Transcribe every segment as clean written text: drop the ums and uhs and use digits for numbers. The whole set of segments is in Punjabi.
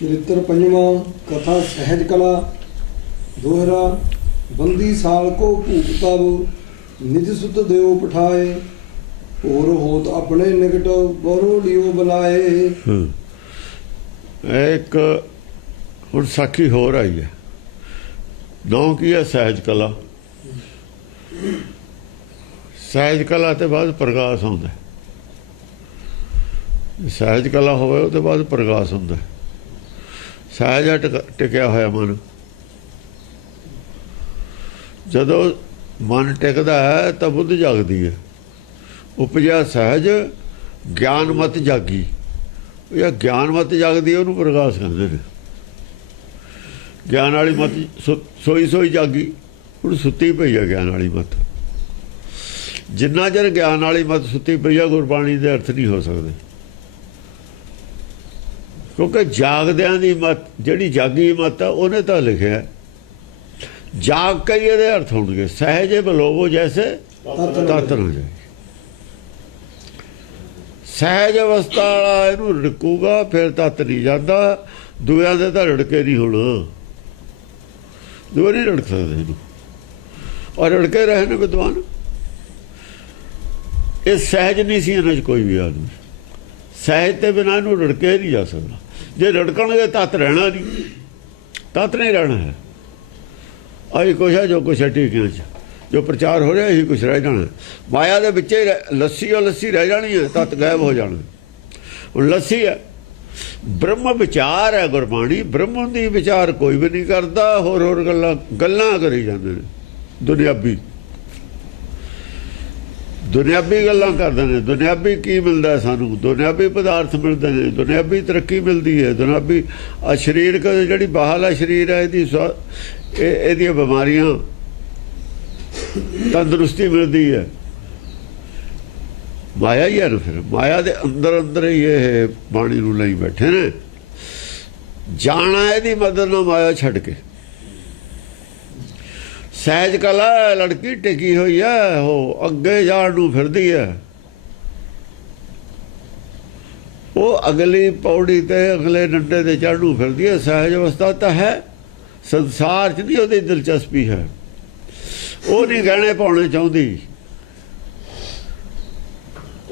चरित्र पंजवा कथा सहज कला दोहरा बंदी साल को भूप तब निज सुत देव पठाए और होत अपने निकट बरो लियो बुलाए। एक हुण साखी हो रही है नौ की है सहज कला। सहज कला तो बाद प्रकाश होंदा, सहज कला होवे उसके बाद प्रकाश होंदा। सहज टिकिया होया मन, जदों मन टिकदा है तो बुद्ध जागदी है। उपजा सहज ज्ञान मत जागी, या ज्ञान मत जागदी है उन्होंने प्रकाश कहते हैं। ज्ञान वाली मत सोई सोई जागी, हुण सुत्ती पई है ज्ञान वाली मत। जिन्ना चਿਰ ज्ञान वाली मत सुत्ती पई है गुरबाणी के अर्थ नहीं हो सकते, क्योंकि जागदियां दी मत जिहड़ी जागी मत है उन्हें तो लिखिया जाग के ये अर्थ होंगे। सहजे बलोवो जैसे तत न जाए। सहज अवस्था वाला इनू रिड़कूगा फिर तत नहीं जाता। दूया दे तो रिड़के नहीं होना, दूए नहीं रिड़क सकते इनू, और रिड़के रहे ने विद्वान। ये सहज नहीं सी इन्हां च कोई भी आदमी। सहज के बिना इनू रिड़के नहीं जा सकता। जे रिड़कणगे तत रहना नहीं, तत नहीं रहना है। अही कुछ है जो कुछ है टीकियां च जो प्रचार हो रहा यही कुछ रह जाना। माया के बिच्चे लस्सी और लस्सी रह जानी है, तत गायब हो जाना। हुण लस्सी है, ब्रह्म विचार है गुरबाणी। ब्रह्म की विचार कोई भी नहीं करता, होर होर गल्लां करी जांदे ने। दुनियाबी दुनियाबी गल्लां करदे ने। दुनियाबी की मिलता है सानू? दुनियाबी पदार्थ मिलते हैं, दुनियाबी तरक्की मिलती है। दुनियाबी शरीर का जिहड़ी बाहरला शरीर है इहदी बीमारियां तंदुरुस्ती मिलती है। माया ही है ना। फिर माया के अंदर अंदर ही ये बाणी नूं लई बैठे ने। जाना यदी मदद ना माया छड़ के। सहज कला लड़की टिकी हुई है, वो अगे जाण नूं फिरदी है। वो अगली पौड़ी ते अगले डंडे ते चढ़ नूं फिरदी है। सहज अवस्था तो है, संसार च नहीं उसकी दिलचस्पी है। वो नहीं गहने पाने चाहती,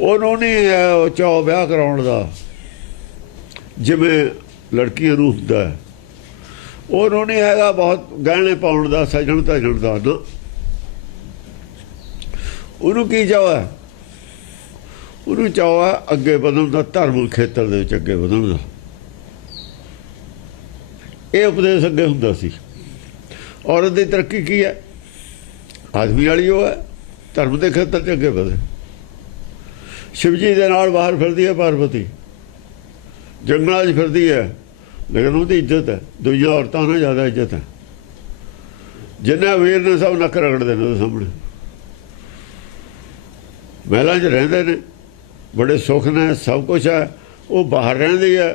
उन्होंने नहीं है चाओ ब्याह कराउण दा जिवें लड़कियां नूं हुंदा है। उन्होंने नहीं हैगा बहुत गहने पाउण दा, सजण धजण दा ना। उन्होंने की चाह है? उन्होंने चाह है अगे वधण दा, धर्म खेतर दे विच अगे वधण दा। ये उपदेश अगे हुंदा सी। औरत की तरक्की की है? आदमी वाली वो है, धर्म के खेतर च अगे वधे। शिवजी के नाल बाहर फिरदी है पार्वती, जंगलों च फिरदी है, लेकिन उसकी इज्जत है। दूजिया औरतों ने ज़्यादा इज्जत है। जिन्हें वीर ने सब नक रगड़ते हैं उसके सामने। महलों च रहिंदे ने, बड़े सुख ने, सब कुछ है। वो बाहर रहिंदी है,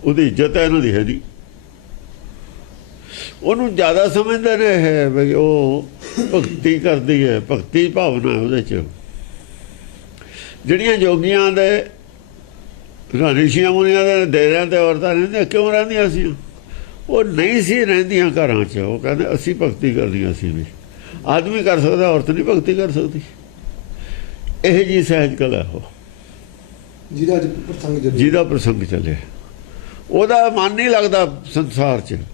उसकी इज्जत है, इन्हों की है नहीं। उन्होंने ज़्यादा समझते हैं बई वो भगती करती है, भगती भावना है वो। जिहड़ियां जोगियां दे ऋषियां मुनियां दे डेरियां ते औरतां रहिंदियां क्यों रहिंदियां सी? वो नहीं सी रहिंदियां घरां च। वो कहंदे असीं भगती करनी, असीं भी। आदमी कर सकदा, औरत नहीं भगती कर सकती। यह जी सहज कला हो जिहदा प्रसंग चले। ਉਹਦਾ मन नहीं लगता संसार च।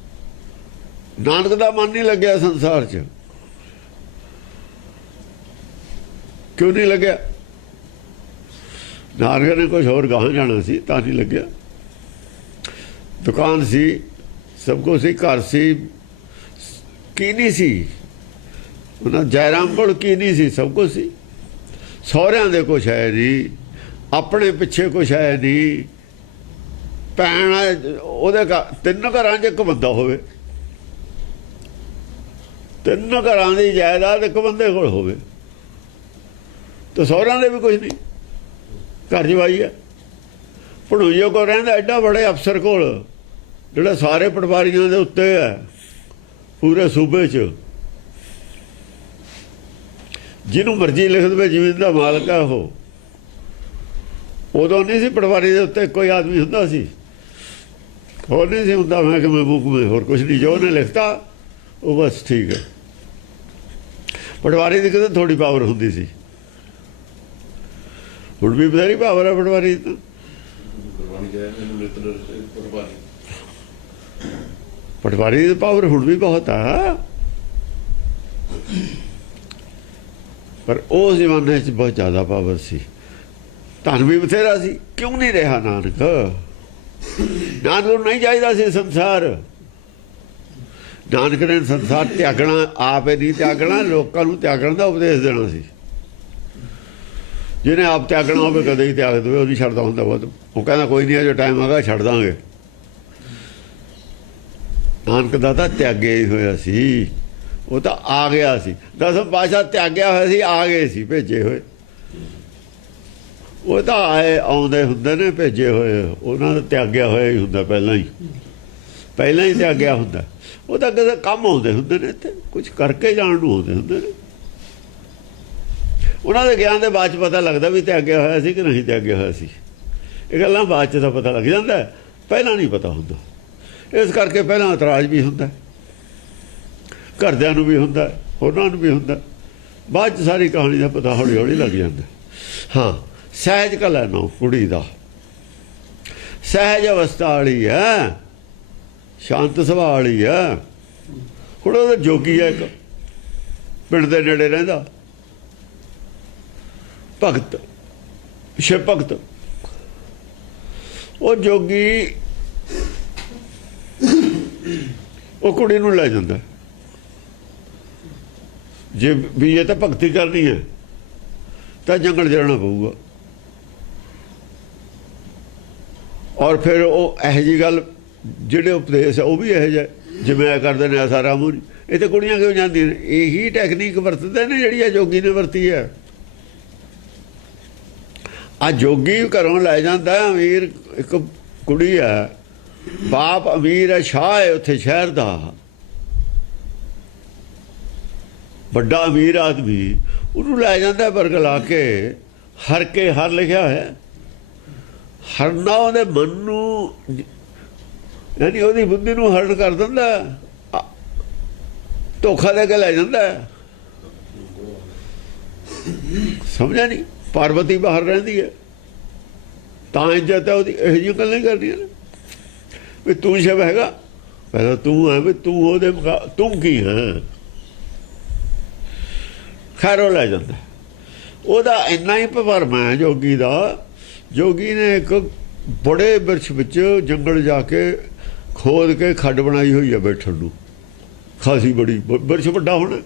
नानक दा मन नहीं लग्या संसार च। क्यों नहीं लग्या? नानक ने कुछ होर गाह जाना सी तां नहीं लग्या। दुकान सी, सब कुछ सी, घर सी, की नहीं सी उन्हें जयराम कोल की नहीं सी, सब कुछ सी। सहुरियां दे कुछ है नहीं, अपने पिछे कुछ है नहीं। भैन ਉਹਦੇ ਤਿੰਨ ਘਰਾਂ 'ਚ ਇੱਕ ਬੰਦਾ ਹੋਵੇ, ਤਿੰਨ ਘਰਾਂ ਦੀ ਜਾਇਦਾਦ ਇੱਕ ਬੰਦੇ ਕੋਲ ਹੋਵੇ, ਤੇ ਸਹੁਰਿਆਂ ਦੇ ਵੀ ਕੁਝ ਨਹੀਂ, ਘਰ ਜਵਾਈ ਹੈ। ਭਣੋਈਏ ਕੋਲ ਰਹਿੰਦਾ ਐਡਾ ਬੜੇ ਅਫਸਰ ਕੋਲ ਜਿਹੜਾ ਸਾਰੇ ਪਟਵਾਰੀਆਂ ਦੇ ਉੱਤੇ ਹੈ ਪੂਰੇ ਸੂਬੇ 'ਚ। ਜਿਹਨੂੰ ਮਰਜ਼ੀ ਲਿਖ ਦੇਵੇ ਜ਼ਮੀਨ ਦਾ ਮਾਲਕ ਹੈ ਉਹ। ਉਦੋਂ ਨਹੀਂ ਸੀ ਪਟਵਾਰੀ ਦੇ ਉੱਤੇ ਕੋਈ ਆਦਮੀ ਹੁੰਦਾ ਸੀ। ਹੋਰ ਨਹੀਂ ਸੀ ਹੁੰਦਾ। ਮੈਂ ਕਿ ਮੈਂ ਬੁੱਕ में ਹੋਰ ਕੁਛ ਨਹੀਂ, ਜੋ ਉਹਨੇ ਲਿਖਤਾ ਉਹ ਬਸ ਠੀਕ ਹੈ। ਪਟਵਾਰੀ ਦੀ ਕਿਤੇ ਥੋੜੀ ਪਾਵਰ ਹੁੰਦੀ ਸੀ, ਹੁਣ ਵੀ ਬਥੇਰੀ ਪਾਵਰ ਹੈ ਪਟਵਾਰੀ ਦੀ। ਪਟਵਾਰੀ ਦੀ ਪਾਵਰ ਹੁਣ ਵੀ ਬਹੁਤ ਆ, ਪਰ ਉਸ ਜ਼ਮਾਨੇ 'ਚ ਬਹੁਤ ਜ਼ਿਆਦਾ ਪਾਵਰ ਸੀ। ਧਨ ਵੀ ਬਥੇਰਾ ਸੀ, ਕਿਉਂ ਨਹੀਂ ਰਿਹਾ ਨਾਨਕ? ਨਾਨਕ ਨੂੰ ਨਹੀਂ ਚਾਹੀਦਾ ਸੀ ਸੰਸਾਰ। ਨਾਨਕ ਨੇ ਸੰਸਾਰ ਤਿਆਗਣਾ, ਆਪ ਹੀ ਨਹੀਂ ਤਿਆਗਣਾ, ਲੋਕਾਂ ਨੂੰ ਤਿਆਗਣ ਦਾ ਉਪਦੇਸ਼ ਦੇਣਾ ਸੀ। ਜਿਹਨੇ ਆਪ ਤਿਆਗਣਾ ਹੋਵੇ ਕਦੇ ਹੀ ਤਿਆਗ ਦੇਵੇ, ਉਹ ਨਹੀਂ ਛੱਡਦਾ ਹੁੰਦਾ ਬਹੁਤ। ਉਹ ਕਹਿੰਦਾ ਕੋਈ ਨਹੀਂ, ਜੋ ਟਾਈਮ ਆਗਾ ਛੱਡ ਦਾਂਗੇ। ਨਾਨਕ ਦਾ ਤਾਂ ਤਿਆਗਿਆ ਹੀ ਹੋਇਆ ਸੀ, ਉਹ ਤਾਂ ਆ ਗਿਆ ਸੀ। ਦਸਮ ਪਾਤਸ਼ਾਹ ਤਿਆਗਿਆ ਹੋਇਆ ਸੀ, ਆ ਗਏ ਸੀ ਭੇਜੇ ਹੋਏ। ਉਹ ਤਾਂ ਆਏ ਆਉਂਦੇ ਹੁੰਦੇ ਨੇ ਭੇਜੇ ਹੋਏ, ਉਹਨਾਂ ਦਾ ਤਿਆਗਿਆ ਹੋਇਆ ਹੀ ਹੁੰਦਾ, ਪਹਿਲਾਂ ਹੀ ਤਿਆਗਿਆ ਹੁੰਦਾ। ਉਹ ਤਾਂ ਕਿਸੇ ਕੰਮ ਆਉਂਦੇ ਹੁੰਦੇ ਨੇ, ਇੱਥੇ ਕੁਝ ਕਰਕੇ ਜਾਣ ਨੂੰ ਆਉਂਦੇ ਹੁੰਦੇ ਨੇ। ਉਹਨਾਂ ਦੇ ਗਿਆਨ ਦੇ ਬਾਅਦ 'ਚ ਪਤਾ ਲੱਗਦਾ ਵੀ ਤਿਆਗਿਆ ਹੋਇਆ ਸੀ ਕਿ ਨਹੀਂ ਤਿਆਗਿਆ ਹੋਇਆ ਸੀ। ਇਹ ਗੱਲਾਂ ਬਾਅਦ 'ਚ ਤਾਂ ਪਤਾ ਲੱਗ ਜਾਂਦਾ, ਪਹਿਲਾਂ ਨਹੀਂ ਪਤਾ ਹੁੰਦਾ। ਇਸ ਕਰਕੇ ਪਹਿਲਾਂ ਇਤਰਾਜ਼ ਵੀ ਹੁੰਦਾ, ਘਰਦਿਆਂ ਨੂੰ ਵੀ ਹੁੰਦਾ, ਹੋਰਾਂ ਨੂੰ ਵੀ ਹੁੰਦਾ। ਬਾਅਦ 'ਚ ਸਾਰੀ ਕਹਾਣੀ ਦਾ ਪਤਾ ਹੌਲੀ ਹੌਲੀ ਲੱਗ ਜਾਂਦਾ। ਹਾਂ, ਸਹਿਜ ਕਲਾ ਨੋ ਕੁੜੀ ਦਾ, ਸਹਿਜ ਅਵਸਥਾ ਵਾਲੀ ਹੈ, ਸ਼ਾਂਤ ਸੁਭਾਅ ਵਾਲੀ ਹੈ। ਹੁਣ ਉਹਦਾ ਜੋਗੀ ਹੈ, ਇੱਕ ਪਿੰਡ ਦੇ ਨੇੜੇ ਰਹਿੰਦਾ ਭਗਤ, ਸ਼ਿਵ ਭਗਤ। ਉਹ ਜੋਗੀ ਉਹ ਕੁੜੀ ਨੂੰ ਲੈ ਜਾਂਦਾ, ਜੇ ਵੀ ਇਹ ਤਾਂ ਭਗਤੀ ਕਰਨੀ ਹੈ ਤਾਂ ਜੰਗਲ ਜਾਣਾ ਪਊਗਾ। ਔਰ ਫਿਰ ਉਹ ਇਹੋ ਜਿਹੀ ਗੱਲ, ਜਿਹੜੇ ਉਪਦੇਸ਼ ਆ ਉਹ ਵੀ ਇਹੋ ਜਿਹਾ ਜਿਵੇਂ ਇਹ ਕਰਦੇ ਨੇ ਸਾਰਾ ਮੂਰੀ। ਇਹ ਤਾਂ ਕੁੜੀਆਂ ਕਿਉਂ ਜਾਂਦੀਆਂ ਨੇ? ਇਹੀ ਟੈਕਨੀਕ ਵਰਤਦੇ ਨੇ ਜਿਹੜੀ ਆ ਜੋਗੀ ਨੇ ਵਰਤੀ ਹੈ। ਆ ਜੋਗੀ ਘਰੋਂ ਲੈ ਜਾਂਦਾ ਅਮੀਰ, ਇੱਕ ਕੁੜੀ ਹੈ, ਬਾਪ ਅਮੀਰ ਹੈ, ਸ਼ਾਹ ਹੈ ਉੱਥੇ ਸ਼ਹਿਰ ਦਾ, ਵੱਡਾ ਅਮੀਰ ਆਦਮੀ। ਉਹਨੂੰ ਲੈ ਜਾਂਦਾ ਬਰਗਲਾ ਕੇ, ਹਰ ਕੇ ਹਰ ਲਿਖਿਆ ਹੋਇਆ, ਹਰਨਾ ਉਹਦੇ ਮਨ ਨੂੰ, ਯਾਨੀ ਉਹਦੀ ਬੁੱਧੀ ਨੂੰ ਹਰਨ ਕਰ ਦਿੰਦਾ, ਧੋਖਾ ਦੇ ਕੇ ਲੈ ਜਾਂਦਾ। ਸਮਝਿਆ ਨਹੀਂ? ਪਾਰਵਤੀ ਬਾਹਰ ਰਹਿੰਦੀ ਹੈ ਤਾਂ ਇੱਜ਼ਤ ਹੈ ਉਹਦੀ। ਇਹੋ ਜਿਹੀਆਂ ਗੱਲਾਂ ਕਰਦੀਆਂ ਨੇ ਵੀ ਤੂੰ ਸ਼ਿਵ ਹੈਗਾ, ਪਹਿਲਾਂ ਤੂੰ ਹੈ ਵੀ ਤੂੰ ਉਹਦੇ ਤੂੰ ਕੀ ਹੈ। ਖੈਰ ਉਹ ਲੈ ਜਾਂਦਾ। ਉਹਦਾ ਇੰਨਾ ਹੀ ਭਰਮ ਹੈ ਜੋਗੀ ਦਾ। ਜੋਗੀ ਨੇ ਇੱਕ ਬੜੇ ਬਿਰਛ ਵਿੱਚ ਜੰਗਲ ਜਾ ਕੇ ਖੋਦ ਕੇ ਖੱਡ ਬਣਾਈ ਹੋਈ ਹੈ ਬੈਠਣ ਨੂੰ, ਖਾਸੀ ਬੜੀ ਬਿਰਛ ਵੱਡਾ ਹੋਣਾ।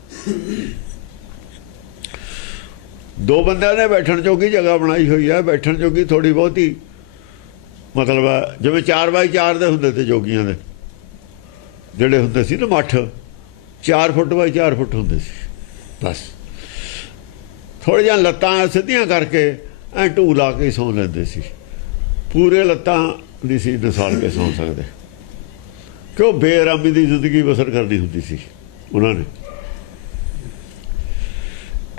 ਦੋ ਬੰਦਿਆਂ ਨੇ ਬੈਠਣ ਜੋਗੀ ਜਗ੍ਹਾ ਬਣਾਈ ਹੋਈ ਹੈ, ਬੈਠਣ ਜੋਗੀ ਥੋੜੀ ਬਹੁਤੀ, ਮਤਲਬ ਜਿਵੇਂ 4x4 ਦੇ ਹੁੰਦੇ ਤੇ ਜੋਗੀਆਂ ਦੇ ਜਿਹੜੇ ਹੁੰਦੇ ਸੀ ਨਾ ਮੱਠ, 4 ਫੁੱਟ ਬਾਈ 4 ਫੁੱਟ ਹੁੰਦੇ ਸੀ ਬਸ। ਥੋੜ੍ਹੇ ਜਿਹਾ ਲੱਤਾਂ ਸਿੱਧੀਆਂ ਕਰਕੇ ਐਂ ਢੂ ਲਾ ਕੇ ਸੌਂ ਲੈਂਦੇ ਸੀ। ਪੂਰੇ ਲੱਤਾਂ ਨਹੀਂ ਸੀ ਨਸਾਲ ਕੇ ਸੌਂ ਸਕਦੇ, ਕਿਉਂ ਬੇਆਰਾਮੀ ਦੀ ਜ਼ਿੰਦਗੀ ਬਸਰ ਕਰਨੀ ਹੁੰਦੀ ਸੀ ਉਹਨਾਂ ਨੇ।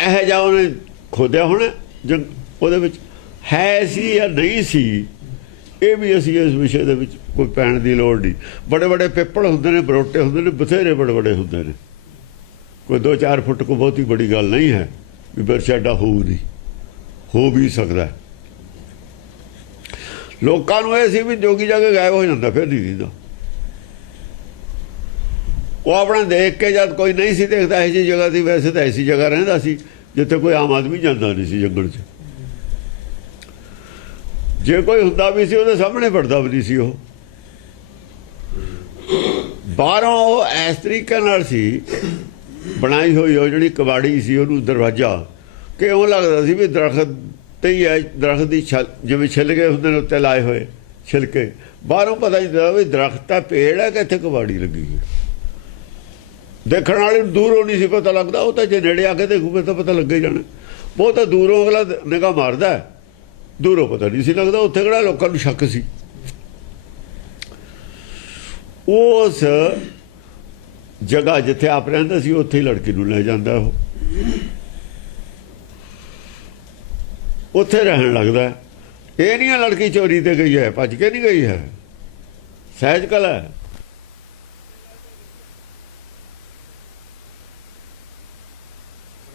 ਇਹੋ ਜਿਹਾ ਉਹਨੇ ਖੋਦਿਆ ਹੋਣਾ ਉਹਦੇ ਵਿੱਚ ਹੈ ਸੀ ਜਾਂ ਨਹੀਂ ਸੀ, ਇਹ ਵੀ ਅਸੀਂ ਇਸ ਵਿਸ਼ੇ ਦੇ ਵਿੱਚ ਕੋਈ ਪੈਣ ਦੀ ਲੋੜ ਨਹੀਂ। ਬੜੇ ਬੜੇ ਪਿੱਪਲ ਹੁੰਦੇ ਨੇ, ਬਰੋਟੇ ਹੁੰਦੇ ਨੇ, ਬਥੇਰੇ ਬੜੇ ਬੜੇ ਹੁੰਦੇ ਨੇ। ਕੋਈ 2-4 ਫੁੱਟ ਕੋਈ ਬਹੁਤੀ ਬੜੀ ਗੱਲ ਨਹੀਂ ਹੈ ਵੀ ਬਿਰਛ ਐਡਾ ਹੋਊ ਨਹੀਂ, ਹੋ ਵੀ ਸਕਦਾ। ਲੋਕਾਂ ਨੂੰ ਇਹ ਸੀ ਵੀ ਜੋਗੀ ਜਾ ਕੇ ਗਾਇਬ ਹੋ ਜਾਂਦਾ, ਫਿਰ ਨਹੀਂ ਦਿੰਦਾ। ਉਹ ਆਪਣਾ ਦੇਖ ਕੇ ਜਦ ਕੋਈ ਨਹੀਂ ਸੀ ਦੇਖਦਾ ਇਹੋ ਜਿਹੀ ਜਗ੍ਹਾ ਸੀ, ਵੈਸੇ ਤਾਂ ਐਸੀ ਜਗ੍ਹਾ ਰਹਿੰਦਾ ਸੀ ਜਿੱਥੇ ਕੋਈ ਆਮ ਆਦਮੀ ਜਾਂਦਾ ਨਹੀਂ ਸੀ ਜੰਗਲ 'ਚ। ਜੇ ਕੋਈ ਹੁੰਦਾ ਵੀ ਸੀ ਉਹਦੇ ਸਾਹਮਣੇ ਵੜਦਾ ਵੀ ਨਹੀਂ ਸੀ। ਉਹ ਬਾਹਰੋਂ ਉਹ ਇਸ ਤਰੀਕੇ ਨਾਲ ਸੀ ਬਣਾਈ ਹੋਈ, ਉਹ ਜਿਹੜੀ ਕਬਾੜੀ ਸੀ ਉਹਨੂੰ ਦਰਵਾਜ਼ਾ, ਕਿ ਉਹ ਲੱਗਦਾ ਸੀ ਵੀ ਦਰਖਤ ਤੇ ਹੀ ਹੈ, ਦਰਖਤ ਦੀ ਜਿਵੇਂ ਛਿਲਕੇ ਹੁੰਦੇ ਨੇ ਉੱਤੇ ਲਾਏ ਹੋਏ ਛਿਲਕੇ। ਬਾਹਰੋਂ ਪਤਾ ਨਹੀਂ ਲੱਗਦਾ ਵੀ ਦਰਖਤ ਤਾਂ ਪੇੜ ਹੈ ਕਿ ਇੱਥੇ ਕਬਾੜੀ ਲੱਗੀ ਹੈ। ਦੇਖਣ ਵਾਲੇ ਨੂੰ ਦੂਰੋਂ ਨਹੀਂ ਸੀ ਪਤਾ ਲੱਗਦਾ, ਉਹ ਤਾਂ ਜੇ ਨੇੜੇ ਆ ਕੇ ਦੇਖੂਗੇ ਤਾਂ ਪਤਾ ਲੱਗ ਹੀ ਜਾਣਾ। ਬਹੁਤ ਤਾਂ ਦੂਰੋਂ ਅਗਲਾ ਨਿਗਾਹ ਮਾਰਦਾ, ਦੂਰੋਂ ਪਤਾ ਨਹੀਂ ਸੀ ਲੱਗਦਾ। ਉੱਥੇ ਕਿਹੜਾ ਲੋਕਾਂ ਨੂੰ ਸ਼ੱਕ ਸੀ। ਉਸ ਜਗ੍ਹਾ ਜਿੱਥੇ ਆਪ ਰਹਿੰਦਾ ਸੀ ਉੱਥੇ ਹੀ ਲੜਕੀ ਨੂੰ ਲੈ ਜਾਂਦਾ। ਉਹ ਉੱਥੇ ਰਹਿਣ ਲੱਗਦਾ। ਇਹ ਨਹੀਂ ਲੜਕੀ ਚੋਰੀ ਤੇ ਗਈ ਹੈ, ਭੱਜ ਕੇ ਨਹੀਂ ਗਈ ਹੈ, सहज कला है।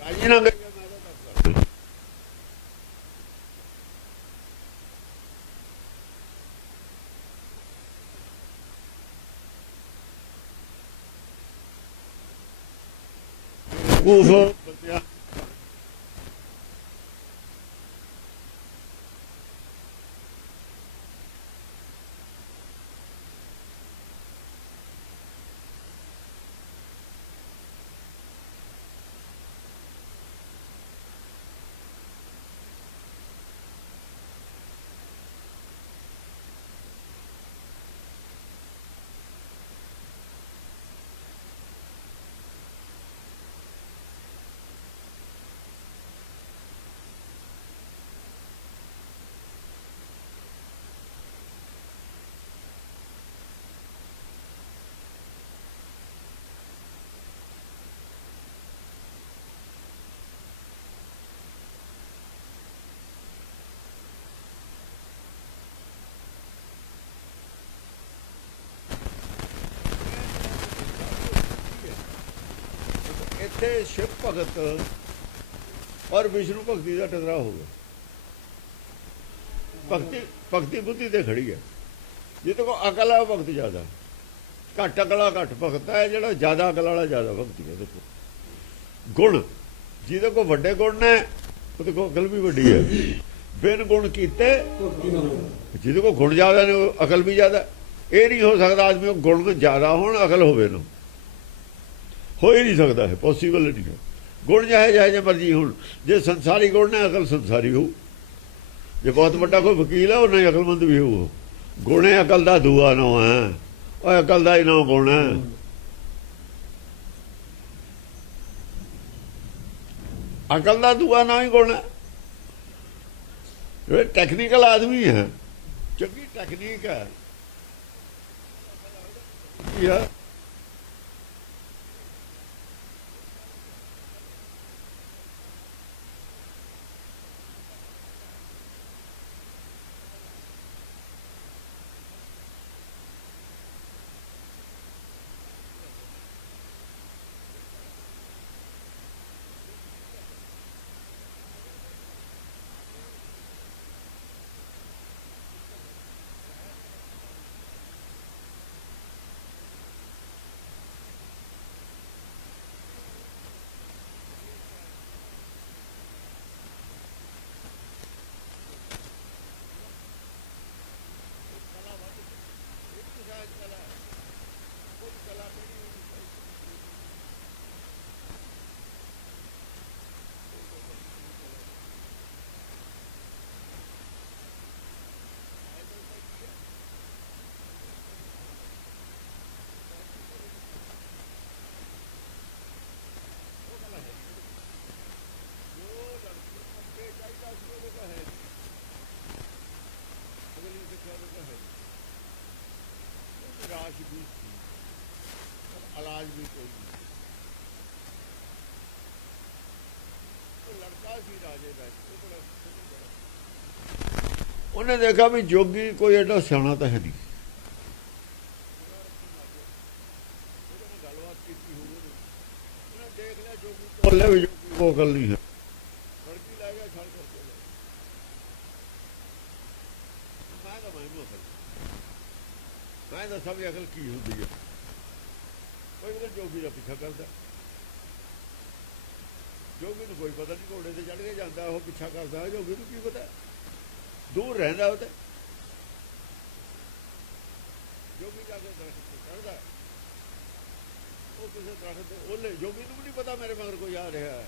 राजी ना करिए, मैं तो तब करता। बेवकूफ बंदिया इत्थे शिव भगत और विष्णु भगती का टकराव हो गया। भक्ति भक्ति बुद्धि ते खड़ी है। जिहदे को अकल है भगत ज्यादा, घट अकल वाला घट भगत है, जो ज्यादा अकल वाला ज्यादा भक्ति है। देखो गुण जिहदे को वड्डे गुण ने उहदे को अकल भी वड्डी है। बिन गुण कीते जिहदे को गुण ज्यादा ने अकल भी ज्यादा। ये नहीं हो सकता आदमी को गुण ज्यादा हो अकल होवे ना, हो ही नहीं सकता है, पॉसीबल नहीं है। गुण चाहे जे मर्जी हो, जे संसारी गुण ने अकल संसारी हो। जो बहुत बड़ा कोई वकील है उन्हें अकलमंद भी हो। गुण है अकल का दूआ ना है, और अकल का ही ना गुण है। अकल का दूआ ना ही गुण है। जो टेक्निकल आदमी है, चंगी टेक्निक है, इलाज भी कोई नहीं। तो लड़का सी राजे बैठ, उन्हें देखा भी जोगी कोई एडा सियाना तो है नहीं। गलबात की देख लिया जोगी को अकल नहीं है। लड़की ला गया छड़ करके, मैं दसा भी अकल की होती है। कोई तो जोगी का पीछा करता, जोगी को कोई पता नहीं, घोड़े से चढ़ के जाता वो पीछा करता है। जोगी को की पता, दूर रहता वो। जोगी जाके दरख्त चढ़ता, वो किसी दरख्त ओले, जोगी को भी नहीं पता मेरे मगर कोई आ रहा है।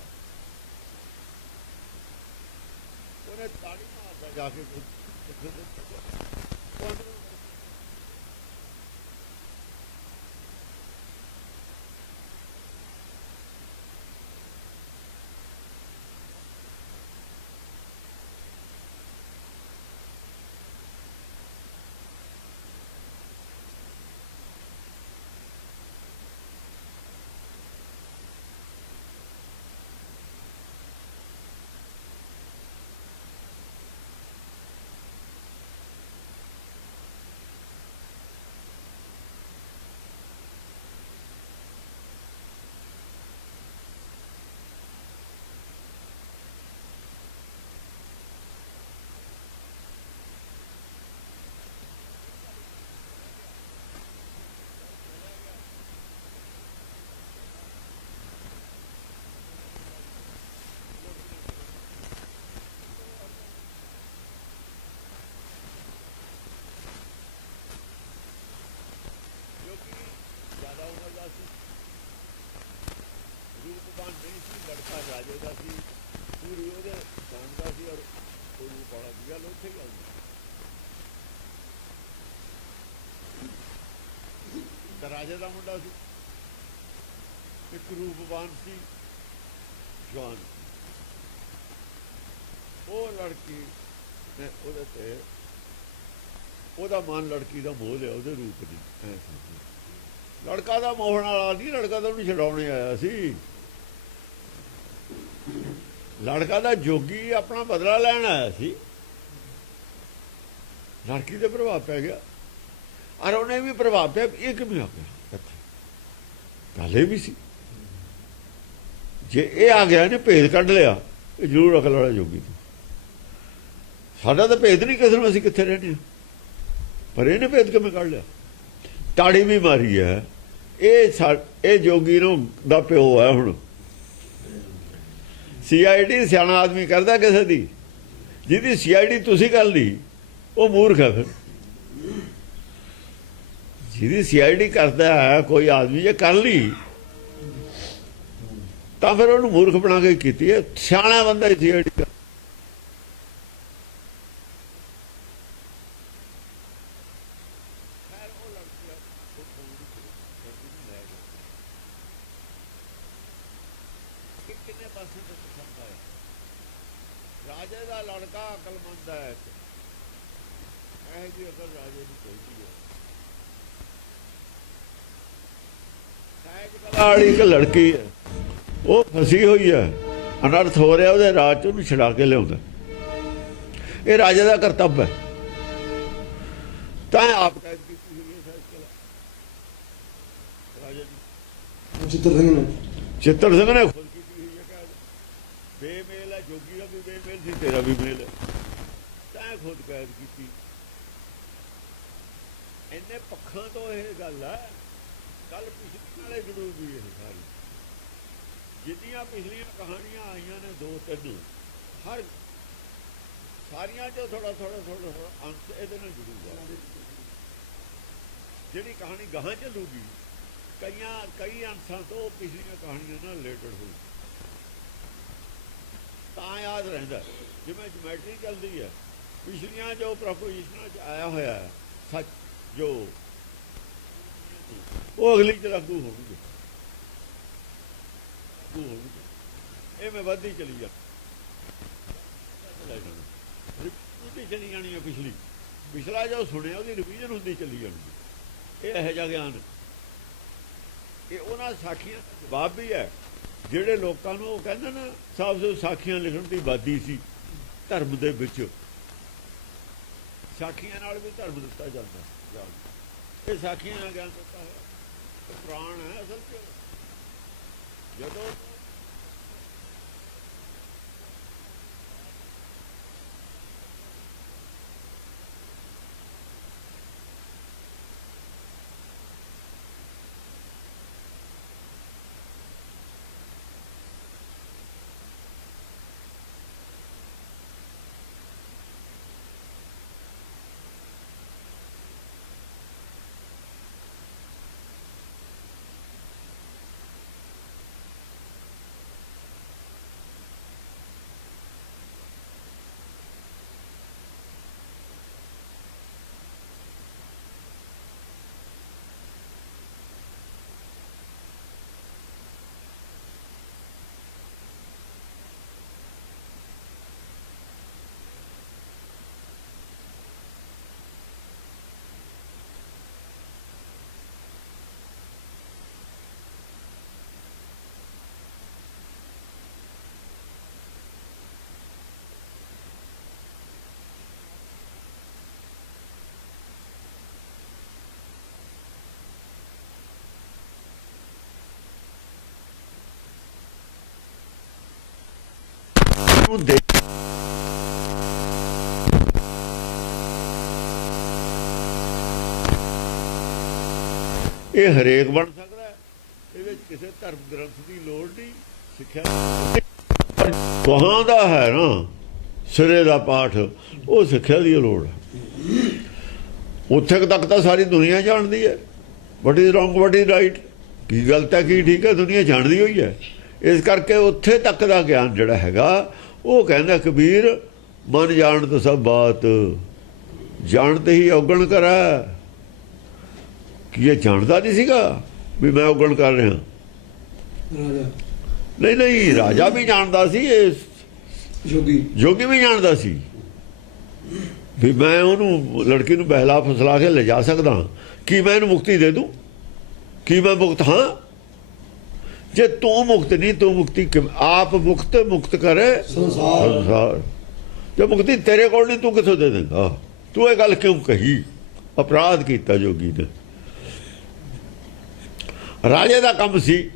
उन्हें ताड़ी मारता जाके ਰਾਜੇ ਦਾ ਮੁੰਡਾ ਸੀ, ਇੱਕ ਰੂਪਵਾਨ ਸੀ, ਜਵਾਨ। ਉਹ ਲੜਕੀ ਨੇ ਉਹਦੇ ਤੇ ਉਹਦਾ ਮਨ ਲੜਕੀ ਦਾ ਮੋਹ ਲਿਆ, ਉਹਦੇ ਰੂਪ ਦੀ। ਲੜਕਾ ਦਾ ਮੋਹਣ ਵਾਲਾ ਨਹੀਂ, ਲੜਕਾ ਤਾਂ ਉਹਨੂੰ ਛਡਾਉਣੇ ਆਇਆ ਸੀ। ਲੜਕਾ ਦਾ ਜੋਗੀ ਆਪਣਾ ਬਦਲਾ ਲੈਣ ਆਇਆ ਸੀ। ਲੜਕੀ ਦੇ ਪ੍ਰਭਾਵ ਪੈ ਗਿਆ, ਔਰ ਉਹਨੇ ਵੀ ਪ੍ਰਭਾਵ ਪਿਆ। ਇਹ ਕਿਵੇਂ ਆ ਗਿਆ? ਗੱਲ ਇਹ ਵੀ ਸੀ, ਜੇ ਇਹ ਆ ਗਿਆ ਨੇ ਭੇਦ ਕੱਢ ਲਿਆ, ਇਹ ਜ਼ਰੂਰ ਅਕਲ ਵਾਲਾ ਜੋਗੀ ਸੀ। ਸਾਡਾ ਤਾਂ ਭੇਦ ਨਹੀਂ ਕਿਸੇ ਨੂੰ, ਅਸੀਂ ਕਿੱਥੇ ਰਹਿੰਦੇ ਹਾਂ, ਪਰ ਇਹਨੇ ਭੇਦ ਕਿਵੇਂ ਕੱਢ ਲਿਆ? ਤਾੜੀ ਵੀ ਮਾਰੀ ਹੈ। ਇਹ ਜੋਗੀ ਨੂੰ ਦਾ ਪਿਓ ਹੈ। ਹੁਣ CID ਸਿਆਣਾ ਆਦਮੀ ਕਰਦਾ ਕਿਸੇ ਦੀ, ਜਿਹਦੀ CID ਤੁਸੀਂ ਕਰ ਲਈ ਉਹ ਮੂਰਖ ਹੈ। ਫਿਰ ਜਿਹਦੀ CID ਕਰਦਾ ਹੈ ਕੋਈ ਆਦਮੀ, ਜੇ ਕਰ ਲਈ ਤਾਂ ਫਿਰ ਉਹਨੂੰ ਮੂਰਖ ਬਣਾ ਕੇ ਕੀਤੀ ਹੈ। ਸਿਆਣਾ ਬੰਦਾ CID ਕਰ। ਕਿੰਨੇ ਪਾਸੇ ਤੋਂ ਪਸੰਦ ਆਇਆ? ਰਾਜੇ ਦਾ ਲੜਕਾ ਅਕਲਮੰਦ ਹੈ, ਇਹ ਜੀ ਅਕਲ ਰਾਜੇ ਦੀ ਚਾਹੀਦੀ ਹੈ। ਸਹਿਜ ਕਲਾ ਵਾਲੀ ਇੱਕ ਲੜਕੀ ਹੈ, ਉਹ ਫਸੀ ਹੋਈ ਹੈ, ਅਨਰਥ ਹੋ ਰਿਹਾ ਉਹਦੇ ਰਾਜ ਚ, ਉਹਨੂੰ ਛੁਡਾ ਕੇ ਲਿਆਉਂਦਾ। ਇਹ ਰਾਜੇ ਦਾ ਕਰਤੱਵ ਹੈ। ਤਾਂ ਆਪ ਕੈਦ ਕੀਤੀ ਹੋਈ ਹੈ ਸਹਿਜ ਕਲਾ ਰਾਜੇ ਦੀ। ਚਿੱਤਰ ਸਿੰਘ ਨੇ ਖੁਦ ਕੀਤੀ ਹੋਈ ਹੈ ਕੈਦ। ਬੇਮੇਲ ਹੈ, ਜੋਗੀ ਦਾ ਵੀ ਬੇਮੇਲ ਸੀ, ਤੇਰਾ ਵੀ ਮੇਲ ਹੈ, ਤਾਂ ਖੁਦ ਕੈਦ ਕੀਤੀ। ਇੰਨੇ ਪੱਖਾਂ ਤੋਂ ਇਹ ਗੱਲ ਹੈ। ਕੱਲ ਪਿਛਲੀ ਨਾਲੇ ਜੁੜੂਗੀ ਇਹ ਸਾਰੀ, ਜਿੰਨੀਆਂ ਪਿਛਲੀਆਂ ਕਹਾਣੀਆਂ ਆਈਆਂ ਨੇ 2-3, ਹਰ ਸਾਰੀਆਂ ਚੋਂ ਥੋੜਾ ਅੰਸ਼ ਇਹਦੇ ਨਾਲ ਜੁੜੂਗਾ। ਜਿਹੜੀ ਕਹਾਣੀ ਗਾਹਾਂ ਚੱਲੂਗੀ, ਕਈ ਅੰਸ਼ਾਂ ਤੋਂ ਪਿਛਲੀਆਂ ਕਹਾਣੀਆਂ ਨਾਲ ਰਿਲੇਟਡ ਹੋਊ, ਤਾਂ ਯਾਦ ਰਹਿੰਦਾ। ਜਿਵੇਂ ਜਿਓਮੈਟਰੀ ਚੱਲਦੀ ਹੈ, ਪਿਛਲੀਆਂ ਜੋ ਪ੍ਰੋਪੋਜੀਸ਼ਨਾਂ 'ਚ ਆਇਆ ਹੋਇਆ ਹੈ ਸੱਚ, ਜੋ ਉਹ ਅਗਲੀ 'ਚ ਲਾਗੂ ਹੋਣਗੇ। ਇਹ ਮੈਂ ਵੱਧਦੀ ਚਲੀ ਜਾ, ਚਲੀ ਜਾਣੀ ਹੈ। ਪਿਛਲਾ ਜੋ ਸੁਣਿਆ ਉਹਦੀ ਰਿਵੀਜ਼ਨ ਹੁੰਦੀ ਚਲੀ ਜਾਣੀ। ਇਹ ਇਹੋ ਜਿਹਾ ਗਿਆਨ, ਇਹ ਉਹਨਾਂ ਸਾਖੀਆਂ ਦਾ ਜਵਾਬ ਵੀ ਹੈ ਜਿਹੜੇ ਲੋਕਾਂ ਨੂੰ ਉਹ ਕਹਿੰਦੇ ਨਾ ਸਭ ਤੋਂ ਸਾਖੀਆਂ ਲਿਖਣ ਦੀ ਆਬਾਦੀ ਸੀ ਧਰਮ ਦੇ ਵਿੱਚ। ਸਾਖੀਆਂ ਨਾਲ ਵੀ ਧਰਮ ਦਿੱਤਾ ਜਾਂਦਾ। ਇਹ ਸਾਖੀਆਂ ਨਾਲ ਗਿਆਨ ਦਿੱਤਾ ਹੋਇਆ ਪ੍ਰਾਣ ਹੈ ਅਸਲ 'ਚ। ਜਦੋਂ ਦੇ ਇਹ ਹਰੇਕ ਬਣ ਸਕਦਾ ਹੈ। ਇਹਦੇ ਵਿੱਚ ਕਿਸੇ ਧਰਮ ਗ੍ਰੰਥ ਦੀ ਲੋੜ ਨਹੀਂ। ਸਿੱਖਿਆ ਕਹਾਂ ਦਾ ਹੈ ਨਾ ਸਿਰੇ ਦਾ ਪਾਠ, ਉਹ ਸਿੱਖਿਆ ਦੀ ਲੋੜ ਹੈ। ਉੱਥੇ ਤੱਕ ਤਾਂ ਸਾਰੀ ਦੁਨੀਆ ਜਾਣਦੀ ਹੈ what is wrong what is right, ਕੀ ਗਲਤ ਹੈ ਕੀ ਠੀਕ ਹੈ, ਦੁਨੀਆ ਜਾਣਦੀ ਹੋਈ ਹੈ। ਇਸ ਕਰਕੇ ਉੱਥੇ ਤੱਕ ਦਾ ਗਿਆਨ ਜਿਹੜਾ ਹੈਗਾ ਉਹ ਕਹਿੰਦਾ ਕਬੀਰ ਮਨ ਜਾਣਤ ਸਭ ਬਾਤ, ਜਾਣਤੇ ਹੀ ਔਗਣ ਕਰਾ। ਕਿ ਇਹ ਜਾਣਦਾ ਨਹੀਂ ਸੀਗਾ ਵੀ ਮੈਂ ਉਗਣ ਕਰ ਰਿਹਾ? ਰਾਜਾ ਨਹੀਂ ਨਹੀਂ, ਰਾਜਾ ਵੀ ਜਾਣਦਾ ਸੀ, ਇਹ ਜੋਗੀ ਵੀ ਜਾਣਦਾ ਸੀ ਵੀ ਮੈਂ ਉਹਨੂੰ ਲੜਕੀ ਨੂੰ ਬਹਿਲਾ ਫੁਸਲਾ ਕੇ ਲਿਜਾ ਸਕਦਾ। ਕੀ ਮੈਂ ਇਹਨੂੰ ਮੁਕਤੀ ਦੇ ਦੂੰ? ਕੀ ਮੈਂ ਮੁਕਤ ਹਾਂ? ਜੇ ਤੂੰ ਮੁਕਤ ਨਹੀਂ, ਤੂੰ ਮੁਕਤੀ ਆਪ ਮੁਕਤ ਕਰੇ ਸੰਸਾਰ। ਜੇ ਮੁਕਤੀ ਤੇਰੇ ਕੋਲ ਨਹੀਂ, ਤੂੰ ਕਿੱਥੋਂ ਦੇ ਦੇਗਾ? ਤੂੰ ਇਹ ਗੱਲ ਕਿਉਂ ਕਹੀ? ਅਪਰਾਧ ਕੀਤਾ ਜੋਗੀ ਨੇ। ਰਾਜੇ ਦਾ ਕੰਮ ਸੀ,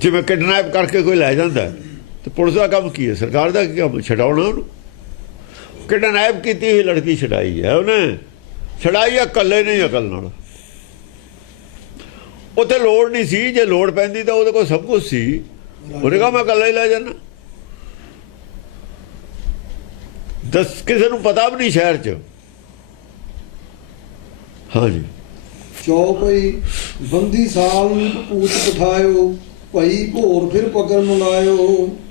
ਜਿਵੇਂ ਕਿਡਨੈਪ ਕਰਕੇ ਕੋਈ ਲੈ ਜਾਂਦਾ ਤੇ ਪੁਲਿਸ ਦਾ ਕੰਮ ਕੀ ਹੈ? ਸਰਕਾਰ ਦਾ ਕੀ ਕੰਮ? ਛਡਾਉਣਾ ਉਹਨੂੰ। ਕਿਡਨੈਪ ਕੀਤੀ ਹੋਈ ਲੜਕੀ ਛਡਾਈ ਹੈ ਉਹਨੇ, ਛਡਾਈ ਹੈ ਇਕੱਲੇ ਨਹੀਂ, ਅਕਲ ਨਾਲ। ਉੱਥੇ ਲੋੜ ਨਹੀਂ ਸੀ, ਜੇ ਲੋੜ ਪੈਂਦੀ ਤਾਂ ਉਹਦੇ ਕੋਲ ਸਭ ਕੁਝ ਸੀ। ਉਹਨੇ ਕਹਾ ਮੈਂ ਇਕੱਲਾ ਹੀ ਲੈ ਜਾਣਾ। ਦੱਸ, ਕਿਸੇ ਨੂੰ ਪਤਾ ਵੀ ਨਹੀਂ ਸ਼ਹਿਰ 'ਚ। ਹਾਂਜੀ, ਚੌਪਈ ਬੰਦੀ ਸਾਲ ਨੂੰ ਪੂਤ ਪਠਾਇਓ, ਭਈ ਭੋਰ ਫਿਰ ਪਕੜ ਮੰਗਾਇਓ।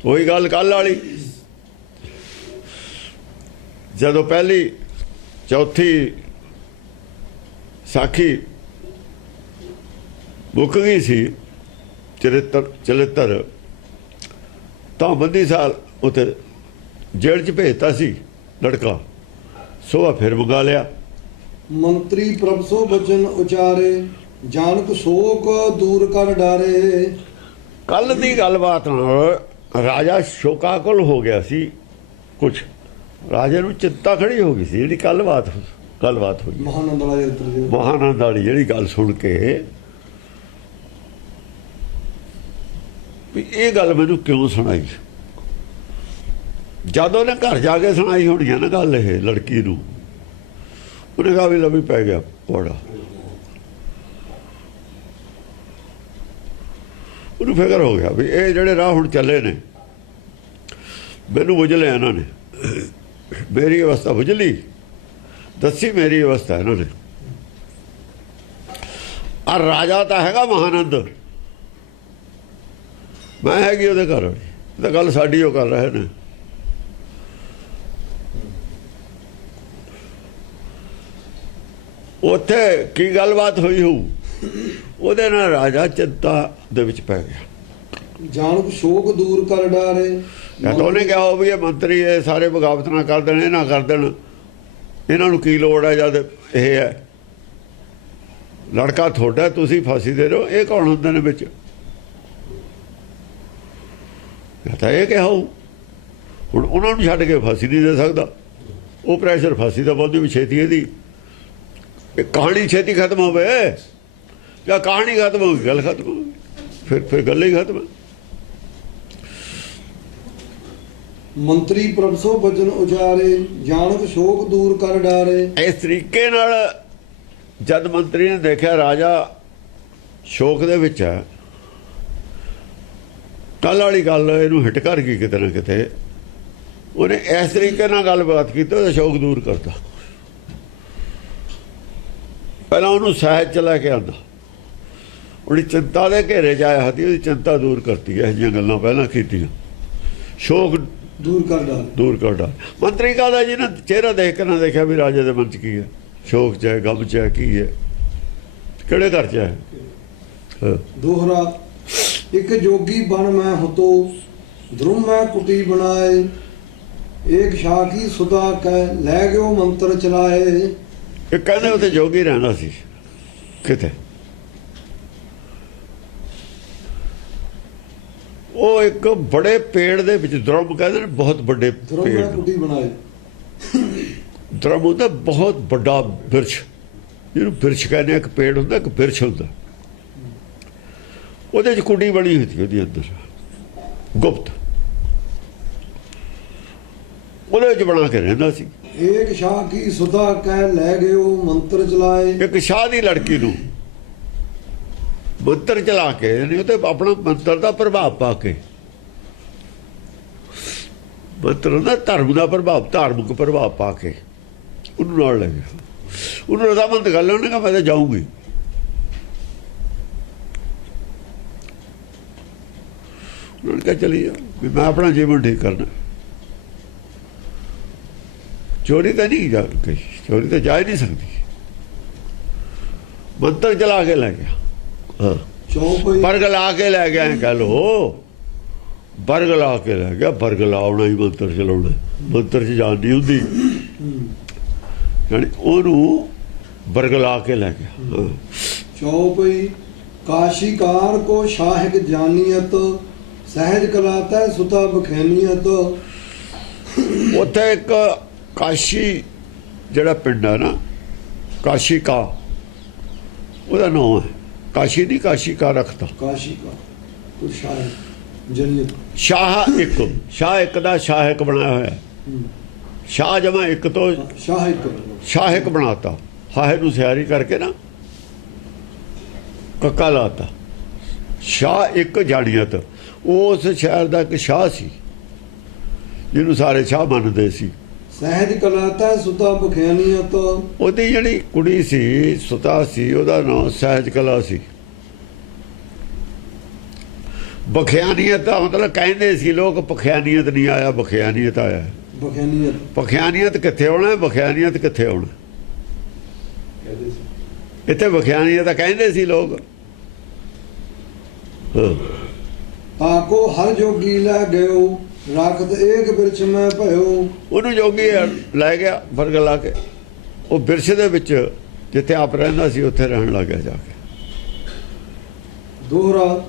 ਉਹੀ ਗੱਲ ਕੱਲ ਵਾਲੀ, ਜਦੋਂ ਪਹਿਲੀ ਚੌਥੀ ਸਾਖੀ ਮੁੱਕ ਗਈ ਸੀ, ਚਰਿੱਤਰ ਤਾਂ ਬੰਦੀ ਸਾਲ ਉੱਥੇ ਜੇਲ੍ਹ 'ਚ ਭੇਜਤਾ ਸੀ ਲੜਕਾ। ਸੋਹਾ ਫਿਰ ਮੰਗਾ ਲਿਆ। ਮੰਤਰੀ ਪ੍ਰਭ ਸੋ ਬਚਨ ਉਚਾਰੇ, ਜਾਨਕ ਸ਼ੋਕ ਦੂਰ ਕਰ ਡਾਰੇ। ਕੱਲ ਦੀ ਗੱਲਬਾਤ ਨਾਲ ਰਾਜਾ ਸ਼ੋਕਾਕੁਲ ਹੋ ਗਿਆ ਸੀ। ਕੁਛ ਰਾਜੇ ਨੂੰ ਚਿੰਤਾ ਖੜੀ ਹੋ ਗਈ ਸੀ, ਜਿਹੜੀ ਗੱਲਬਾਤ ਹੋਈ ਮਹਾਨੰਦ ਵਾਲੀ, ਜਿਹੜੀ ਗੱਲ ਸੁਣ ਕੇ ਵੀ ਇਹ ਗੱਲ ਮੈਨੂੰ ਕਿਉਂ ਸੁਣਾਈ। ਜਦੋਂ ਨੇ ਘਰ ਜਾ ਕੇ ਸੁਣਾਈ ਹੋਣੀ ਨਾ ਗੱਲ ਇਹ ਲੜਕੀ ਨੂੰ, ਉਹਨੇ ਕਹਾ ਵੀ ਲਵੀ ਪੈ ਗਿਆ ਪੌੜਾ। ਉਹਨੂੰ ਫਿਕਰ ਹੋ ਗਿਆ ਵੀ ਇਹ ਜਿਹੜੇ ਰਾਹ ਹੁਣ ਚੱਲੇ ਨੇ, ਮੈਨੂੰ ਬੁੱਝ ਲਿਆ ਇਹਨਾਂ ਨੇ, ਮੇਰੀ ਅਵਸਥਾ ਬੁੱਝ ਲਈ, ਦੱਸੀ ਮੇਰੀ ਅਵਸਥਾ ਇਹਨਾਂ ਨੇ। ਆ ਰਾਜਾ ਤਾਂ ਹੈਗਾ ਮਹਾਨੰਦ, ਮੈਂ ਹੈਗੀ ਉਹਦੇ ਘਰ ਵਾਲੀ। ਇਹ ਤਾਂ ਗੱਲ ਸਾਡੀ ਉਹ ਕਰ ਰਹੇ ਨੇ। ਉੱਥੇ ਕੀ ਗੱਲਬਾਤ ਹੋਈ ਹੋਊ, ਉਹਦੇ ਨਾਲ ਰਾਜਾ ਚਿੰਤਾ ਦੇ ਵਿੱਚ ਪੈ ਗਿਆ। ਜਾਨਕ ਸ਼ੋਕ ਦੂਰ ਕਰ ਡਾਰੇ। ਜਾਂ ਤਾਂ ਉਹਨੇ ਕਿਹਾ ਵੀ ਇਹ ਮੰਤਰੀ ਇਹ ਸਾਰੇ ਬਗਾਵਤ ਨਾ ਕਰ ਦੇਣ, ਇਹ ਨਾ ਕਰ ਦੇਣ, ਇਹਨਾਂ ਨੂੰ ਕੀ ਲੋੜ ਹੈ ਜਦ ਇਹ ਹੈ ਲੜਕਾ ਤੁਹਾਡਾ, ਤੁਸੀਂ ਫਾਂਸੀ ਦੇ ਰਹੇ ਹੋ। ਇਹ ਕੌਣ ਹੁੰਦੇ ਨੇ ਵਿੱਚ? ਤਾਂ ਇਹ ਕਿਹਾ ਹੋਊ। ਹੁਣ ਉਹਨਾਂ ਨੂੰ ਛੱਡ ਕੇ ਫਾਂਸੀ ਨਹੀਂ ਦੇ ਸਕਦਾ। ਉਹ ਪ੍ਰੈਸ਼ਰ ਫਾਂਸੀ ਦਾ ਬਹੁਤ ਵੀ ਛੇਤੀ ਇਹਦੀ ਕਹਾਣੀ ਛੇਤੀ ਖਤਮ ਹੋਵੇ, ਜਾਂ ਕਹਾਣੀ ਖਤਮ ਹੋ ਗਈ ਗੱਲ ਖਤਮ ਹੋ ਗਈ, ਫਿਰ ਗੱਲ ਹੀ ਖਤਮ। ਮੰਤਰੀ ਪ੍ਰਭ ਸੋ ਬਚਨ ਉਚਾਰੇ, ਜਾਨਕ ਸ਼ੋਕ ਦੂਰ ਕਰ ਡਾਰੇ। ਇਸ ਤਰੀਕੇ ਨਾਲ ਜਦ ਮੰਤਰੀ ਨੇ ਦੇਖਿਆ ਰਾਜਾ ਸ਼ੋਕ ਦੇ ਵਿੱਚ ਹੈ, ਕੱਲ ਵਾਲੀ ਗੱਲ ਇਹਨੂੰ ਹਿੱਟ ਕਰ ਗਈ ਕਿਤੇ ਨਾ ਕਿਤੇ। ਉਹਨੇ ਇਸ ਤਰੀਕੇ ਨਾਲ ਗੱਲਬਾਤ ਕੀਤੀ, ਉਹਦਾ ਸ਼ੌਕ ਦੂਰ ਕਰਤਾ। ਪਹਿਲਾਂ ਉਹਨੂੰ ਸਹਿਜ ਚ ਲੈ ਕੇ ਆਉਂਦਾ, ਉਹਦੀ ਚਿੰਤਾ ਦੇ ਘੇਰੇ 'ਚ ਆਇਆ ਸੀ, ਉਹਦੀ ਚਿੰਤਾ ਦੂਰ ਕਰਤੀ। ਇਹੋ ਜਿਹੀਆਂ ਗੱਲਾਂ ਪਹਿਲਾਂ ਕੀਤੀਆਂ, ਸ਼ੌਕ ਦੂਰ ਕਰ ਡਾਲ। ਮੰਤਰੀ ਕਹਦਾ ਜੀ ਨਾ ਚਿਹਰਾ ਦੇਖ ਕੇ ਨਾ ਦੇਖਿਆ ਵੀ ਰਾਜੇ ਦੇ ਮਨ 'ਚ ਕੀ ਹੈ, ਸ਼ੌਕ 'ਚ ਹੈ, ਗਮ 'ਚ ਹੈ, ਕੀ ਹੈ, ਕਿਹੜੇ ਘਰ 'ਚ ਹੈ। ਦੋਹਰਾ ਇੱਕ ਜੋਗੀ ਬਣ ਮੈਂ ਹੁਤੋ, ਧਰੁਮ ਮੈਂ ਕੁਟੀ ਬਣਾਏ। ਏਕ ਸ਼ਾਖੀ ਸੁਦਾ ਕਹਿ ਲੈ ਗਿਓ ਮੰਤਰ ਚਲਾਏ। ਇਹ ਕਹਿੰਦੇ ਉੱਥੇ ਜੋਗੀ ਰਹਿਣਾ ਸੀ ਕਿਤੇ। ਉਹ ਇੱਕ ਬੜੇ ਪੇੜ ਦੇ ਵਿੱਚ, ਧਰਮ ਕਹਿੰਦੇ ਨੇ ਬਹੁਤ ਵੱਡੇ ਪੇੜ, ਕੁਟੀ ਬਣਾਏ। ਧਰਮ ਹੁੰਦਾ ਬਹੁਤ ਵੱਡਾ ਬਿਰਛ, ਜਿਹਨੂੰ ਬਿਰਛ ਕਹਿੰਦੇ, ਇੱਕ ਪੇੜ ਹੁੰਦਾ, ਇੱਕ ਬਿਰਛ ਹੁੰਦਾ। ਉਹਦੇ 'ਚ ਕੁੰਡੀ ਬਣੀ ਹੋਈ ਸੀ ਉਹਦੇ ਅੰਦਰ, ਗੁਪਤ, ਉਹਦੇ ਵਿੱਚ ਬਣਾ ਕੇ ਰਹਿੰਦਾ ਸੀ। ਏਕ ਸ਼ਾਹ ਕੀ ਸੁਦਾ ਕਹਿ ਲੈ ਗਿਓ ਮੰਤਰ ਚਲਾਏ। ਇੱਕ ਸ਼ਾਹ ਦੀ ਲੜਕੀ ਨੂੰ ਮੰਤਰ ਚਲਾ ਕੇ, ਨਹੀਂ ਤੇ ਆਪਣਾ ਮੰਤਰ ਦਾ ਪ੍ਰਭਾਵ ਪਾ ਕੇ, ਮੰਤਰ ਦਾ ਧਰਮ ਦਾ ਪ੍ਰਭਾਵ, ਧਾਰਮਿਕ ਪ੍ਰਭਾਵ ਪਾ ਕੇ ਉਹਨੂੰ ਨਾਲ ਲੈ ਗਿਆ। ਉਹਨੂੰ ਰਜ਼ਾਮੰਦ ਕਰ ਲਿਆ, ਉਹਨੇ ਕਿਹਾ ਮੈਂ ਤਾਂ ਜਾਊਂਗੀ। ਉਹਨੇ ਕਿਹਾ ਚਲੀ ਜਾ, ਵੀ ਮੈਂ ਆਪਣਾ ਜੀਵਨ ਠੀਕ ਕਰਨਾ। ਚੋਰੀ ਤਾਂ ਨਹੀਂ ਜਾ, ਚੋਰੀ ਤਾਂ ਜਾ ਹੀ ਨਹੀਂ ਸਕਦੀ। ਮੰਤਰ ਚਲਾ ਕੇ ਲੈ ਗਿਆ। ਹਾਂ, ਚੌਪਈ ਬਰਗ ਲਾ ਕੇ ਲੈ ਗਿਆ, ਕਹਿ ਲੋ ਬਰਗ ਲਾ ਕੇ ਲੈ ਗਿਆ। ਬਰਗ ਲਾਉਣਾ ਹੀ ਮੰਤਰ ਚਲਾਉਣਾ, ਮੰਤਰ 'ਚ ਜਾਣ ਨਹੀਂ ਹੁੰਦੀ, ਯਾਨੀ ਉਹਨੂੰ ਬਰਗ ਲਾ ਕੇ ਲੈ ਗਿਆ। ਹਾਂ। ਚੌਪਈ ਕਾਸ਼ੀਕਾਰ ਕੋ ਸ਼ਾਹਿਕ ਜਾਨੀਅਤ ਸਹਿਜ ਕਲਾ ਤੈ ਸੁਤਾ ਬਖੈਨੀਅਤ। ਉੱਥੇ ਇੱਕ ਕਾਸ਼ੀ ਜਿਹੜਾ ਪਿੰਡ ਹੈ ਨਾ, ਕਾਸ਼ੀ ਕਾ ਉਹਦਾ ਨਾਮ ਹੈ। ਕਾਸ਼ੀ ਨਹੀਂ, ਕਾਸ਼ੀ ਕਾ ਰੱਖਤਾ। ਕਾਸ਼ੀਕਾਰ ਕੋ ਸ਼ਾਹਿਕ ਜਾਨੀਅਤ। ਸ਼ਾਹ ਇੱਕ, ਸ਼ਾਹ ਇੱਕ ਦਾ ਸ਼ਾਹਿਕ ਬਣਾਇਆ ਹੋਇਆ। ਸ਼ਾਹ ਜਮਾ ਇੱਕ ਤੋਂ ਸ਼ਾਹਿਕ ਬਣਾਤਾ, ਹਾਹੇ ਨੂੰ ਸਿਆਰੀ ਕਰਕੇ ਨਾ ਕੱਕਾ ਲਾਤਾ। ਸ਼ਾਹ ਇੱਕ ਜਾਣੀਅਤ, ਉਸ ਸ਼ਹਿਰ ਦਾ ਇੱਕ ਸ਼ਾਹ ਸੀ ਜਿਹਨੂੰ ਸਾਰੇ ਸ਼ਾਹ ਮੰਨਦੇ ਸੀ। ਸਹਿਜ ਕਲਾ ਤੈ ਸੁਤਾ ਬਖੈਨੀਅਤ। ਉਹਦੀ ਜਿਹੜੀ ਕੁੜੀ ਸੀ ਸੁਤਾ ਸੀ, ਉਹਦਾ ਨਾਮ ਸਹਿਜ ਕਲਾ ਸੀ। ਬਖਿਆਨੀਅਤ ਦਾ ਮਤਲਬ ਕਹਿੰਦੇ ਸੀ ਲੋਕ, ਪਖਿਆਨੀਅਤ ਨਹੀਂ ਆਇਆ, ਬਖਿਆਨੀਅਤ ਆਇਆ। ਬਖੈਨੀਅਤ, ਬਖਿਆਨੀਅਤ ਕਿੱਥੇ ਆਉਣਾ, ਬਖਿਆਨੀਅਤ ਕਿੱਥੇ ਆਉਣਾ? ਇੱਥੇ ਬਖਿਆਨੀਅਤ ਕਹਿੰਦੇ ਸੀ ਲੋਕ। ਹਾਂ। ਤਾਕੋ ਹਰ ਜੋਗੀ ਲੈ ਗਇਓ ਰੱਖਤ ਏਕ ਬਿਰਛ ਮੈਂ ਭਇਓ। ਉਹਨੂੰ ਜੋਗੀ ਲੈ ਗਿਆ ਬਰਗ ਲਾ ਕੇ, ਉਹ ਬਿਰਛ ਦੇ ਵਿੱਚ ਜਿੱਥੇ ਆਪ ਰਹਿੰਦਾ ਸੀ ਉੱਥੇ ਰਹਿਣ ਲੱਗ ਗਿਆ ਜਾ ਕੇ। ਦੋਹਰਾ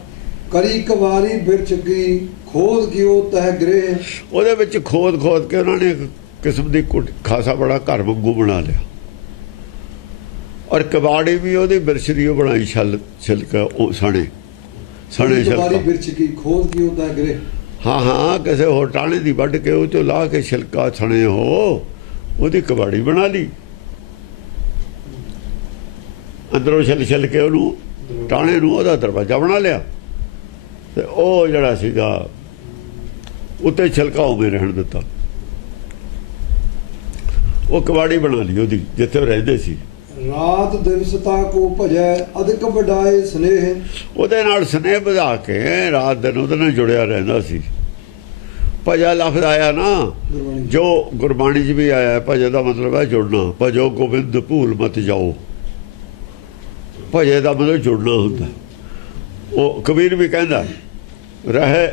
ਕਰੀ ਕਵਾਰੀ ਬਿਰਛ ਕੀ ਖੋਦ ਕਿਉ ਤਹਿ ਗ੍ਰਹਿ। ਉਹਦੇ ਵਿੱਚ ਖੋਦ ਖੋਦ ਕੇ ਉਹਨਾਂ ਨੇ ਇੱਕ ਕਿਸਮ ਦੀ ਖਾਸਾ ਬੜਾ ਘਰ ਵਾਂਗੂ ਬਣਾ ਲਿਆ, ਔਰ ਕਬਾੜੀ ਵੀ ਉਹਦੀ ਬਿਰਛ ਦੀ ਉਹ ਬਣਾਈ, ਛਿਲਕਾ ਉਹ ਸਣੇ ਛਿਲਕਾ। ਬਿਰਛ ਕੀ ਖੋਦ ਕਿਉ ਤਹਿ ਗ੍ਰਹਿ। ਹਾਂ ਹਾਂ, ਕਿਸੇ ਹੋਰ ਟਾਣੇ ਦੀ ਵੱਢ ਕੇ ਉਹ ਚੋਂ ਲਾ ਕੇ ਛਿਲਕਾ ਛਣੇ ਹੋ ਉਹਦੀ ਕਬਾੜੀ ਬਣਾ ਲਈ। ਅੰਦਰੋਂ ਛਿਲ ਕੇ ਉਹਨੂੰ ਟਾਣੇ ਨੂੰ ਉਹਦਾ ਦਰਵਾਜ਼ਾ ਬਣਾ ਲਿਆ, ਤੇ ਉਹ ਜਿਹੜਾ ਸੀਗਾ ਉੱਤੇ ਛਿਲਕਾ ਉਵੇਂ ਰਹਿਣ ਦਿੱਤਾ। ਉਹ ਕਬਾੜੀ ਬਣਾ ਲਈ ਉਹਦੀ ਜਿੱਥੇ ਉਹ ਰਹਿੰਦੇ ਸੀ। ਰਾਤ ਦਿਵਸਤਾ ਕੋ ਭਜੈ ਅਧਿਕ ਵਡਾਏ ਸਨੇਹ। ਉਹਦੇ ਨਾਲ ਸਨੇਹ ਵਧਾ ਕੇ ਰਾਤ ਦਿਨ ਉਹਦੇ ਨਾਲ ਜੁੜਿਆ ਰਹਿੰਦਾ ਸੀ। ਭਜਾ ਲਫ਼ਜ਼ ਆਇਆ ਨਾ, ਜੋ ਗੁਰਬਾਣੀ 'ਚ ਵੀ ਆਇਆ। ਭਜੇ ਦਾ ਮਤਲਬ ਹੈ ਜੁੜਨਾ। ਭਜੋ ਗੋਬਿੰਦ ਭੂਲ ਮਤ ਜਾਓ। ਭਜੇ ਦਾ ਮਤਲਬ ਜੁੜਨਾ ਹੁੰਦਾ। ਉਹ ਕਬੀਰ ਵੀ ਕਹਿੰਦਾ, ਰਹੇ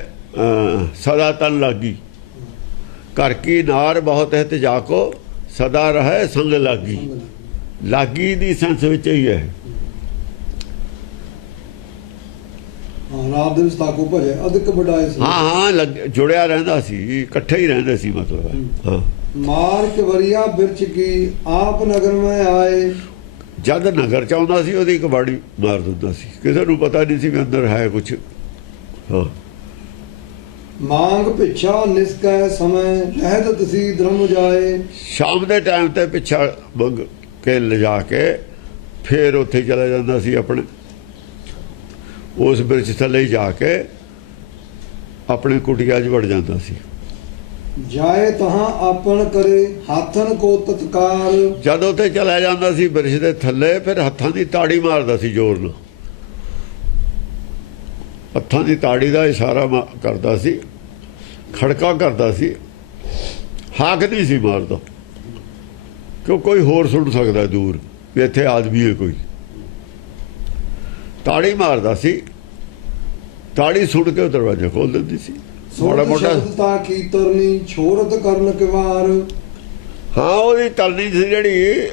ਸਦਾ ਤਨ ਲਾਗੀ ਘਰ ਕੀ ਨਾਰ ਬਹੁਤ ਹੈ ਤੇ ਜਾ ਕੋ ਸਦਾ ਰਹੇ ਸੰਗ ਲਾਗੀ। ਲਾਗੀ ਦੀ ਸੈਂਸ ਵਿੱਚ ਹੀ ਹੈ। ਰਾਤ ਦਿਵਸਤਾ ਕੋ ਭਜੈ ਅਧਿਕ ਵਡਾਏ ਸਨੇਹ। ਹਾਂ, ਜੁੜਿਆ ਰਹਿੰਦਾ ਸੀ, ਇਕੱਠੇ ਹੀ ਰਹਿੰਦੇ ਸੀ ਮਤਲਬ। ਹਾਂ। ਮਾਰ ਕਵਰੀਆ ਬਿਰਛ ਕੀ ਆਪ ਨਗਰ ਮੈਂ ਆਏ। ਜਦ ਨਗਰ ਚ ਆਉਂਦਾ ਸੀ ਉਹਦੀ ਕਬਾੜੀ ਮਾਰ ਦਿੰਦਾ ਸੀ, ਕਿਸੇ ਨੂੰ ਪਤਾ ਨਹੀਂ ਸੀ ਵੀ ਅੰਦਰ ਹੈ ਕੁਛ। ਹਾਂ। ਮੰਗ ਪਿੱਛਾ ਨਿਸਕੈ ਸਮੇਂ ਲਹਿਦ ਤਸੀ ਧਰਮ ਜਾਏ। ਸ਼ਾਮ ਦੇ ਟਾਈਮ ਤੇ ਪਿੱਛਾ ਮੰਗ ਕੇ ਲਿਜਾ ਕੇ ਫੇਰ ਉੱਥੇ ਚਲਾ ਜਾਂਦਾ ਸੀ, ਆਪਣੇ ਉਸ ਬਿਰਛ ਥੱਲੇ ਹੀ ਜਾ ਕੇ ਆਪਣੇ ਕੁਟੀਆ 'ਚ ਵੜ ਜਾਂਦਾ ਸੀ। ਜਾਏ ਤਹਾਂ ਆਪਨ ਕਰੇ ਹੱਥਨ ਕੋ ਤਤਕਾਰ। ਜਦ ਉੱਥੇ ਚਲਾ ਜਾਂਦਾ ਸੀ ਬਿਰਛ ਦੇ ਥੱਲੇ, ਫਿਰ ਹੱਥਾਂ ਦੀ ਤਾੜੀ ਮਾਰਦਾ ਸੀ ਜ਼ੋਰ ਨਾਲ। ਹੱਥਾਂ ਦੀ ਤਾੜੀ ਦਾ ਇਸ਼ਾਰਾ ਕਰਦਾ ਸੀ, ਖੜਕਾ ਕਰਦਾ ਸੀ, ਹਾਕ ਨਹੀਂ ਸੀ ਮਾਰਦਾ, ਕਿਉਂ ਕੋਈ ਹੋਰ ਸੁਣ ਸਕਦਾ ਦੂਰ ਵੀ ਇੱਥੇ ਆਦਮੀ ਹੈ ਕੋਈ। ਤਾੜੀ ਮਾਰਦਾ ਸੀ, ਤਾੜੀ ਸੁਣ ਕੇ ਉਹ ਦਰਵਾਜ਼ਾ ਖੋਲ ਦਿੰਦੀ ਸੀ। ਮਾੜਾ ਮੋਟਾ ਤਾਂ ਕੀ ਤਰਨੀ ਛੋਰਤ ਕਰਨ ਕਿਵਾਰ। ਹਾਂ, ਉਹਦੀ ਤਰਨੀ ਸੀ ਜਿਹੜੀ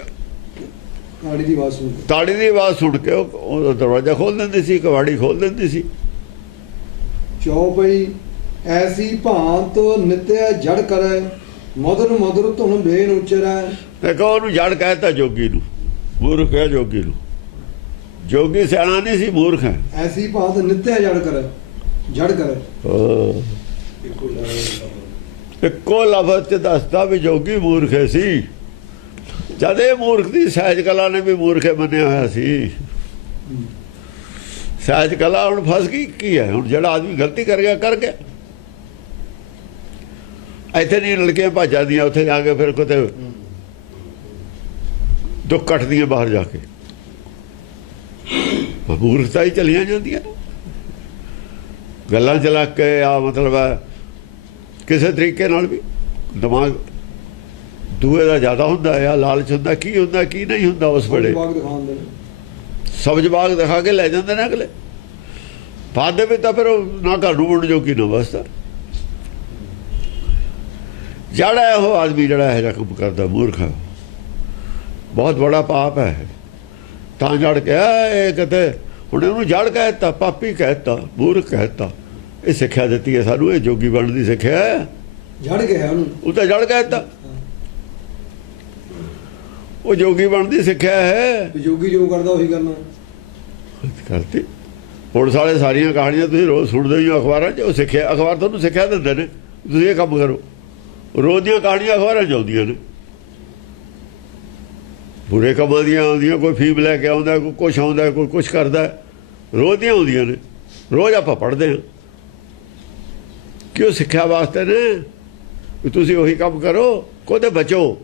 ਤਾੜੀ ਦੀ ਆਵਾਜ਼ ਸੁਣ ਕੇ, ਤਾੜੀ ਦੀ ਆਵਾਜ਼ ਸੁਣ ਕੇ ਉਹ ਦਰਵਾਜ਼ਾ ਖੋਲ ਦਿੰਦੀ ਸੀ, ਕਵਾੜੀ ਖੋਲ ਦਿੰਦੀ ਸੀ। ਚੌਪਈ ਐਸੀ ਭਾਂਤ ਨਿਤਿਆ ਜੜ ਕਰੈ ਮਧੁਰ ਮਧੁਰ ਧੁਨ ਬੇਨ ਉਚਰੈ। ਦੇਖੋ ਉਹਨੂੰ ਜੜ ਕਹਿਤਾ ਜੋਗੀ ਨੂੰ, ਮੂਰਖ ਹੈ ਜੋਗੀ ਨੂੰ। ਜੋਗੀ ਸਿਆਣਾ ਨਹੀਂ ਸੀ, ਮੂਰਖ ਹੈ। ਐਸੀ ਭਾਂਤ ਨਿਤਿਆ ਜੜ ਕਰੈ ਇੱਕੋ ਲਫ਼ਜ਼ 'ਚ ਦੱਸਦਾ ਵੀ ਜੋਗੀ ਮੂਰਖ ਸੀ। ਜਦ ਇਹ ਮੂਰਖ ਦੀ ਸਹਿਜ ਕਲਾ ਨੇ ਵੀ ਮੂਰਖੇ ਮੰਨਿਆ ਹੋਇਆ ਸੀ। ਸਹਿਜ ਕਲਾ ਹੁਣ ਫਸ ਗਈ। ਕੀ ਹੈ ਹੁਣ? ਜਿਹੜਾ ਆਦਮੀ ਗਲਤੀ ਕਰ ਗਿਆ ਇੱਥੇ ਨਹੀਂ ਲੜਕੀਆਂ ਭੱਜ ਜਾਂਦੀਆਂ, ਉੱਥੇ ਜਾ ਕੇ ਫਿਰ ਕਿਤੇ ਦੁੱਖ ਕੱਟਦੀਆਂ ਬਾਹਰ ਜਾ ਕੇ। ਮੂਰਖਤਾ ਹੀ ਚਲੀਆਂ ਜਾਂਦੀਆਂ ਨੇ ਗੱਲਾਂ ਚਲਾ ਕੇ। ਆ ਮਤਲਬ ਹੈ ਕਿਸੇ ਤਰੀਕੇ ਨਾਲ ਵੀ ਦਿਮਾਗ ਦੂਏ ਦਾ ਜ਼ਿਆਦਾ ਹੁੰਦਾ ਹੈ, ਲਾਲਚ ਹੁੰਦਾ, ਕੀ ਹੁੰਦਾ ਕੀ ਨਹੀਂ ਹੁੰਦਾ ਉਸ ਵੇਲੇ। ਸਬਜ਼ ਬਾਗ ਦਿਖਾ ਕੇ ਲੈ ਜਾਂਦੇ ਨੇ ਅਗਲੇ। ਬਾਅਦ ਦੇ ਵਿੱਚ ਤਾਂ ਫਿਰ ਉਹ ਨਾ ਘਰ ਨੂੰ ਮੁੰਡ ਜੋਗੀ ਨਾ ਵਸਦਾ। ਜਿਹੜਾ ਉਹ ਆਦਮੀ ਜਿਹੜਾ ਇਹੋ ਜਿਹਾ ਕੰਮ ਕਰਦਾ ਮੂਰਖ ਹੈ, ਬਹੁਤ ਬੜਾ ਪਾਪ ਹੈ। ਤਾਂ ਜੜ ਕੇ ਇਹ ਕਿਤੇ ਹੁਣ ਉਹਨੂੰ ਜੜ ਕਹਿ ਦਿੱਤਾ, ਪਾਪੀ ਕਹਿ ਦਿੱਤਾ, ਮੂਰਖ ਕਹਿ ਦਿੱਤਾ। ਇਹ ਸਿੱਖਿਆ ਦਿੱਤੀ ਹੈ ਸਾਨੂੰ, ਇਹ ਜੋਗੀ ਬਣਨ ਦੀ ਸਿੱਖਿਆ ਹੈ। ਜੜ ਗਿਆ ਉਹਨੂੰ, ਉਹ ਤਾਂ ਜੜ ਕਹਿ ਦਿੱਤਾ, ਉਹ ਜੋਗੀ ਬਣਨ ਦੀ ਸਿੱਖਿਆ ਹੈ। ਜੋਗੀ ਜੋ ਕਰਦਾ ਉਹੀ ਕਰਨਾ ਕਰਤੀ। ਪੁਲਿਸ ਵਾਲੇ ਸਾਰੀਆਂ ਕਹਾਣੀਆਂ ਤੁਸੀਂ ਰੋਜ਼ ਸੁਣਦੇ ਹੀ ਹੋ ਅਖਬਾਰਾਂ 'ਚ। ਉਹ ਸਿੱਖਿਆ, ਅਖਬਾਰ ਤੁਹਾਨੂੰ ਸਿੱਖਿਆ ਦਿੰਦੇ ਨੇ ਤੁਸੀਂ ਇਹ ਕੰਮ ਕਰੋ। ਰੋਜ਼ ਦੀਆਂ ਕਹਾਣੀਆਂ ਅਖਬਾਰਾਂ 'ਚ ਆਉਂਦੀਆਂ ਨੇ, ਬੁਰੇ ਕੰਮਾਂ ਦੀਆਂ ਆਉਂਦੀਆਂ। ਕੋਈ ਫੀਮ ਲੈ ਕੇ ਆਉਂਦਾ, ਕੋਈ ਕੁਛ ਆਉਂਦਾ, ਕੋਈ ਕੁਛ ਕਰਦਾ, ਰੋਜ਼ ਦੀਆਂ ਆਉਂਦੀਆਂ ਨੇ। ਰੋਜ਼ ਆਪਾਂ ਪੜ੍ਹਦੇ ਹਾਂ ਕਿ ਉਹ ਸਿੱਖਿਆ ਵਾਸਤੇ ਨੇ ਵੀ ਤੁਸੀਂ ਉਹੀ ਕੰਮ ਕਰੋ, ਕੋਤੇ ਬਚੋ।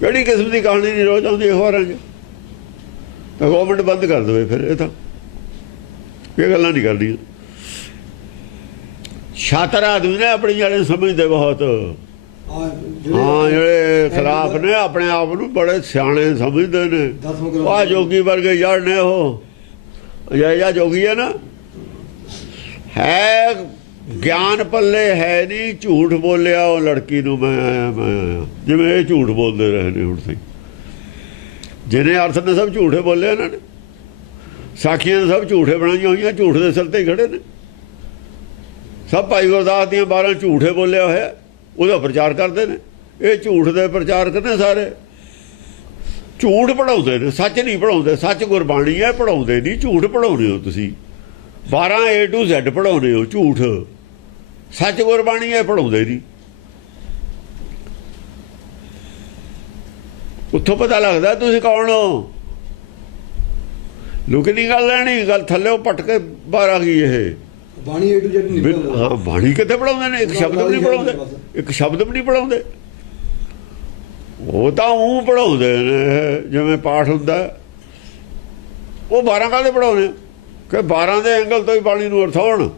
ਕਿਹੜੀ ਕਿਸਮ ਦੀ ਕਹਾਣੀ ਨਹੀਂ ਰੋਜ਼ ਆਉਂਦੀ ਅਖਬਾਰਾਂ 'ਚ। ਤਾਂ ਗੌਰਮੈਂਟ ਬੰਦ ਕਰ ਦੇਵੇ ਫਿਰ। ਇਹ ਤਾਂ ਇਹ ਗੱਲਾਂ ਨਹੀਂ ਕਰਦੀਆਂ। ਸ਼ਾਤਰ ਆਦਮੀ ਨੇ ਆਪਣੀ ਜਿਹੜੇ ਸਮਝਦੇ ਬਹੁਤ, ਹਾਂ ਜਿਹੜੇ ਖਿਲਾਫ ਨੇ ਆਪਣੇ ਆਪ ਨੂੰ ਬੜੇ ਸਿਆਣੇ ਸਮਝਦੇ ਨੇ। ਆਹ ਜੋਗੀ ਵਰਗੇ ਜੜ ਨੇ, ਉਹ ਅਜਿਹਾ ਜੋਗੀ ਹੈ ਨਾ, ਹੈ ਗਿਆਨ ਪੱਲੇ ਹੈ ਨਹੀਂ। ਝੂਠ ਬੋਲਿਆ ਉਹ ਲੜਕੀ ਨੂੰ, ਮੈਂ ਆਇਆ ਜਿਵੇਂ ਇਹ ਝੂਠ ਬੋਲਦੇ ਰਹੇ ਨੇ ਹੁਣ ਤਾਈਂ। ਜਿਹਨੇ ਅਰਥ ਨੇ ਸਭ ਝੂਠੇ ਬੋਲੇ ਇਹਨਾਂ ਨੇ, ਸਾਖੀਆਂ ਸਭ ਝੂਠੇ ਬਣਾਈਆਂ ਹੋਈਆਂ, ਝੂਠ ਦੇ ਸਿਰ ਤੇ ਹੀ ਖੜੇ ਨੇ ਸਭ। ਭਾਈ ਗੁਰਦਾਸ ਦੀਆਂ 12 ਝੂਠੇ ਬੋਲਿਆ ਹੋਇਆ, ਉਹਦਾ ਪ੍ਰਚਾਰ ਕਰਦੇ ਨੇ। ਇਹ ਝੂਠ ਦੇ ਪ੍ਰਚਾਰਕ ਨੇ ਸਾਰੇ, ਝੂਠ ਪੜਾਉਂਦੇ ਨੇ, ਸੱਚ ਨਹੀਂ ਪੜਾਉਂਦੇ। ਸੱਚ ਗੁਰਬਾਣੀ ਹੈ, ਪੜਾਉਂਦੇ ਨਹੀਂ, ਝੂਠ ਪੜਾਉਂਦੇ ਹੋ ਤੁਸੀਂ। 12 A to Z ਪੜਾਉਂਦੇ ਹੋ ਝੂਠ, ਸੱਚ ਗੁਰਬਾਣੀ ਹੈ ਪੜਾਉਂਦੇ ਨਹੀਂ। ਉੱਥੋਂ ਪਤਾ ਲੱਗਦਾ ਤੁਸੀਂ ਕੌਣ ਹੋ। ਲੋਕ ਨਹੀਂ ਗੱਲ ਲੈਣੀ, ਗੱਲ ਥੱਲੇ ਉਹ ਪਟ ਕੇ ਬਾਹਰ ਆ ਗਈ। ਇਹ ਬਾਣੀ A to Z ਨਹੀਂ ਪੜਾਉਂਦੇ। ਹਾਂ, ਬਾਣੀ ਕਿੱਥੇ ਪੜਾਉਂਦੇ ਨੇ? ਇੱਕ ਸ਼ਬਦ ਵੀ ਨਹੀਂ ਪੜਾਉਂਦੇ, ਇੱਕ ਸ਼ਬਦ ਵੀ ਨਹੀਂ ਪੜਾਉਂਦੇ। ਉਹ ਤਾਂ ਉਹ ਪੜਾਉਂਦੇ ਨੇ ਜਿਵੇਂ ਪਾਠ ਹੁੰਦਾ। ਉਹ 12 ਕਾਹਦੇ ਪੜਾਉਂਦੇ ਕਿ 12 ਦੇ ਐਂਗਲ ਤੋਂ ਹੀ ਬਾਣੀ ਨੂੰ ਅਰਥ ਹੋਣ।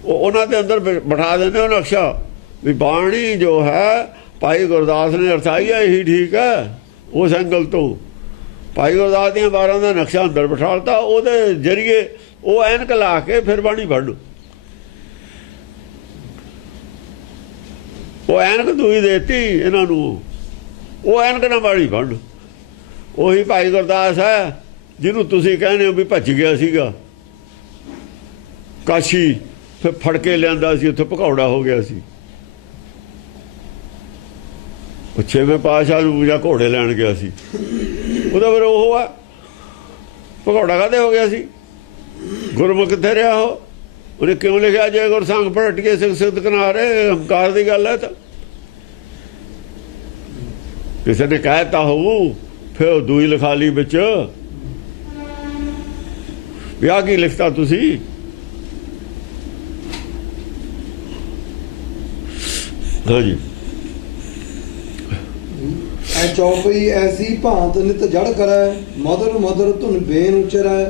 ਉਹ ਉਹਨਾਂ ਦੇ ਅੰਦਰ ਬਿਠਾ ਦਿੰਦੇ ਉਹ ਨਕਸ਼ਾ ਵੀ ਬਾਣੀ ਜੋ ਹੈ ਭਾਈ ਗੁਰਦਾਸ ਨੇ ਅਰਥਾਈ ਹੈ, ਇਹੀ ਠੀਕ ਹੈ। ਉਸ ਐਂਗਲ ਤੋਂ ਭਾਈ ਗੁਰਦਾਸ ਦੀਆਂ 12 ਦਾ ਨਕਸ਼ਾ ਅੰਦਰ ਬਿਠਾਲਤਾ। ਉਹਦੇ ਜ਼ਰੀਏ ਉਹ ਐਨਕ ਲਾ ਕੇ ਫਿਰ ਬਾਣੀ ਪੜ੍ਹਨ। ਉਹ ਐਨਕ ਦੂਈ ਦੇਤੀ ਇਹਨਾਂ ਨੂੰ, ਉਹ ਐਨਕ ਨਾਲ ਬਾਣੀ ਪੜ੍ਹਨ। ਉਹੀ ਭਾਈ ਗੁਰਦਾਸ ਹੈ ਜਿਹਨੂੰ ਤੁਸੀਂ ਕਹਿੰਦੇ ਹੋ ਵੀ ਭੱਜ ਗਿਆ ਸੀਗਾ ਕਾਸ਼ੀ, ਫਿਰ ਫੜ ਕੇ ਲਿਆਂਦਾ ਸੀ, ਉੱਥੇ ਭਗੌੜਾ ਹੋ ਗਿਆ ਸੀ। ਉਹ 6ਵੇਂ ਪਾਤਸ਼ਾਹ ਨੂੰ ਜਾਂ ਘੋੜੇ ਲੈਣ ਗਿਆ ਸੀ, ਉਹਦਾ ਫਿਰ ਉਹ ਆ ਭਗੌੜਾ ਕਾਹਦੇ ਹੋ ਗਿਆ ਸੀ। ਗੁਰਮੁਖ ਕਿੱਥੇ ਰਿਹਾ ਉਹ? ਉਹਨੇ ਕਿਉਂ ਲਿਖਿਆ ਜੇ ਗੁਰਸੰਗ ਪਲਟੀਏ ਸਿੱਖ ਸਿੱਧ ਕਿਨਾਰੇ? ਹੰਕਾਰ ਦੀ ਗੱਲ ਹੈ। ਤਾਂ ਕਿਸੇ ਨੇ ਕਹਿਤਾ ਹੋਊ, ਫਿਰ ਉਹ ਦੂਈ ਲਿਖਾ ਲਈ ਵਿੱਚ। ਵਿਆਹ ਕੀ ਲਿਖਤਾ ਤੁਸੀਂ? ਹਾਂਜੀ, ਐ ਚੌਪਈ ਐਸੀ ਭਾਂਤ ਨਿਤ ਜੜ ਕਰੈ, ਮਧੁਰ ਮਧੁਰ ਧੁਨ ਬੇਨ ਉਚਰੈ।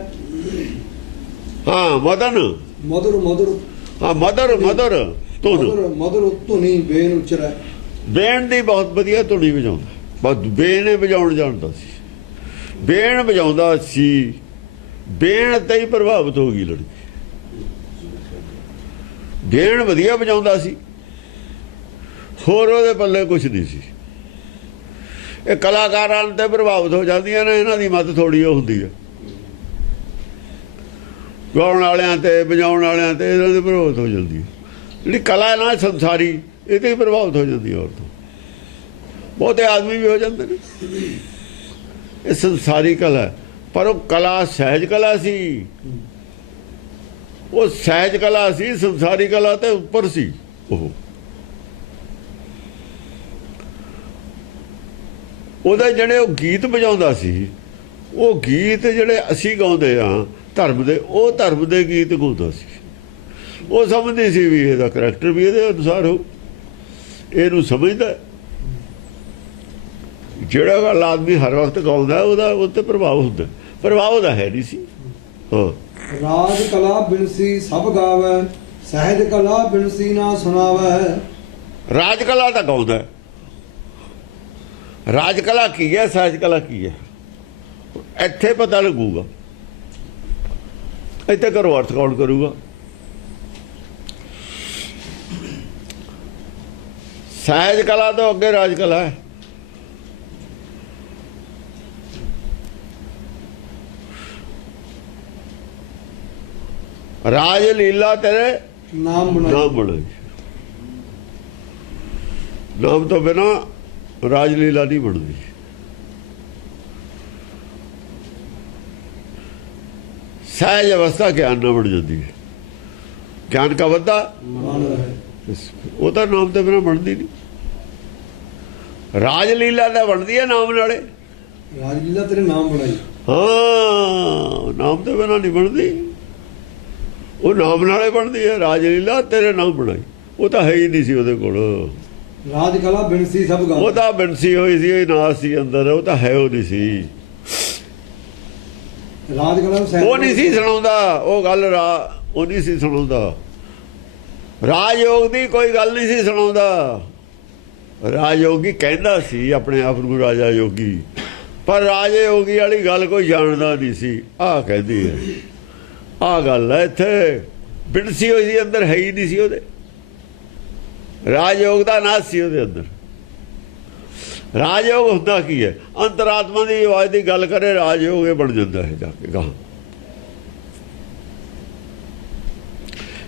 ਹਾਂ ਮਦਨ, ਮਧੁਰ ਮਧੁਰ, ਹਾਂ ਮਦਰ ਮਦਰ ਧੁਨ, ਮਧੁਰ ਧੁਨੀ ਬੇਨ ਉਚਰੈ। ਬੇਣ ਦੀ ਬਹੁਤ ਵਧੀਆ ਧੁਨੀ ਵਜਾਉਂਦਾ, ਬਹੁਤ ਬੇਨ ਵਜਾਉਣ ਜਾਣਦਾ ਸੀ, ਬੇਣ ਵਜਾਉਂਦਾ ਸੀ। ਬੇਣ ਤੇ ਹੀ ਪ੍ਰਭਾਵਿਤ ਹੋ ਗਈ ਲੜਕੀ। ਬੇਣ ਵਧੀਆ ਵਜਾਉਂਦਾ ਸੀ, ਹੋਰ ਉਹਦੇ ਪੱਲੇ ਕੁਛ ਨਹੀਂ ਸੀ। ਇਹ ਕਲਾਕਾਰਾਂ ਤੇ ਪ੍ਰਭਾਵਿਤ ਹੋ ਜਾਂਦੀਆਂ ਨੇ, ਇਹਨਾਂ ਦੀ ਮੱਤ ਥੋੜੀ ਉਹ ਹੁੰਦੀ ਹੈ। ਗਾਉਣ ਵਾਲਿਆਂ ਤੇ ਵਜਾਉਣ ਵਾਲਿਆਂ ਤੇ ਇਹਨਾਂ ਦੀ ਪ੍ਰਭਾਵਿਤ ਹੋ ਜਾਂਦੀ ਹੈ। ਜਿਹੜੀ ਕਲਾ ਨਾਲ ਸੰਸਾਰੀ ਇਹ ਤੇ ਹੀ ਪ੍ਰਭਾਵਿਤ ਹੋ ਜਾਂਦੀ ਹੈ। ਔਰਤਾਂ ਬਹੁਤੇ ਆਦਮੀ ਵੀ ਹੋ ਜਾਂਦੇ ਨੇ। ਇਹ ਸੰਸਾਰੀ ਕਲਾ ਹੈ, ਪਰ ਉਹ ਕਲਾ ਸਹਿਜ ਕਲਾ ਸੀ। ਉਹ ਸਹਿਜ ਕਲਾ ਸੀ, ਸੰਸਾਰੀ ਕਲਾ ਤੇ ਉੱਪਰ ਸੀ। ਉਹਦੇ ਜਿਹੜੇ ਉਹ ਗੀਤ ਵਜਾਉਂਦਾ ਸੀ, ਉਹ ਗੀਤ ਜਿਹੜੇ ਅਸੀਂ ਗਾਉਂਦੇ ਹਾਂ ਧਰਮ ਦੇ, ਉਹ ਧਰਮ ਦੇ ਗੀਤ ਗਾਉਂਦਾ ਸੀ। ਉਹ ਸਮਝਦੀ ਸੀ ਵੀ ਇਹਦਾ ਕਰੈਕਟਰ ਵੀ ਇਹਦੇ ਅਨੁਸਾਰ ਹੋ, ਇਹਨੂੰ ਸਮਝਦਾ। ਜਿਹੜਾ ਗੱਲ ਆਦਮੀ ਹਰ ਵਕਤ ਗਾਉਂਦਾ ਉਹਦਾ ਉਹ 'ਤੇ ਪ੍ਰਭਾਵ ਹੁੰਦਾ। ਪ੍ਰਭਾਵ ਉਹਦਾ ਹੈ ਨਹੀਂ ਸੀ। ਹਾਂ, ਰਾਜ ਕਲਾ ਬਿਨਸੀ ਸਭ ਗਾਵੈ, ਸਹਿਜ ਕਲਾ ਬਿਨਸੀ ਨਾ ਸੁਣਾਵੈ। ਰਾਜ ਕਲਾ ਤਾਂ ਗਾਉਂਦਾ, ਰਾਜ ਕਲਾ ਕੀ ਹੈ, ਸਹਿਜ ਕਲਾ ਕੀ ਹੈ, ਇੱਥੇ ਪਤਾ ਲੱਗੂਗਾ। ਇੱਥੇ ਕਰੋ ਅਰਥ ਕੌਣ ਕਰੂਗਾ? ਸਹਿਜ ਕਲਾ ਤੋਂ ਅੱਗੇ ਰਾਜ ਕਲਾ ਹੈ। ਰਾਜ ਲੀਲਾ ਤੇਰੇ ਨਾਮ ਬਣਾਈ। ਨਾਮ ਬਣਾਈ। ਨਾਮ ਤੋਂ ਬਿਨਾ ਰਾਜ ਲੀਲਾ ਨਹੀਂ ਬਣਦੀ। ਸਹਿਜ ਅਵਸਥਾ ਗਿਆਨ ਨਾਲ ਬਣ ਜਾਂਦੀ ਹੈ। ਗਿਆਨ ਕਾ ਵੱਧਾ ਮਨ ਰਹੇ। ਉਹ ਤਾਂ ਨਾਮ ਤੋਂ ਬਿਨਾ ਬਣਦੀ ਨਹੀਂ। ਰਾਜ ਲੀਲਾ ਤਾਂ ਬਣਦੀ ਹੈ ਨਾਮ ਨਾਲੇ। ਰਾਜ ਲੀਲਾ ਤੇਰੇ ਨਾਮ ਬਣਾਈ। ਹਾਂ, ਨਾਮ ਤੋਂ ਬਿਨਾ ਨਹੀਂ ਬਣਦੀ। ਉਹ ਨਾਮ ਨਾਲੇ ਬਣਦੀ ਹੈ। ਰਾਜ ਲੀਲਾ ਤੇਰੇ ਨਾਮ ਬਣਾਈ। ਉਹ ਤਾਂ ਹੈ ਹੀ ਨਹੀਂ ਸੀ ਉਹਦੇ ਕੋਲ। ਰਾਜ ਕਲਾ ਬਿਨਸੀ ਸਭ ਗਾ। ਉਹ ਤਾਂ ਬਿਨਸੀ ਹੋਈ ਸੀ, ਨਾਸ ਸੀ ਅੰਦਰ। ਉਹ ਤਾਂ ਹੈ ਉਹ ਨਹੀਂ ਸੀ। ਰਾਜ ਕਲਾ ਉਹ ਨਹੀਂ ਸੀ ਸੁਣਾਉਂਦਾ ਉਹ ਗੱਲ। ਉਹ ਨਹੀਂ ਸੀ ਸੁਣਾਉਂਦਾ। ਰਾਜਯੋਗ ਦੀ ਕੋਈ ਗੱਲ ਨਹੀਂ ਸੀ ਸੁਣਾਉਂਦਾ। ਰਾਜਯੋਗੀ ਕਹਿੰਦਾ ਸੀ ਆਪਣੇ ਆਪ ਨੂੰ ਰਾਜਾ ਯੋਗੀ, ਪਰ ਰਾਜਯੋਗੀ ਵਾਲੀ ਗੱਲ ਕੋਈ ਜਾਣਦਾ ਨਹੀਂ ਸੀ। ਆਹ ਕਹਿੰਦੀ ਹੈ, ਆਹ ਗੱਲ ਹੈ। ਇੱਥੇ ਬਿਨਸੀ ਹੋਈ ਸੀ ਅੰਦਰ, ਹੈ ਹੀ ਨਹੀਂ ਸੀ ਉਹਦੇ। ਰਾਜਯੋਗ ਦਾ ਨਾਸ ਸੀ ਉਹਦੇ ਅੰਦਰ। ਰਾਜਯੋਗ ਹੁੰਦਾ ਕੀ ਹੈ? ਅੰਤਰਾਤਮਾ ਦੀ ਆਵਾਜ਼ ਦੀ ਗੱਲ ਕਰੇ, ਰਾਜਯੋਗ ਇਹ ਬਣ ਜਾਂਦਾ ਹੈ ਜਾ ਕੇ ਗਾਹਾਂ।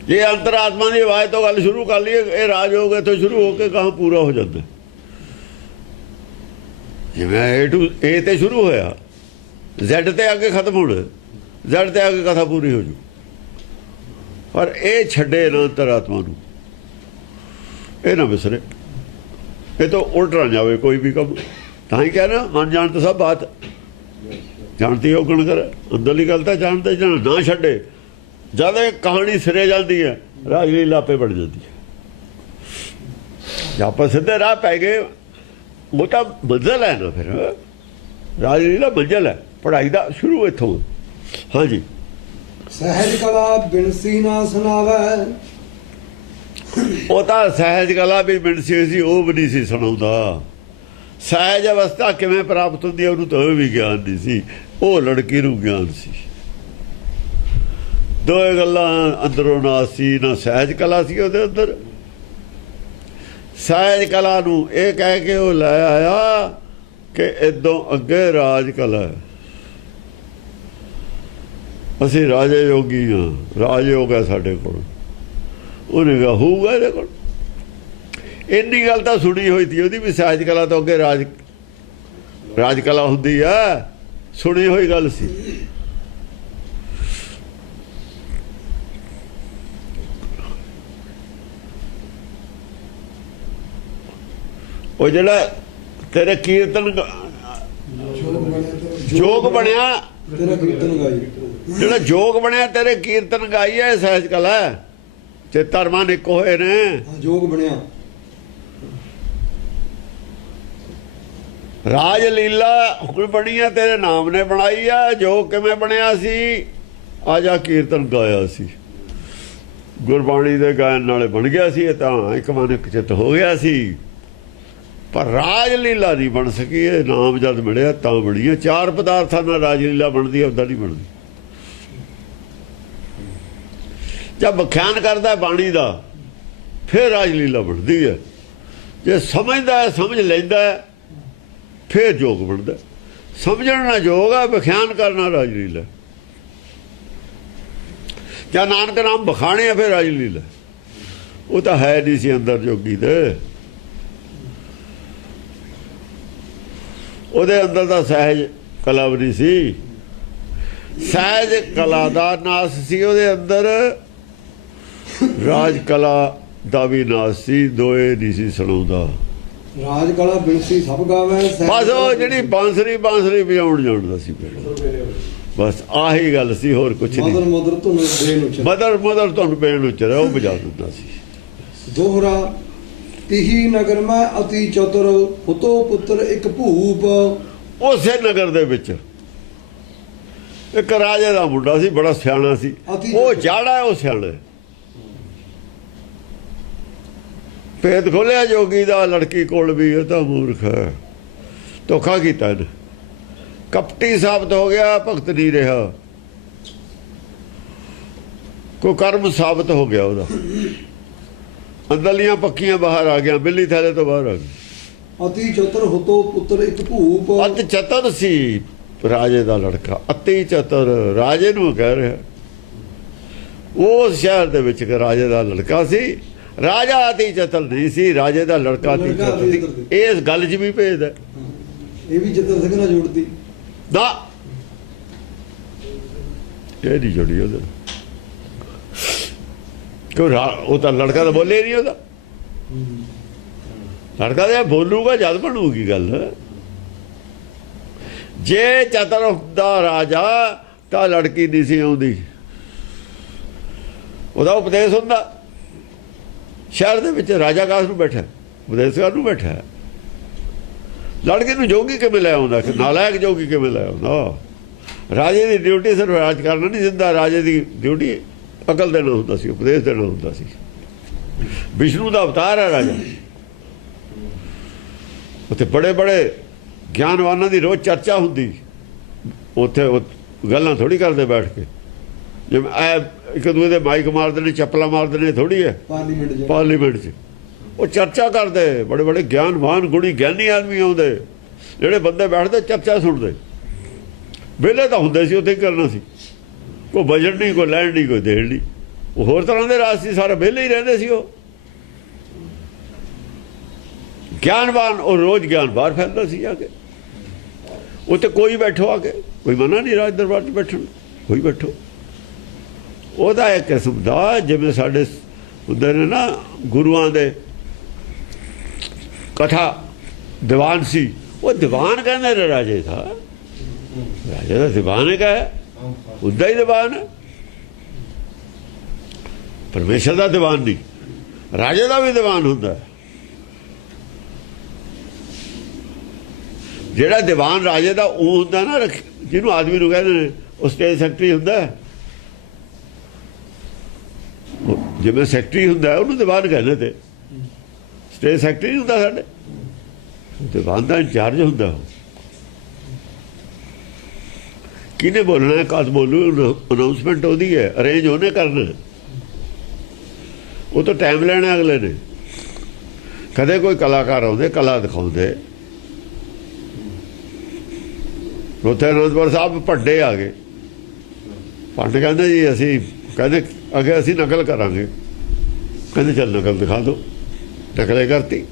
ਜੇ ਅੰਤਰਾਤਮਾ ਦੀ ਆਵਾਜ਼ ਤੋਂ ਗੱਲ ਸ਼ੁਰੂ ਕਰ ਲਈਏ, ਇਹ ਰਾਜਯੋਗ ਇੱਥੋਂ ਸ਼ੁਰੂ ਹੋ ਕੇ ਗਾਹਾਂ ਪੂਰਾ ਹੋ ਜਾਂਦਾ। ਜਿਵੇਂ A ਤੇ ਸ਼ੁਰੂ ਹੋਇਆ, Z ਤੇ ਅੱਗੇ ਖਤਮ ਹੋਣਾ, Z ਤੇ ਅੱਗੇ ਕਥਾ ਪੂਰੀ ਹੋ ਜੂ। ਪਰ ਇਹ ਛੱਡੇ ਨਾ ਅੰਤਰਾਤਮਾ ਨੂੰ, ਇਹ ਨਾ ਵਿਸਰੇ। ਇਹ ਤਾਂ ਉਲਟ ਨਾ ਜਾਵੇ ਕੋਈ ਵੀ ਕੰਮ। ਤਾਂ ਹੀ ਕਹਿਣਾ ਮਨ ਜਾਣ ਤਾਂ ਸਭ ਬਾਤ ਜਾਣਤੀ ਉਹ ਗੁਣ ਕਰ। ਅੰਦਰਲੀ ਗੱਲ ਤਾਂ ਜਾਣਦਾ ਨਾ ਛੱਡੇ। ਜਦ ਇਹ ਕਹਾਣੀ ਸਿਰੇ ਜਾਂਦੀ ਹੈ, ਰਾਜਲੀਲਾ ਆਪੇ ਬਣ ਜਾਂਦੀ ਹੈ। ਜੇ ਆਪਾਂ ਸਿੱਧੇ ਰਾਹ ਪੈ ਗਏ, ਉਹ ਤਾਂ ਮੰਜ਼ਲ ਹੈ ਨਾ। ਫਿਰ ਰਾਜਲੀਲਾ ਮੰਜ਼ਲ ਹੈ ਪੜ੍ਹਾਈ ਦਾ, ਸ਼ੁਰੂ ਇੱਥੋਂ। ਹਾਂਜੀ, ਸਹਿਜ ਕਲਾ ਬਿਨਸੀ ਨਾ ਸੁਣਾਵੇ। ਉਹ ਤਾਂ ਸਹਿਜ ਕਲਾ ਵੀ ਬਿਨਸੀ ਸੀ, ਉਹ ਵੀ ਨਹੀਂ ਸੀ ਸੁਣਾਉਂਦਾ। ਸਹਿਜ ਅਵਸਥਾ ਕਿਵੇਂ ਪ੍ਰਾਪਤ ਹੁੰਦੀ ਹੈ ਉਹਨੂੰ ਤਾਂ ਉਹ ਵੀ ਗਿਆਨ ਨਹੀਂ ਸੀ। ਉਹ ਲੜਕੀ ਨੂੰ ਗਿਆਨ ਸੀ। ਦੋਏ ਗੱਲਾਂ ਅੰਦਰੋਂ ਨਾ ਸੀ। ਨਾ ਸਹਿਜ ਕਲਾ ਸੀ ਉਹਦੇ ਅੰਦਰ। ਸਹਿਜ ਕਲਾ ਨੂੰ ਇਹ ਕਹਿ ਕੇ ਉਹ ਲੈ ਆਇਆ ਕਿ ਇਦੋਂ ਅੱਗੇ ਰਾਜ ਕਲਾ ਹੈ। ਅਸੀਂ ਰਾਜੇ ਯੋਗੀ ਹਾਂ, ਰਾਜਯੋਗ ਹੈ ਸਾਡੇ ਕੋਲ। ਉਹਨੇ ਕਿਹਾ ਹੋਊਗਾ ਇਹਦੇ ਕੋਲ। ਇੰਨੀ ਗੱਲ ਤਾਂ ਸੁਣੀ ਹੋਈ ਸੀ ਉਹਦੀ ਵੀ ਸਹਿਜ ਕਲਾ ਤੋਂ ਅੱਗੇ ਰਾਜ ਕਲਾ ਹੁੰਦੀ ਆ। ਸੁਣੀ ਹੋਈ ਗੱਲ ਸੀ। ਉਹ ਜਿਹੜਾ ਤੇਰੇ ਕੀਰਤਨ ਜੋਗ ਬਣਿਆ, ਤੇਰਾ ਕੀਰਤਨ ਗਾਈ। ਜਿਹੜਾ ਜੋਗ ਬਣਿਆ ਤੇਰੇ ਕੀਰਤਨ ਗਾਈ ਹੈ, ਸਹਿਜ ਕਲਾ। ਚੇਤਰ ਮਨ ਇੱਕ ਹੋਏ ਨੇ, ਜੋਗ ਬਣਿਆ। ਰਾਜ ਲੀਲਾ ਹੁਣ ਬਣੀ ਆ, ਤੇਰੇ ਨਾਮ ਨੇ ਬਣਾਈ ਆ। ਜੋਗ ਕਿਵੇਂ ਬਣਿਆ ਸੀ? ਆਜਾ ਕੀਰਤਨ ਗਾਇਆ ਸੀ, ਗੁਰਬਾਣੀ ਦੇ ਗਾਇਨ ਨਾਲੇ ਬਣ ਗਿਆ ਸੀ। ਇਹ ਤਾਂ ਇੱਕ ਮਨ ਇੱਕ ਚਿੱਤ ਹੋ ਗਿਆ ਸੀ। ਪਰ ਰਾਜ ਲੀਲਾ ਨਹੀਂ ਬਣ ਸਕੀ। ਇਹ ਨਾਮ ਜਦ ਮਿਲਿਆ ਤਾਂ ਬਣੀ ਹੈ। ਚਾਰ ਪਦਾਰਥਾਂ ਨਾਲ ਰਾਜ ਲੀਲਾ ਬਣਦੀ ਹੈ, ਉੱਦਾਂ ਨਹੀਂ ਬਣਦੀ। ਜਦ ਵਿਖਿਆਨ ਕਰਦਾ ਬਾਣੀ ਦਾ, ਫਿਰ ਰਾਜ ਲੀਲਾ ਬਣਦੀ ਹੈ। ਜੇ ਸਮਝਦਾ ਹੈ, ਸਮਝ ਲੈਂਦਾ ਹੈ, ਫਿਰ ਜੋਗ ਬਣਦਾ। ਸਮਝਣ ਨਾਲ ਜੋਗ ਹੈ, ਵਿਖਿਆਨ ਕਰਨਾ ਰਾਜ ਲੀਲਾ। ਜਾਂ ਨਾਨਕ ਨਾਮ ਬਖਾਣੇ ਆ, ਫਿਰ ਰਾਜ ਲੀਲਾ। ਉਹ ਤਾਂ ਹੈ ਨਹੀਂ ਸੀ ਅੰਦਰ ਜੋਗੀ ਦੇ। ਉਹਦੇ ਅੰਦਰ ਤਾਂ ਸਹਿਜ ਕਲਾ ਵੀ ਨਹੀਂ ਸੀ। ਸਹਿਜ ਕਲਾ ਦਾ ਨਾਸ ਸੀ ਉਹਦੇ ਅੰਦਰ, ਰਾਜ ਕਲਾ ਦਾ ਵੀ ਨਾਸ ਸੀ। ਦੋਏ ਨਹੀਂ ਸੀ ਸੁਣਾਉਂਦਾ। ਰਾਜ ਕਲਾ ਬਿਨਸੀ ਸਭ ਗਾਵੇ। ਬਸ ਉਹ ਜਿਹੜੀ ਬਾਂਸਰੀ ਵਜਾਉਣ ਜਾਣਦਾ ਸੀ ਬਸ। ਆਹੀ ਗੱਲ ਸੀ, ਹੋਰ ਕੁਛ ਨਹੀਂ। ਮਦਰ ਤੁਹਾਨੂੰ ਬੇਨ ਉਚਰ, ਮਦਰ ਤੁਹਾਨੂੰ ਬੇਨ ਉਚਰ ਉਹ ਵਜਾ ਦਿੰਦਾ ਸੀ। ਦੋਹਰਾ ਤਿਹੀ ਨਗਰ ਮੈਂ ਅਤੀ ਚਤੁਰ ਹੁਤੋ ਪੁੱਤਰ ਇੱਕ ਭੂਪ। ਉਸੇ ਨਗਰ ਦੇ ਵਿੱਚ ਇੱਕ ਰਾਜੇ ਦਾ ਮੁੰਡਾ ਸੀ, ਬੜਾ ਸਿਆਣਾ ਸੀ। ਉਹ ਜਾੜਾ, ਉਹ ਸਿਆਣਾ। ਭੇਦ ਖੋਲਿਆ ਜੋਗੀ ਦਾ ਲੜਕੀ ਕੋਲ ਵੀ, ਇਹ ਤਾਂ ਮੂਰਖ ਹੈ। ਧੋਖਾ ਕੀਤਾ ਇਹਨੇ, ਕਪਟੀ ਸਾਬਤ ਹੋ ਗਿਆ, ਭਗਤ ਨਹੀਂ ਰਿਹਾ। ਕੋਈ ਕਰਮ ਸਾਬਤ ਹੋ ਗਿਆ ਉਹਦਾ, ਅੰਦਰਲੀਆਂ ਪੱਕੀਆਂ ਬਾਹਰ ਆ ਗਿਆ, ਬਿੱਲੀ ਥੈਲੇ ਤੋਂ ਬਾਹਰ ਆ ਗਈ। ਅਤੀ ਚਤੁਰ ਹੁਤੋ ਪੁੱਤਰ ਇੱਕ ਭੂਪ। ਅਤ ਚਤੁਰ ਸੀ ਰਾਜੇ ਦਾ ਲੜਕਾ, ਅਤੀ ਚਤੁਰ ਰਾਜੇ ਨੂੰ ਕਹਿ ਰਿਹਾ। ਉਸ ਸ਼ਹਿਰ ਦੇ ਵਿੱਚ ਰਾਜੇ ਦਾ ਲੜਕਾ ਸੀ, ਰਾਜਾ ਅਤੀ ਚਤੁਰ ਨਹੀਂ ਸੀ, ਰਾਜੇ ਦਾ ਲੜਕਾ ਅਤੀ ਚਤੁਰ ਸੀ। ਇਸ ਗੱਲ 'ਚ ਵੀ ਭੇਦ ਹੈ। ਇਹ ਵੀ ਚਤੁਰ ਸਿੰਘ ਨਾਲ ਜੋੜਦੀ ਨਾ, ਇਹ ਨਹੀਂ ਜੁੜੀ ਉਹਦੇ, ਕਿਉਂ ਉਹ ਤਾਂ ਲੜਕਾ ਤਾਂ ਬੋਲੇ ਨਹੀਂ ਉਹਦਾ। ਲੜਕਾ ਤਾਂ ਬੋਲੂਗਾ ਜਦ ਬਣੂਗੀ ਗੱਲ। ਜੇ ਚਤੁਰ ਦਾ ਰਾਜਾ ਤਾਂ ਲੜਕੀ ਨਹੀਂ ਸੀ ਆਉਂਦੀ, ਉਹਦਾ ਉਪਦੇਸ਼ ਹੁੰਦਾ। ਸ਼ਹਿਰ ਦੇ ਵਿੱਚ ਰਾਜਾ ਕਾਸ ਨੂੰ ਬੈਠਾ, ਉਪਦੇਸ਼ਕਾਰ ਨੂੰ ਬੈਠਾ, ਲੜਕੇ ਨੂੰ ਜੋਗੀ ਕਿਵੇਂ ਲੈ ਆਉਂਦਾ, ਨਾਲਾਇਕ ਜੋਗੀ ਕਿਵੇਂ ਲੈ ਆਉਂਦਾ। ਰਾਜੇ ਦੀ ਡਿਊਟੀ ਸਿਰਫ ਰਾਜ ਕਰਨਾ ਨਹੀਂ ਦਿੰਦਾ, ਰਾਜੇ ਦੀ ਡਿਊਟੀ ਅਕਲ ਦੇਣਾ ਹੁੰਦਾ ਸੀ, ਉਪਦੇਸ਼ ਦੇਣਾ ਹੁੰਦਾ ਸੀ। ਵਿਸ਼ਨੂੰ ਦਾ ਅਵਤਾਰ ਹੈ ਰਾਜਾ। ਉੱਥੇ ਬੜੇ ਬੜੇ ਗਿਆਨਵਾਨਾਂ ਦੀ ਰੋਜ਼ ਚਰਚਾ ਹੁੰਦੀ, ਉੱਥੇ ਗੱਲਾਂ ਥੋੜੀ ਕਰਦੇ ਬੈਠ ਕੇ, ਜਿਵੇਂ ਇੱਕ ਦੂਜੇ ਦੇ ਮਾਈਕ ਮਾਰਦੇ ਨੇ, ਚੱਪਲਾਂ ਮਾਰਦੇ ਨੇ, ਥੋੜੀ ਹੈ ਪਾਰਲੀਮੈਂਟ 'ਚ। ਉਹ ਚਰਚਾ ਕਰਦੇ, ਬੜੇ ਬੜੇ ਗਿਆਨਵਾਨ ਗੁਣੀ ਗਿਆਨੀ ਆਦਮੀ ਆਉਂਦੇ, ਜਿਹੜੇ ਬੰਦੇ ਬੈਠਦੇ ਚਰਚਾ ਸੁਣਦੇ। ਵਿਹਲੇ ਤਾਂ ਹੁੰਦੇ ਸੀ, ਉੱਥੇ ਕਰਨਾ ਸੀ, ਕੋਈ ਬਜਟ ਨਹੀਂ, ਕੋਈ ਲੈਣ ਨਹੀਂ, ਕੋਈ ਦੇਣ ਨਹੀਂ। ਉਹ ਹੋਰ ਤਰ੍ਹਾਂ ਦੇ ਰਾਜ ਸੀ, ਸਾਰੇ ਵਿਹਲੇ ਹੀ ਰਹਿੰਦੇ ਸੀ। ਉਹ ਗਿਆਨਵਾਨ, ਉਹ ਰੋਜ਼ ਗਿਆਨ ਬਾਹਰ ਫੈਲਦਾ ਸੀ ਆ ਕੇ। ਉੱਥੇ ਕੋਈ ਬੈਠੋ ਆ ਕੇ, ਕੋਈ ਮਨਾ ਨਹੀਂ ਰਾਜ ਦਰਬਾਰ 'ਚ ਬੈਠਣ, ਕੋਈ ਬੈਠੋ। ਉਹਦਾ ਇੱਕ ਕਿਸਮ ਦਾ, ਜਿਵੇਂ ਸਾਡੇ ਹੁੰਦੇ ਨੇ ਨਾ ਗੁਰੂਆਂ ਦੇ ਕਥਾ ਦੀਵਾਨ ਸੀ, ਉਹ ਦੀਵਾਨ ਕਹਿੰਦੇ ਨੇ ਰਾਜੇ ਦਾ। ਰਾਜੇ ਦਾ ਦੀਵਾਨ ਹੈ, ਉਹਦਾ ਹੀ ਦੀਵਾਨ ਹੈ। ਪਰਮੇਸ਼ਰ ਦਾ ਦੀਵਾਨ ਨਹੀਂ, ਰਾਜੇ ਦਾ ਵੀ ਦੀਵਾਨ ਹੁੰਦਾ। ਜਿਹੜਾ ਦੀਵਾਨ ਰਾਜੇ ਦਾ ਉਹ ਹੁੰਦਾ ਨਾ, ਜਿਹਨੂੰ ਆਦਮੀ ਨੂੰ ਕਹਿੰਦੇ ਨੇ, ਉਹ ਸਟੇਟ ਸੈਕਟਰੀ ਹੁੰਦਾ। ਜਿਵੇਂ ਸੈਕਟਰੀ ਹੁੰਦਾ ਉਹਨੂੰ ਦੀਵਾਨ ਕਹਿੰਦੇ, ਤੇ ਸਟੇਟ ਸੈਕਟਰੀ ਹੁੰਦਾ ਸਾਡੇ, ਦੀਵਾਨ ਦਾ ਇੰਚਾਰਜ ਹੁੰਦਾ। ਕਿਹਨੇ ਬੋਲਣਾ, ਕਦ ਬੋਲੂ, ਅਨਾਊਂਸਮੈਂਟ ਉਹਦੀ ਹੈ, ਅਰੇਂਜ ਉਹਨੇ ਕਰਨਾ। ਉਹ ਤਾਂ ਟਾਈਮ ਲੈਣਾ ਅਗਲੇ ਨੇ। ਕਦੇ ਕੋਈ ਕਲਾਕਾਰ ਆਉਂਦੇ, ਕਲਾ ਦਿਖਾਉਂਦੇ। ਉੱਥੇ ਅਨੰਦਪੁਰ ਸਾਹਿਬ ਭੱਡੇ ਆ ਗਏ, ਭੱਟ ਕਹਿੰਦੇ ਜੀ ਅਸੀਂ, ਕਹਿੰਦੇ ਅੱਗੇ ਅਸੀਂ ਨਕਲ ਕਰਾਂਗੇ। ਕਹਿੰਦੇ ਚੱਲ ਨਕਲ ਦਿਖਾ ਦਿਓ। ਨਕਲੇ ਕਰਤੀ,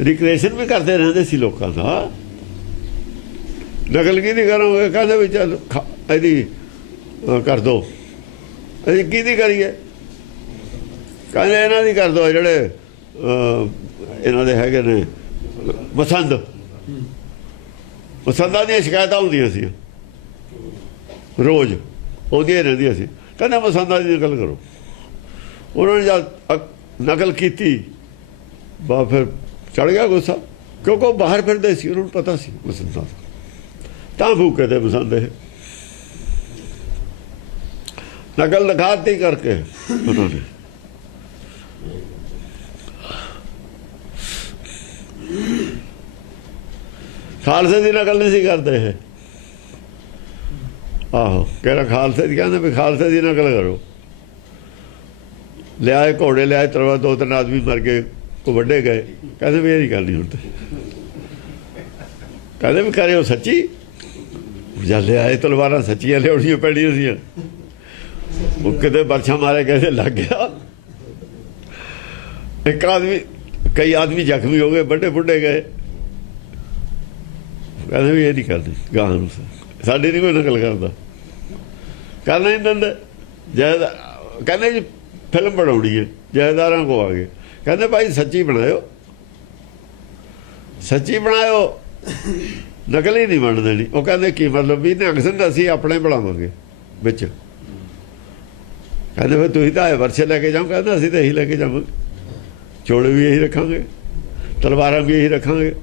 ਰਿਕ੍ਰੀਏਸ਼ਨ ਵੀ ਕਰਦੇ ਰਹਿੰਦੇ ਸੀ ਲੋਕਾਂ ਦਾ। ਨਕਲ ਕਿਹਦੀ ਕਰੋਗੇ, ਕਹਿੰਦੇ ਵੀ ਚੱਲ ਇਹਦੀ ਕਰ ਦਿਓ। ਅਸੀਂ ਕਿਹਦੀ ਕਰੀਏ, ਕਹਿੰਦੇ ਇਹਨਾਂ ਦੀ ਕਰ ਦਿਓ, ਜਿਹੜੇ ਇਹਨਾਂ ਦੇ ਹੈਗੇ ਨੇ ਮਸੰਦ, ਮਸੰਦਾਂ ਦੀਆਂ ਸ਼ਿਕਾਇਤਾਂ ਹੁੰਦੀਆਂ ਸੀ, ਰੋਜ਼ ਆਉਂਦੀਆਂ ਰਹਿੰਦੀਆਂ ਸੀ। ਕਹਿੰਦੇ ਮਸੰਦਾਂ ਦੀ ਨਕਲ ਕਰੋ। ਉਹਨਾਂ ਨੇ ਜਦ ਨਕਲ ਕੀਤੀ, ਬਾ ਫਿਰ ਚੜ ਗਿਆ ਗੁੱਸਾ, ਕਿਉਂਕਿ ਉਹ ਬਾਹਰ ਫਿਰਦੇ ਸੀ, ਉਹਨਾਂ ਨੂੰ ਪਤਾ ਸੀ ਮਸੰਦਾਂ, ਤਾਂ ਫੂਕੇ ਤੇ ਮਸੰਦ ਇਹ ਨਕਲ ਦਿਖਾਤੀ ਕਰਕੇ ਉਹਨਾਂ ਨੇ। ਖਾਲਸੇ ਦੀ ਨਕਲ ਨਹੀਂ ਸੀ ਕਰਦੇ ਇਹ। ਆਹੋ, ਕਿਹੜਾ ਖਾਲਸੇ ਦੀ, ਕਹਿੰਦੇ ਵੀ ਖਾਲਸੇ ਦੀ ਨਕਲ ਕਰੋ। ਲਿਆਏ ਘੋੜੇ, ਲਿਆਏ ਤਲਵਾਰ, 2-3 ਆਦਮੀ ਮਰ ਗਏ, ਕੋ ਵੱਡੇ ਗਏ। ਕਹਿੰਦੇ ਵੀ ਇਹ ਨਹੀਂ ਕਰਨੀ ਹੁਣ ਤੇ। ਕਹਿੰਦੇ ਵੀ ਕਰਿਓ ਸੱਚੀ। ਜਦ ਲਿਆਏ ਤਲਵਾਰਾਂ ਸੱਚੀਆਂ ਲਿਆਉਣੀਆਂ ਪੈਣੀਆਂ ਸੀ। ਉਹ ਕਿਤੇ ਬਰਛਾ ਮਾਰੇ ਕਿਸੇ ਲੱਗ ਗਿਆ। ਇੱਕ ਆਦਮੀ, ਕਈ ਆਦਮੀ ਜ਼ਖਮੀ ਹੋ ਗਏ, ਵੱਡੇ ਬੁੱਢੇ ਗਏ। ਕਹਿੰਦੇ ਵੀ ਇਹ ਨਹੀਂ ਕਰਦੇ ਗਾਂ ਨੂੰ, ਸਾਡੀ ਨਹੀਂ ਕੋਈ ਨਕਲ ਕਰਦਾ, ਕਰਨਾ ਨਹੀਂ ਦਿੰਦੇ। ਕਹਿੰਦੇ ਜੀ ਫਿਲਮ ਬਣਾਉਣੀ ਹੈ, ਜੈਦਾਰਾਂ ਕੋ ਆ ਗਏ। ਕਹਿੰਦੇ ਭਾਈ ਸੱਚੀ ਬਣਾਇਓ, ਸੱਚੀ ਬਣਾਇਓ, ਨਕਲ ਹੀ ਨਹੀਂ ਬਣ ਦੇਣੀ। ਉਹ ਕਹਿੰਦੇ ਕੀ ਮਤਲਬ, ਵੀ ਨਿਹੰਗ ਸਿੰਘ ਅਸੀਂ ਆਪਣੇ ਬਣਾਵਾਂਗੇ ਵਿੱਚ। ਕਹਿੰਦੇ ਫਿਰ ਤੁਸੀਂ ਤਾਂ ਵਰਸੇ ਲੈ ਕੇ ਜਾਓ। ਕਹਿੰਦੇ ਅਸੀਂ ਤਾਂ ਇਹੀ ਲੈ ਕੇ ਜਾਵਾਂਗੇ, ਚੋੜੇ ਵੀ ਇਹੀ ਰੱਖਾਂਗੇ, ਤਲਵਾਰਾਂ ਵੀ ਇਹੀ ਰੱਖਾਂਗੇ।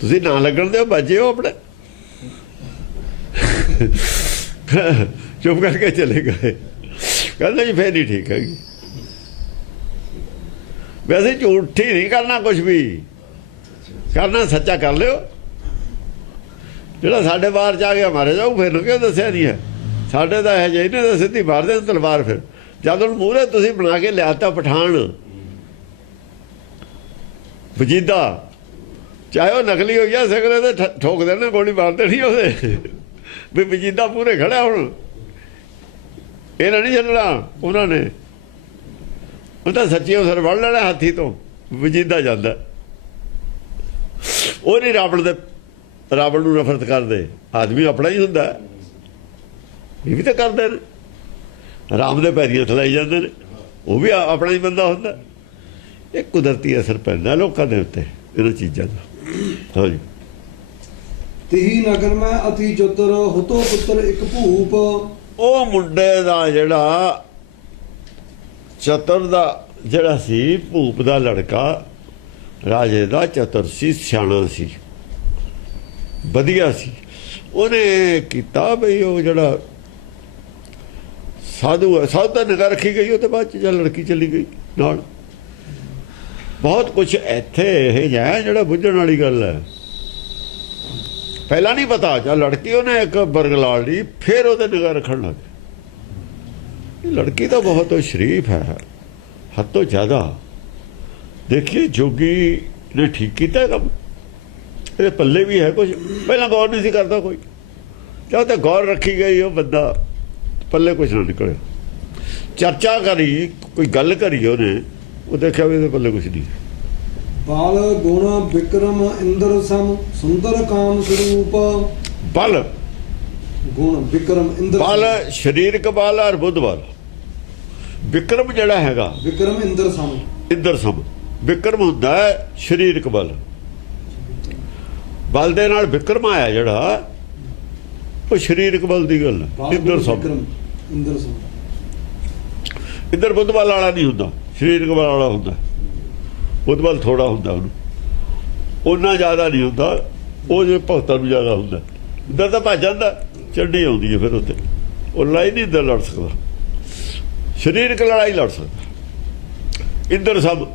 ਤੁਸੀਂ ਨਾ ਲੱਗਣ ਦਿਓ, ਬਚਿਓ ਆਪਣੇ। ਚੁੱਪ ਕਰਕੇ ਚਲੇ ਗਏ। ਕਹਿੰਦੇ ਜੀ ਫੇਰ ਨਹੀਂ ਠੀਕ ਹੈਗੀ। ਵੈਸੇ ਝੂਠੀ ਨਹੀਂ ਕਰਨਾ ਕੁਛ ਵੀ, ਕਰਨਾ ਸੱਚਾ ਕਰ ਲਿਓ। ਜਿਹੜਾ ਸਾਡੇ ਬਾਹਰ ਜਾ ਗਿਆ ਮਾਰੇ ਜਾਊ, ਫਿਰ ਨੂੰ ਕਿਉਂ ਦੱਸਿਆ ਨਹੀਂ ਹੈ? ਸਾਡੇ ਤਾਂ ਇਹ ਜਿਹੀ ਨੇ ਤਾਂ ਸਿੱਧੀ ਮਾਰਦੇ ਨੇ ਤਲਵਾਰ। ਫਿਰ ਜਦ ਹੁਣ ਮੂਹਰੇ ਤੁਸੀਂ ਬਣਾ ਕੇ ਲਿਆਤਾ ਪਠਾਨ ਵਜੀਦਾ, ਚਾਹੇ ਉਹ ਨਕਲੀ ਹੋ ਗਿਆ ਸਗਲੇ ਤੇ ਠੋਕ ਦੇਣੇ, ਗੋਲੀ ਮਾਰ ਦੇਣੀ ਉਹਦੇ ਵੀ ਵਜੀਦਾ ਪੂਰੇ ਖੜਿਆ। ਹੁਣ ਇਹਨਾਂ ਨਹੀਂ ਛੱਡਣਾ ਉਹਨਾਂ ਨੇ, ਉਹ ਤਾਂ ਸੱਚੀ ਉਹ ਸਰ ਵੜ ਲੈਣਾ ਹਾਥੀ ਤੋਂ। ਵਜੀਦਾ ਜਾਂਦਾ, ਉਹ ਨਹੀਂ ਰਾਵਣ ਨੂੰ ਨਫ਼ਰਤ ਕਰਦੇ। ਆਦਮੀ ਆਪਣਾ ਹੀ ਹੁੰਦਾ, ਇਹ ਵੀ ਤਾਂ ਕਰਦੇ ਨੇ। ਰਾਮ ਦੇ ਪੈਰੀਆਂ ਥਲਾਈ ਜਾਂਦੇ ਨੇ, ਉਹ ਵੀ ਆਪਣਾ ਹੀ ਬੰਦਾ ਹੁੰਦਾ। ਇਹ ਕੁਦਰਤੀ ਅਸਰ ਪੈਂਦਾ ਲੋਕਾਂ ਦੇ ਉੱਤੇ ਇਹਨਾਂ ਚੀਜ਼ਾਂ ਦਾ। ਹਾਂਜੀ। ਤਿਹੀ ਨਗਰ ਮੈਂ ਅਤੀ ਚਤੁਰ ਹੁਤੋ ਪੁੱਤਰ ਇੱਕ ਭੂਪ। ਉਹ ਮੁੰਡੇ ਦਾ ਜਿਹੜਾ ਚਤੁਰ ਦਾ ਜਿਹੜਾ ਸੀ, ਭੂਪ ਦਾ ਲੜਕਾ ਰਾਜੇ ਦਾ ਚਤੁਰ ਸੀ, ਸਿਆਣਾ ਸੀ, ਵਧੀਆ ਸੀ। ਉਹਨੇ ਕੀਤਾ ਬਈ ਉਹ ਜਿਹੜਾ ਸਾਧੂ ਤਾਂ ਨਿਗਾਹ ਰੱਖੀ ਗਈ। ਉਹਦੇ ਬਾਅਦ ਜਦ ਲੜਕੀ ਚਲੀ ਗਈ ਨਾਲ। ਬਹੁਤ ਕੁਛ ਇੱਥੇ ਇਹ ਜਿਹਾ ਜਿਹੜਾ ਬੁੱਝਣ ਵਾਲੀ ਗੱਲ ਹੈ। ਪਹਿਲਾਂ ਨਹੀਂ ਪਤਾ, ਜਦ ਲੜਕੀ ਉਹਨੇ ਇੱਕ ਬਰਗਲਾੜ ਲਈ, ਫਿਰ ਉਹਦੇ ਨਿਗਾਹ ਰੱਖਣ ਲੱਗ ਗਏ। ਲੜਕੀ ਤਾਂ ਬਹੁਤ ਸ਼ਰੀਫ ਹੈ, ਹੱਦ ਤੋਂ ਜ਼ਿਆਦਾ। ਦੇਖੀਏ ਜੋਗੀ ਨੇ ਠੀਕ ਕੀਤਾ ਕੰਮ, ਇਹਦੇ ਪੱਲੇ ਵੀ ਹੈ ਕੁਝ। ਪਹਿਲਾਂ ਗੌਰ ਨਹੀਂ ਸੀ ਕਰਦਾ ਕੋਈ, ਜਦ ਤੇ ਗੌਰ ਰੱਖੀ ਗਈ ਉਹ ਬੰਦਾ ਪੱਲੇ ਕੁਛ ਨਾ ਨਿਕਲਿਆ। ਚਰਚਾ ਕਰੀ, ਕੋਈ ਗੱਲ ਕਰੀ ਉਹਨੇ, ਉਹ ਦੇਖਿਆ ਵੀ ਇਹਦੇ ਪੱਲੇ ਕੁਛ ਨਹੀਂ। ਬਾਲ ਗੁਣ ਵਿਕਰਮ ਇੰਦਰ ਸਮ ਸੁੰਦਰ ਕਾਮ ਸਰੂਪ। ਬਲ ਗੁਣ ਵਿਕਰਮ ਇੰਦਰ ਬਲ, ਸਰੀਰਕ ਬਲ ਔਰ ਬੁੱਧ ਬਲ। ਵਿਕਰਮ ਜਿਹੜਾ ਹੈਗਾ, ਵਿਕਰਮ ਇੰਦਰ ਸਮ। ਇੰਦਰ ਸਮ ਵਿਕਰਮ ਹੁੰਦਾ ਹੈ ਸਰੀਰਕ ਬਲ। ਬਲ ਦੇ ਨਾਲ ਵਿਕਰਮ ਆਇਆ ਜਿਹੜਾ, ਉਹ ਸਰੀਰਕ ਬਲ ਦੀ ਗੱਲ ਹੈ। ਇੰਦਰ ਸਮ, ਇੰਦਰ ਸਮ। ਇੰਦਰ ਬੁੱਧ ਬਲ ਵਾਲਾ ਨਹੀਂ ਹੁੰਦਾ, ਸਰੀਰਕ ਬਲ ਵਾਲਾ ਹੁੰਦਾ। ਬੁੱਧ ਬਲ ਥੋੜਾ ਹੁੰਦਾ, ਉਹਨੂੰ ਉਹਨਾਂ ਜ਼ਿਆਦਾ ਨਹੀਂ ਹੁੰਦਾ। ਉਹ ਜੇ ਭਗਤਾਂ ਨੂੰ ਜ਼ਿਆਦਾ ਹੁੰਦਾ। ਇੰਦਰ ਤਾਂ ਭੱਜ ਜਾਂਦਾ, ਚੰਡੀ ਆਉਂਦੀ ਹੈ ਫਿਰ ਉੱਤੇ। ਉਹ ਲੜਾਈ ਨਹੀਂ ਇੰਦਰ ਲੜ ਸਕਦਾ, ਸਰੀਰਕ ਲੜਾਈ ਲੜ ਸਕਦਾ। ਇੰਦਰ ਸਭ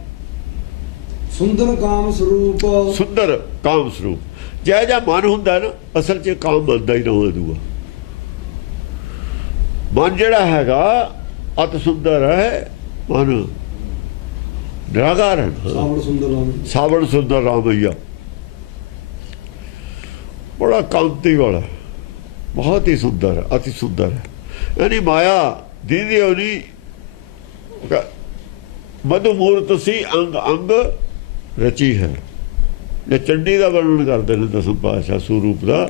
ਸੁੰਦਰ ਕਾਮ ਸਰੂਪ। ਸੁੰਦਰ ਕਾਮ ਸਰੂਪ। ਜਿਹੋ ਜਿਹਾ ਮਨ ਹੁੰਦਾ ਨਾ, ਅਸਲ 'ਚ ਕਾਮ ਬਣਦਾ ਹੀ ਨਾ ਹੋਵੇ ਦੂਆ। ਮਨ ਜਿਹੜਾ ਹੈਗਾ ਅਤ ਸੁੰਦਰ ਹੈ, ਮਨ ਨਿਰਾਕਾਰ ਹੈ। ਸਾਵਣ ਸੁੰਦਰ ਰਾਮ। ਸਾਵਣ ਸੁੰਦਰ ਰਾਮਈਆ ਬੜਾ ਕਾਂਤੀ ਵਾਲਾ, ਬਹੁਤ ਹੀ ਸੁੰਦਰ, ਅਤੀ ਸੁੰਦਰ ਹੈ। ਯਾਨੀ ਮਾਇਆ ਦੀਦੀ ਉਹਦੀ ਮਧੂ ਮੂਰਤ ਸੀ, ਅੰਗ ਅੰਗ ਰਚੀ ਹੈ। ਜੇ ਚੰਡੀ ਦਾ ਵਰਣਨ ਕਰਦੇ ਨੇ ਦਸਮ ਪਾਤਸ਼ਾਹ ਸਰੂਪ ਦਾ,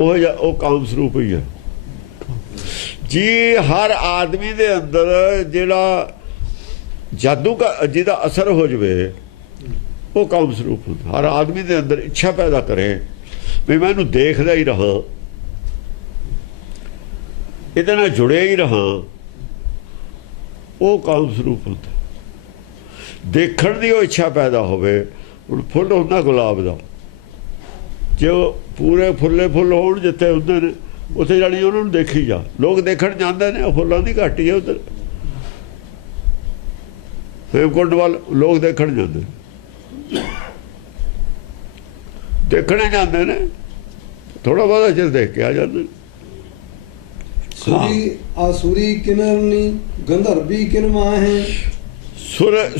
ਉਹ ਕਾਮ ਸਰੂਪ ਹੀ ਹੈ ਜੀ। ਹਰ ਆਦਮੀ ਦੇ ਅੰਦਰ ਜਿਹੜਾ ਜਾਦੂ ਜਿਹਦਾ ਅਸਰ ਹੋ ਜਾਵੇ, ਉਹ ਕਾਮ ਸਰੂਪ ਹੁੰਦਾ। ਹਰ ਆਦਮੀ ਦੇ ਅੰਦਰ ਇੱਛਾ ਪੈਦਾ ਕਰੇ ਵੀ ਮੈਂ ਇਹਨੂੰ ਦੇਖਦਾ ਹੀ ਰਹਾਂ, ਇਹਦੇ ਨਾਲ ਜੁੜਿਆ ਹੀ ਰਹਾਂ, ਉਹ ਕਾਮ ਸਰੂਪ ਹੁੰਦਾ। ਦੇਖਣ ਦੀ ਉਹ ਇੱਛਾ ਪੈਦਾ ਹੋਵੇ। ਹੁਣ ਫੁੱਲ ਹੁੰਦਾ ਗੁਲਾਬ ਦਾ, ਜੇ ਉਹ ਪੂਰੇ ਫੁੱਲੇ ਫੁੱਲ ਹੋਣ ਜਿੱਥੇ ਹੁੰਦੇ ਨੇ, ਉੱਥੇ ਜਾਣੀ ਉਹਨਾਂ ਨੂੰ ਦੇਖੀ ਜਾ। ਲੋਕ ਦੇਖਣ ਜਾਂਦੇ ਨੇ, ਉਹ ਫੁੱਲਾਂ ਦੀ ਘਾਟ ਹੀ ਹੈ ਉੱਧਰ। ਹੇਮਕੁੰਡ ਵੱਲ ਲੋਕ ਦੇਖਣ ਜਾਂਦੇ, ਦੇਖਣੇ ਜਾਂਦੇ ਨੇ, ਥੋੜਾ ਬਹੁਤਾ ਚਿਰ ਦੇਖ ਕੇ ਆ ਜਾਂਦੇ ਨੇ। ਸੁਰੀ ਆਸੁਰੀ ਕਿਨਰਨੀ ਗੰਧਰਵੀ ਕਿਨ ਮਾਹੇ।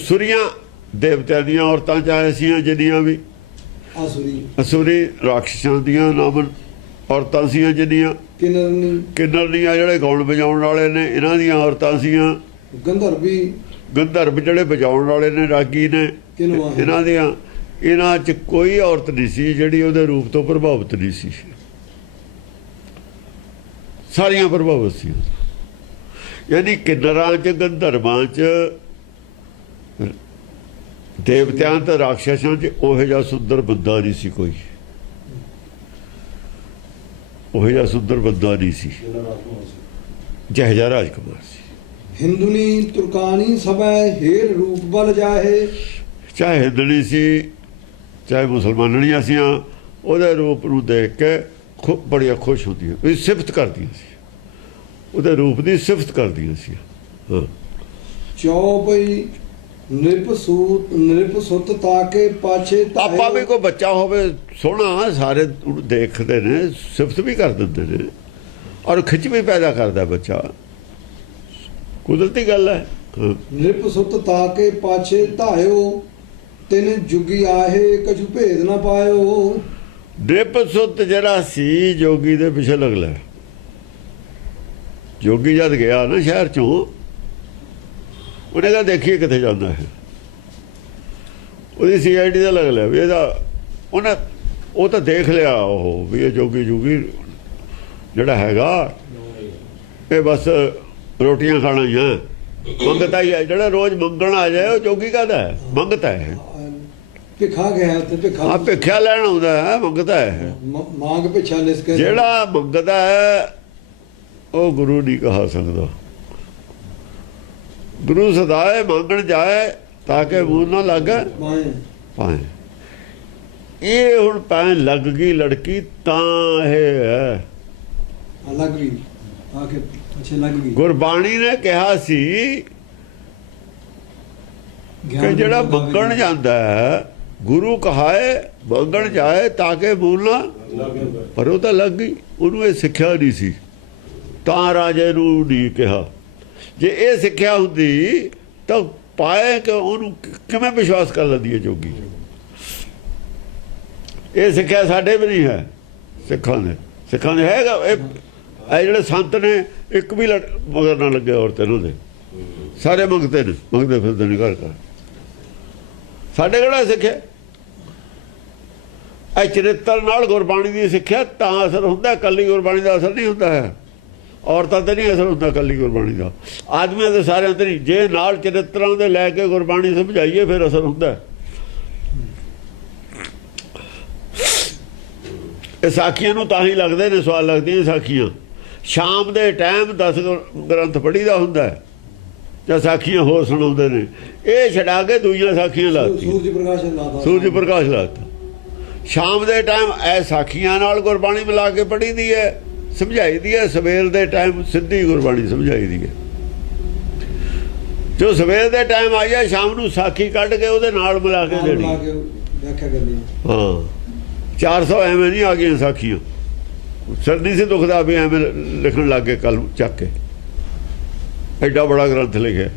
ਸੁਰੀਆਂ ਦੇਵਤਿਆਂ ਦੀਆਂ ਔਰਤਾਂ ਚਾਹੇ ਸੀਆਂ, ਜਿੰਨੀਆਂ ਵੀ ਅਸੁਰੀ ਰਾਖਸ਼ਾਂ ਦੀਆਂ ਨਾਮਨ ਔਰਤਾਂ ਸੀਆਂ, ਜਿੰਨੀਆਂ ਕਿੰਨਰਨੀਆਂ ਜਿਹੜੇ ਗਾਉਣ ਵਜਾਉਣ ਵਾਲੇ ਨੇ, ਇਹਨਾਂ ਦੀਆਂ ਔਰਤਾਂ ਸੀਆਂ। ਗੰਧਰਵ ਜਿਹੜੇ ਵਜਾਉਣ ਵਾਲੇ ਨੇ, ਰਾਗੀ ਨੇ, ਇਹਨਾਂ 'ਚ ਕੋਈ ਔਰਤ ਨਹੀਂ ਸੀ ਜਿਹੜੀ ਉਹਦੇ ਰੂਪ ਤੋਂ ਪ੍ਰਭਾਵਿਤ ਨਹੀਂ ਸੀ। ਸਾਰੀਆਂ ਪ੍ਰਭਾਵਿਤ ਸੀ। ਯਾਨੀ ਕਿੰਨਰਾਂ 'ਚ, ਗੰਧਰਵਾਂ 'ਚ, ਦੇਵਤਿਆਂ ਤੇ ਰਾਖਸ਼ਾਂ 'ਚ ਉਹੋ ਜਿਹਾ ਸੁੰਦਰ ਬੰਦਾ ਨਹੀਂ ਸੀ ਕੋਈ। ਉਹੋ ਜਿਹਾ ਸੁੰਦਰ ਬੰਦਾ ਨਹੀਂ ਸੀ ਜਿਹੋ ਜਿਹਾ ਰਾਜਕੁਮਾਰ ਸੀ। ਹਿੰਦੁਨੀ ਤੁਰਕਾਨੀ ਸਭੈ ਹੇਰ ਰੂਪ ਬਲ ਜਾਹੇ। ਚਾਹੇ ਹਿੰਦਣੀ ਸੀ, ਚਾਹੇ ਮੁਸਲਮਾਨਣੀਆਂ ਸੀਆਂ, ਉਹਦੇ ਰੂਪ ਨੂੰ ਦੇਖ ਕੇ ਬੜੀਆਂ ਖੁਸ਼ ਹੁੰਦੀਆਂ, ਉਹਦੀ ਸਿਫਤ ਕਰਦੀਆਂ ਸੀ, ਉਹਦੇ ਰੂਪ ਦੀ ਸਿਫਤ ਕਰਦੀਆਂ ਸੀ। ਚੌਪਈ ਨਿਰਪ ਸੁਤ ਤਾਕੇ ਪਾਛੇ ਆਪਾਂ ਵੀ ਕੋਈ ਬੱਚਾ ਹੋਵੇ ਸੋਹਣਾ ਸਾਰੇ ਉਹਨੂੰ ਦੇਖਦੇ ਨੇ, ਸਿਫਤ ਵੀ ਕਰ ਦਿੰਦੇ ਨੇ, ਔਰ ਖਿੱਚ ਵੀ ਪੈਦਾ ਕਰਦਾ ਬੱਚਾ, ਕੁਦਰਤੀ ਗੱਲ ਹੈ। ਨਿਰਪ ਸੁਤ ਤਾਕੇ ਪਾਛੇ ਧਾਇਓ ਤਿਨ ਜੁਗੀ ਆਹੇ ਕਛੂ ਭੇਦ ਨਾ ਪਾਇਓ। ਨਿਰਪ ਸੁਤ ਜਿਹੜਾ ਸੀ ਜੋਗੀ ਦੇ ਪਿੱਛੇ ਲੱਗ ਲਿਆ। ਜੋਗੀ ਜਦ ਗਿਆ ਨਾ ਸ਼ਹਿਰ ਚੋਂ, ਉਹਨੇ ਕਿਹਾ ਦੇਖੀਏ ਕਿੱਥੇ ਜਾਂਦਾ ਹੈ। ਉਹਦੀ CID ਦਾ ਲੱਗ ਲਿਆ ਵੀ ਇਹਦਾ, ਉਹ ਤਾਂ ਦੇਖ ਲਿਆ ਉਹ ਵੀ ਇਹ ਜੋਗੀ ਜਿਹੜਾ ਹੈਗਾ ਇਹ ਬਸ ਰੋਟੀਆਂ ਖਾਣਾ ਹੀ ਆ, ਮੰਗਤਾ ਹੀ ਹੈ। ਜਿਹੜਾ ਰੋਜ਼ ਮੰਗਣ ਆ ਜਾਏ ਉਹ ਜੋਗੀ ਕਾਹਦਾ ਹੈ? ਮੰਗਤਾ ਹੈ। ਭਿੱਖਾ ਗਿਆ ਤੇ ਭਿੱਖਾ ਭਿੱਖਿਆ ਲੈਣ ਆਉਂਦਾ ਹੈ, ਮੰਗਤਾ ਹੈ। ਮੰਗ ਪਿੱਛਾ ਲਿਸਕ ਜਿਹੜਾ ਮੰਗਦਾ ਹੈ ਉਹ ਗੁਰੂ ਨਹੀਂ ਕਹਾ ਸਕਦਾ। ਗੁਰੂ ਸਦਾਏ ਮੰਗਣ ਜਾਏ ਤਾਂ ਕਿ ਮੂੰਹ ਨਾ ਲੱਗੇ ਪਾਏ। ਇਹ ਹੁਣ ਪਾਏ ਲੱਗ ਗਈ ਲੜਕੀ ਤਾਂ ਇਹ ਹੈ ਲੱਗ ਗਈ ਆ ਕੇ ਅੱਛੇ ਲੱਗ ਗਈ। ਗੁਰਬਾਣੀ ਨੇ ਕਿਹਾ ਸੀ ਕਿ ਜਿਹੜਾ ਮੰਗਣ ਜਾਂਦਾ ਹੈ, ਗੁਰੂ ਕਹਾਏ ਮੰਗਣ ਜਾਏ ਤਾਂ ਕਿ ਮੂੰਹ ਨਾ, ਪਰ ਉਹ ਤਾਂ ਲੱਗ ਗਈ। ਉਹਨੂੰ ਇਹ ਸਿੱਖਿਆ ਨਹੀਂ ਸੀ ਤਾਂ ਰਾਜੇ ਨੂੰ ਨਹੀਂ ਕਿਹਾ। ਜੇ ਇਹ ਸਿੱਖਿਆ ਹੁੰਦੀ ਤਾਂ ਪਾਏ ਕਿ ਉਹਨੂੰ ਕਿਵੇਂ ਵਿਸ਼ਵਾਸ ਕਰ ਲੈਂਦੀ ਹੈ ਜੋਗੀ। ਇਹ ਸਿੱਖਿਆ ਸਾਡੇ ਵੀ ਨਹੀਂ ਹੈ, ਸਿੱਖਾਂ ਦੇ ਹੈਗਾ। ਇਹ ਜਿਹੜੇ ਸੰਤ ਨੇ ਇੱਕ ਵੀ ਮਗਰ ਨਾ ਲੱਗੇ ਔਰਤ ਇਹਨਾਂ ਦੇ, ਸਾਰੇ ਮੰਗਦੇ ਫਿਰਦੇ ਨੇ ਘਰ। ਸਾਡੇ ਕਿਹੜਾ ਸਿੱਖਿਆ? ਇਹ ਚਰਿੱਤਰ ਨਾਲ ਗੁਰਬਾਣੀ ਦੀ ਸਿੱਖਿਆ ਤਾਂ ਅਸਰ ਹੁੰਦਾ, ਕੱਲੀ ਗੁਰਬਾਣੀ ਦਾ ਅਸਰ ਨਹੀਂ ਹੁੰਦਾ ਹੈ। ਔਰਤਾਂ ਤੇ ਨਹੀਂ ਅਸਰ ਹੁੰਦਾ ਕੱਲੀ ਗੁਰਬਾਣੀ ਦਾ, ਆਦਮੀਆਂ ਦੇ ਸਾਰਿਆਂ ਤੇ ਨਹੀਂ। ਜੇ ਨਾਲ ਚਰਿੱਤਰਾਂ ਦੇ ਲੈ ਕੇ ਗੁਰਬਾਣੀ ਸਮਝਾਈਏ ਫਿਰ ਅਸਰ ਹੁੰਦਾ। ਇਹ ਸਾਖੀਆਂ ਨੂੰ ਤਾਂ ਹੀ ਲੱਗਦੇ ਨੇ, ਸਵਾਲ ਲੱਗਦੀਆਂ ਸਾਖੀਆਂ। ਸ਼ਾਮ ਦੇ ਟਾਈਮ 10 ਗ੍ਰੰਥ ਪੜ੍ਹੀਦਾ ਹੁੰਦਾ ਜਾਂ ਸਾਖੀਆਂ ਹੋਰ ਸੁਣਾਉਂਦੇ ਨੇ। ਇਹ ਛਡਾ ਕੇ ਦੂਜੀਆਂ ਸਾਖੀਆਂ ਲਾਤੀ, ਸੂਰਜ ਪ੍ਰਕਾਸ਼ ਲਾਤਾ। ਸ਼ਾਮ ਦੇ ਟਾਈਮ ਇਹ ਸਾਖੀਆਂ ਨਾਲ ਗੁਰਬਾਣੀ ਮਿਲਾ ਕੇ ਪੜ੍ਹੀ ਦੀ ਹੈ, ਸਮਝਾਈ ਦੀ ਹੈ। ਸਵੇਰ ਦੇ ਟਾਈਮ ਸਿੱਧੀ ਗੁਰਬਾਣੀ ਸਮਝਾਈ ਦੀ ਹੈ। ਜੋ ਸਵੇਰ ਦੇ ਟਾਈਮ ਆਈ ਹੈ, ਸ਼ਾਮ ਨੂੰ ਸਾਖੀ ਕੱਢ ਕੇ ਉਹਦੇ ਨਾਲ ਮਿਲਾ ਕੇ ਦੇਣੀ। ਹਾਂ 400 ਐਵੇਂ ਨਹੀਂ ਆ ਗਈਆਂ ਸਾਖੀਆਂ। ਸਿਰ ਨਹੀਂ ਸੀ ਦੁਖਦਾ ਵੀ ਐਵੇਂ ਲਿਖਣ ਲੱਗ ਗਏ ਕੱਲ ਚੱਕ ਕੇ, ਐਡਾ ਬੜਾ ਗ੍ਰੰਥ ਲਿਖਿਆ।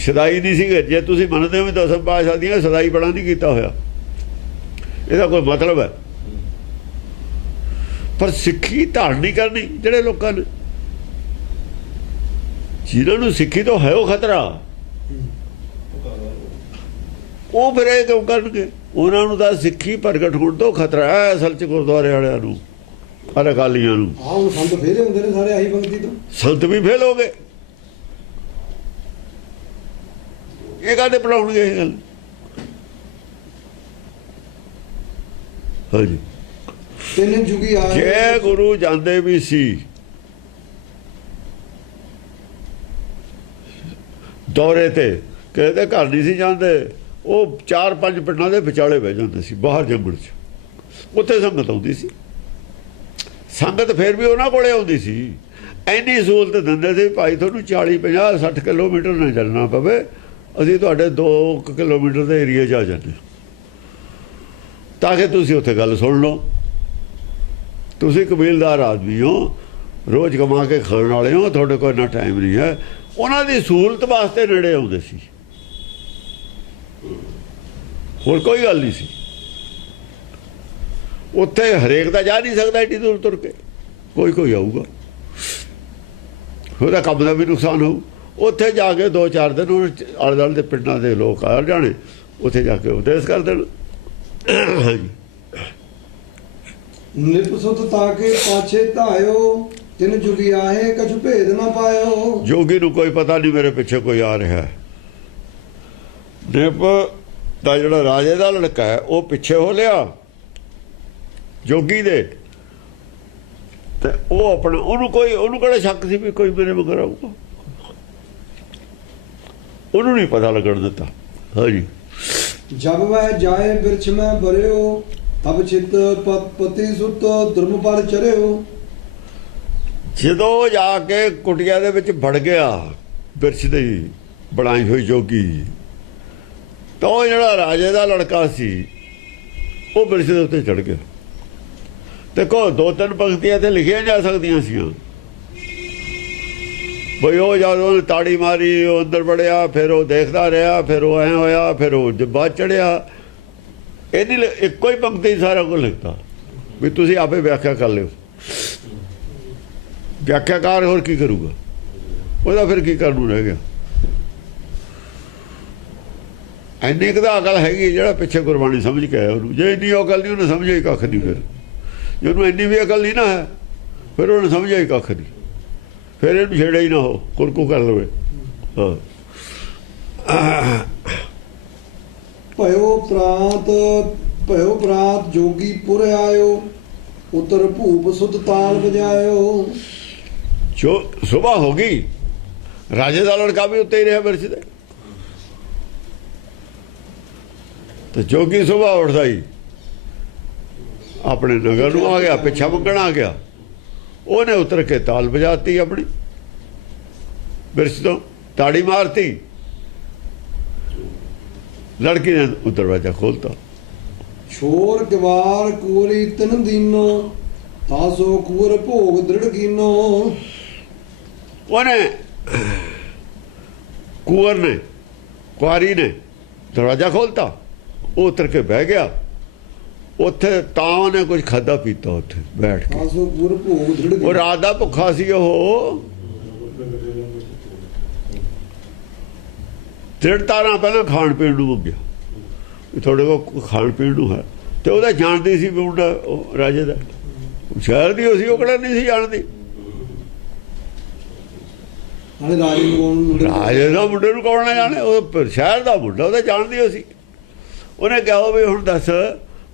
ਸਦਾਈ ਨਹੀਂ ਸੀਗੇ। ਜੇ ਤੁਸੀਂ ਮੰਨਦੇ ਹੋ ਵੀ 10 ਪਾਤਸ਼ਾਹ ਦੀਆਂ ਸਦਾਈ ਬੜਾ ਨਹੀਂ ਕੀਤਾ ਹੋਇਆ, ਇਹਦਾ ਕੋਈ ਮਤਲਬ ਹੈ। ਪਰ ਸਿੱਖੀ ਧਾਰਨ ਨਹੀਂ ਕਰਨੀ ਜਿਹੜੇ ਲੋਕਾਂ ਨੇ, ਜਿਹਨਾਂ ਨੂੰ ਸਿੱਖੀ ਤੋਂ ਹੈ ਉਹ ਖਤਰਾ, ਉਹ ਫਿਰ ਇਹ ਕਿਉਂ ਕਰਨਗੇ? ਉਹਨਾਂ ਨੂੰ ਤਾਂ ਸਿੱਖੀ ਪ੍ਰਗਟ ਹੋਣ ਤੋਂ ਖਤਰਾ ਹੈ ਅਸਲ 'ਚ। ਗੁਰਦੁਆਰੇ ਵਾਲਿਆਂ ਨੂੰ, ਅਕਾਲੀਆਂ ਨੂੰ। ਸੰਤ ਫੇਲ ਹੁੰਦੇ ਨੇ ਸਾਰੇ ਆਹੀ ਪੰਕਤੀ ਤੋਂ। ਸੰਤ ਵੀ ਫੇਲ ਹੋ ਗਏ। ਇਹ ਕਾਹਦੇ ਪੜਾਉਣਗੇ ਇਹ ਗੱਲ? ਹਾਂਜੀ ਤਿੰਨ ਜੁਗੀ ਆ। ਜੇ ਗੁਰੂ ਜਾਂਦੇ ਵੀ ਸੀ ਦੌਰੇ ਤੇ, ਕਿਸੇ ਦੇ ਘਰ ਨਹੀਂ ਸੀ ਜਾਂਦੇ, ਉਹ 4-5 ਪਿੰਡਾਂ ਦੇ ਵਿਚਾਲੇ ਬਹਿ ਜਾਂਦੇ ਸੀ ਬਾਹਰ ਜੰਗਲ 'ਚ। ਉੱਥੇ ਸੰਗਤ ਆਉਂਦੀ ਸੀ। ਸੰਗਤ ਫਿਰ ਵੀ ਉਹਨਾਂ ਕੋਲੇ ਆਉਂਦੀ ਸੀ। ਇੰਨੀ ਸਹੂਲਤ ਦਿੰਦੇ ਸੀ, ਭਾਈ ਤੁਹਾਨੂੰ 40-50-60 ਕਿਲੋਮੀਟਰ ਨਾ ਚੱਲਣਾ ਪਵੇ, ਅਸੀਂ ਤੁਹਾਡੇ 2 ਕਿਲੋਮੀਟਰ ਦੇ ਏਰੀਏ 'ਚ ਆ ਜਾਂਦੇ ਤਾਂ ਕਿ ਤੁਸੀਂ ਉੱਥੇ ਗੱਲ ਸੁਣ ਲਓ। ਤੁਸੀਂ ਕਬੀਲਦਾਰ ਆਦਮੀ ਹੋ, ਰੋਜ਼ ਕਮਾ ਕੇ ਖਾਣ ਵਾਲੇ ਹੋ, ਤੁਹਾਡੇ ਕੋਲ ਇੰਨਾ ਟਾਈਮ ਨਹੀਂ ਹੈ। ਉਹਨਾਂ ਦੀ ਸਹੂਲਤ ਵਾਸਤੇ ਨੇੜੇ ਆਉਂਦੇ ਸੀ, ਹੋਰ ਕੋਈ ਗੱਲ ਨਹੀਂ ਸੀ। ਉੱਥੇ ਹਰੇਕ ਦਾ ਜਾ ਨਹੀਂ ਸਕਦਾ ਏਡੀ ਦੂਰ ਤੁਰ ਕੇ, ਕੋਈ ਆਊਗਾ, ਉਹਦਾ ਕੰਮ ਦਾ ਵੀ ਨੁਕਸਾਨ ਹੋਊ। ਉੱਥੇ ਜਾ ਕੇ 2-4 ਦਿਨ ਉਹ ਆਲੇ ਦੁਆਲੇ ਦੇ ਪਿੰਡਾਂ ਦੇ ਲੋਕ ਆ ਜਾਣੇ, ਉੱਥੇ ਜਾ ਕੇ ਉਪਦੇਸ਼ ਕਰ ਦੇਣ। ਹਾਂਜੀ ਨਿਰਪਸੁਤ ਤਾਕੇ ਪਾਛੇ ਧਾਇਓ ਤਿੰਨ ਜੁਗੀ ਆਹੇ ਕਛੁ ਭੇਦ ਨਾ ਪਾਇਓ। ਜੋਗੀ ਨੂੰ ਕੋਈ ਪਤਾ ਨਹੀਂ ਮੇਰੇ ਪਿੱਛੇ ਕੋਈ ਆ ਰਿਹਾ। ਨਿਰਪ ਦਾ ਜਿਹੜਾ ਰਾਜੇ ਦਾ ਲੜਕਾ ਹੈ ਉਹ ਪਿੱਛੇ ਹੋ ਲਿਆ ਜੋਗੀ ਦੇ, ਤੇ ਉਹ ਆਪਣਾ ਉਹਨੂੰ ਕਿਹੜਾ ਸ਼ੱਕ ਸੀ ਵੀ ਕੋਈ ਮੇਰੇ ਮਗਰ ਆਊਗਾ? ਉਹਨੂੰ ਨਹੀਂ ਪਤਾ ਲੱਗਣ ਦਿੱਤਾ। ਹਾਂਜੀ ਜਬ ਵਹ ਜਾਏ ਬਿਰਛ ਮੈਂ ਬਰਿਓ ਤਬ ਚਿਤ ਪਤੀ ਸੁਤ ਧਰਮ ਪਰ ਚਰਿਓ। ਜਦੋਂ ਜਾ ਕੇ ਕੁਟੀਆ ਦੇ ਵਿੱਚ ਵੜ ਗਿਆ ਬਿਰਛ ਦੀ ਬਣਾਈ ਹੋਈ ਜੋਗੀ, ਤਾਂ ਉਹ ਜਿਹੜਾ ਰਾਜੇ ਦਾ ਲੜਕਾ ਸੀ ਉਹ ਬਿਰਛ ਦੇ ਉੱਤੇ ਚੜ ਗਿਆ। ਦੇਖੋ 2-3 ਪੰਕਤੀਆਂ ਤੇ ਲਿਖੀਆਂ ਜਾ ਸਕਦੀਆਂ ਸੀ ਬਈ ਉਹ ਜਦ ਉਹਨੇ ਤਾੜੀ ਮਾਰੀ, ਉਹ ਅੰਦਰ ਵੜਿਆ, ਫਿਰ ਉਹ ਦੇਖਦਾ ਰਿਹਾ, ਫਿਰ ਉਹ ਐਂ ਹੋਇਆ, ਫਿਰ ਉਹ ਬਾਅਦ ਚੜਿਆ। ਇਹਦੀ ਇੱਕੋ ਹੀ ਪੰਕਤੀ ਸਾਰਾ ਕੁਝ ਲਿਖਤਾ ਵੀ ਤੁਸੀਂ ਆਪੇ ਵਿਆਖਿਆ ਕਰ ਲਿਓ। ਵਿਆਖਿਆਕਾਰ ਹੋਰ ਕੀ ਕਰੂਗਾ, ਉਹਦਾ ਫਿਰ ਕੀ ਕਰਨ ਨੂੰ ਰਹਿ ਗਿਆ। ਇੰਨੀ ਕੁ ਤਾਂ ਅਕਲ ਹੈਗੀ ਜਿਹੜਾ ਪਿੱਛੇ ਗੁਰਬਾਣੀ ਸਮਝ ਕੇ ਆਇਆ ਉਹਨੂੰ। ਜੇ ਇੰਨੀ ਅਕਲ ਨਹੀਂ ਉਹਨੇ ਸਮਝਿਆ ਹੀ ਕੱਖ ਨਹੀਂ। ਫਿਰ ਜੇ ਉਹਨੂੰ ਇੰਨੀ ਵੀ ਅਕਲ ਨਹੀਂ ਨਾ ਹੈ ਫਿਰ ਉਹਨੇ ਸਮਝਿਆ ਹੀ ਕੱਖ ਨਹੀਂ। ਫਿਰ ਇਹਨੂੰ ਛੇੜਿਆ ਹੀ ਨਾ ਹੋ, ਕੁਰਕੂ ਕਰ ਲਵੇ। ਹਾਂ ਭਇਓ ਪ੍ਰਾਤ ਜੋਗੀ ਪੁਰ ਆਇਓ, ਉਤਰ ਭੂਪ ਸੁਧ ਤਾਲ ਵਜਾਇਓ। ਜੋ ਸੁਬਾਹ ਹੋ ਗਈ, ਰਾਜੇ ਦਾ ਲੜਕਾ ਵੀ ਉੱਤੇ ਹੀ ਰਿਹਾ ਬਿਰਛ ਦੇ। ਤੇ ਜੋਗੀ ਸੁਬਾਹ ਉੱਠਦਾ ਹੀ ਆਪਣੇ ਨਗਰ ਨੂੰ ਆ ਗਿਆ, ਪਿੱਛਾ ਮੰਗਣ ਆ ਗਿਆ। ਉਹਨੇ ਉਤਰ ਕੇ ਤਾਲ ਵਜਾਤੀ, ਆਪਣੀ ਬਿਰਛ ਤੋਂ ਤਾੜੀ ਮਾਰਤੀ। ਲੜਕੀ ਨੇ ਦਰਵਾਜ਼ਾ ਖੋਲਤਾ। ਛੋਰ ਗਵਾਰ ਕੂਰੀ ਤਿਨ ਦੀਨੋ, ਤਾਸੋ ਕੂਰ ਭੋਗ ਦ੍ਰਿੜ ਕੀਨੋ। ਉਹਨੇ ਕੁੰਵਰ ਨੇ, ਕੁਆਰੀ ਨੇ ਦਰਵਾਜ਼ਾ ਖੋਲਤਾ। ਉਹ ਉਤਰ ਕੇ ਬਹਿ ਗਿਆ ਉੱਥੇ। ਤਾਂ ਉਹਨੇ ਕੁਝ ਖਾਧਾ ਪੀਤਾ ਉੱਥੇ ਬੈਠ ਕੇ। ਤਾਸੋ ਕੂਰ ਭੋਗ ਦ੍ਰਿੜ। ਉਹ ਰਾਤ ਦਾ ਭੁੱਖਾ ਸੀ। ਉਹ ਦ੍ਰਿੜਤਾ ਪਹਿਲਾਂ ਖਾਣ ਪੀਣ ਨੂੰ ਮੰਗਿਆ ਵੀ ਤੁਹਾਡੇ ਕੋਲ ਖਾਣ ਪੀਣ ਨੂੰ ਹੈ। ਤੇ ਉਹਦਾ ਜਾਣਦੀ ਸੀ ਵੀ ਮੁੰਡਾ ਉਹ ਰਾਜੇ ਦਾ, ਸ਼ਹਿਰ ਦੀ ਸੀ, ਉਹ ਕਿਹੜਾ ਨਹੀਂ ਸੀ ਜਾਣਦੀ। ਰਾਜੇ ਦਾ ਮੁੰਡੇ ਨੂੰ ਕੌਣ ਨਾ ਜਾਣੇ, ਉਹ ਸ਼ਹਿਰ ਦਾ ਮੁੰਡਾ, ਉਹਦਾ ਜਾਣਦੀ ਸੀ। ਉਹਨੇ ਕਿਹਾ ਵੀ ਹੁਣ ਦੱਸ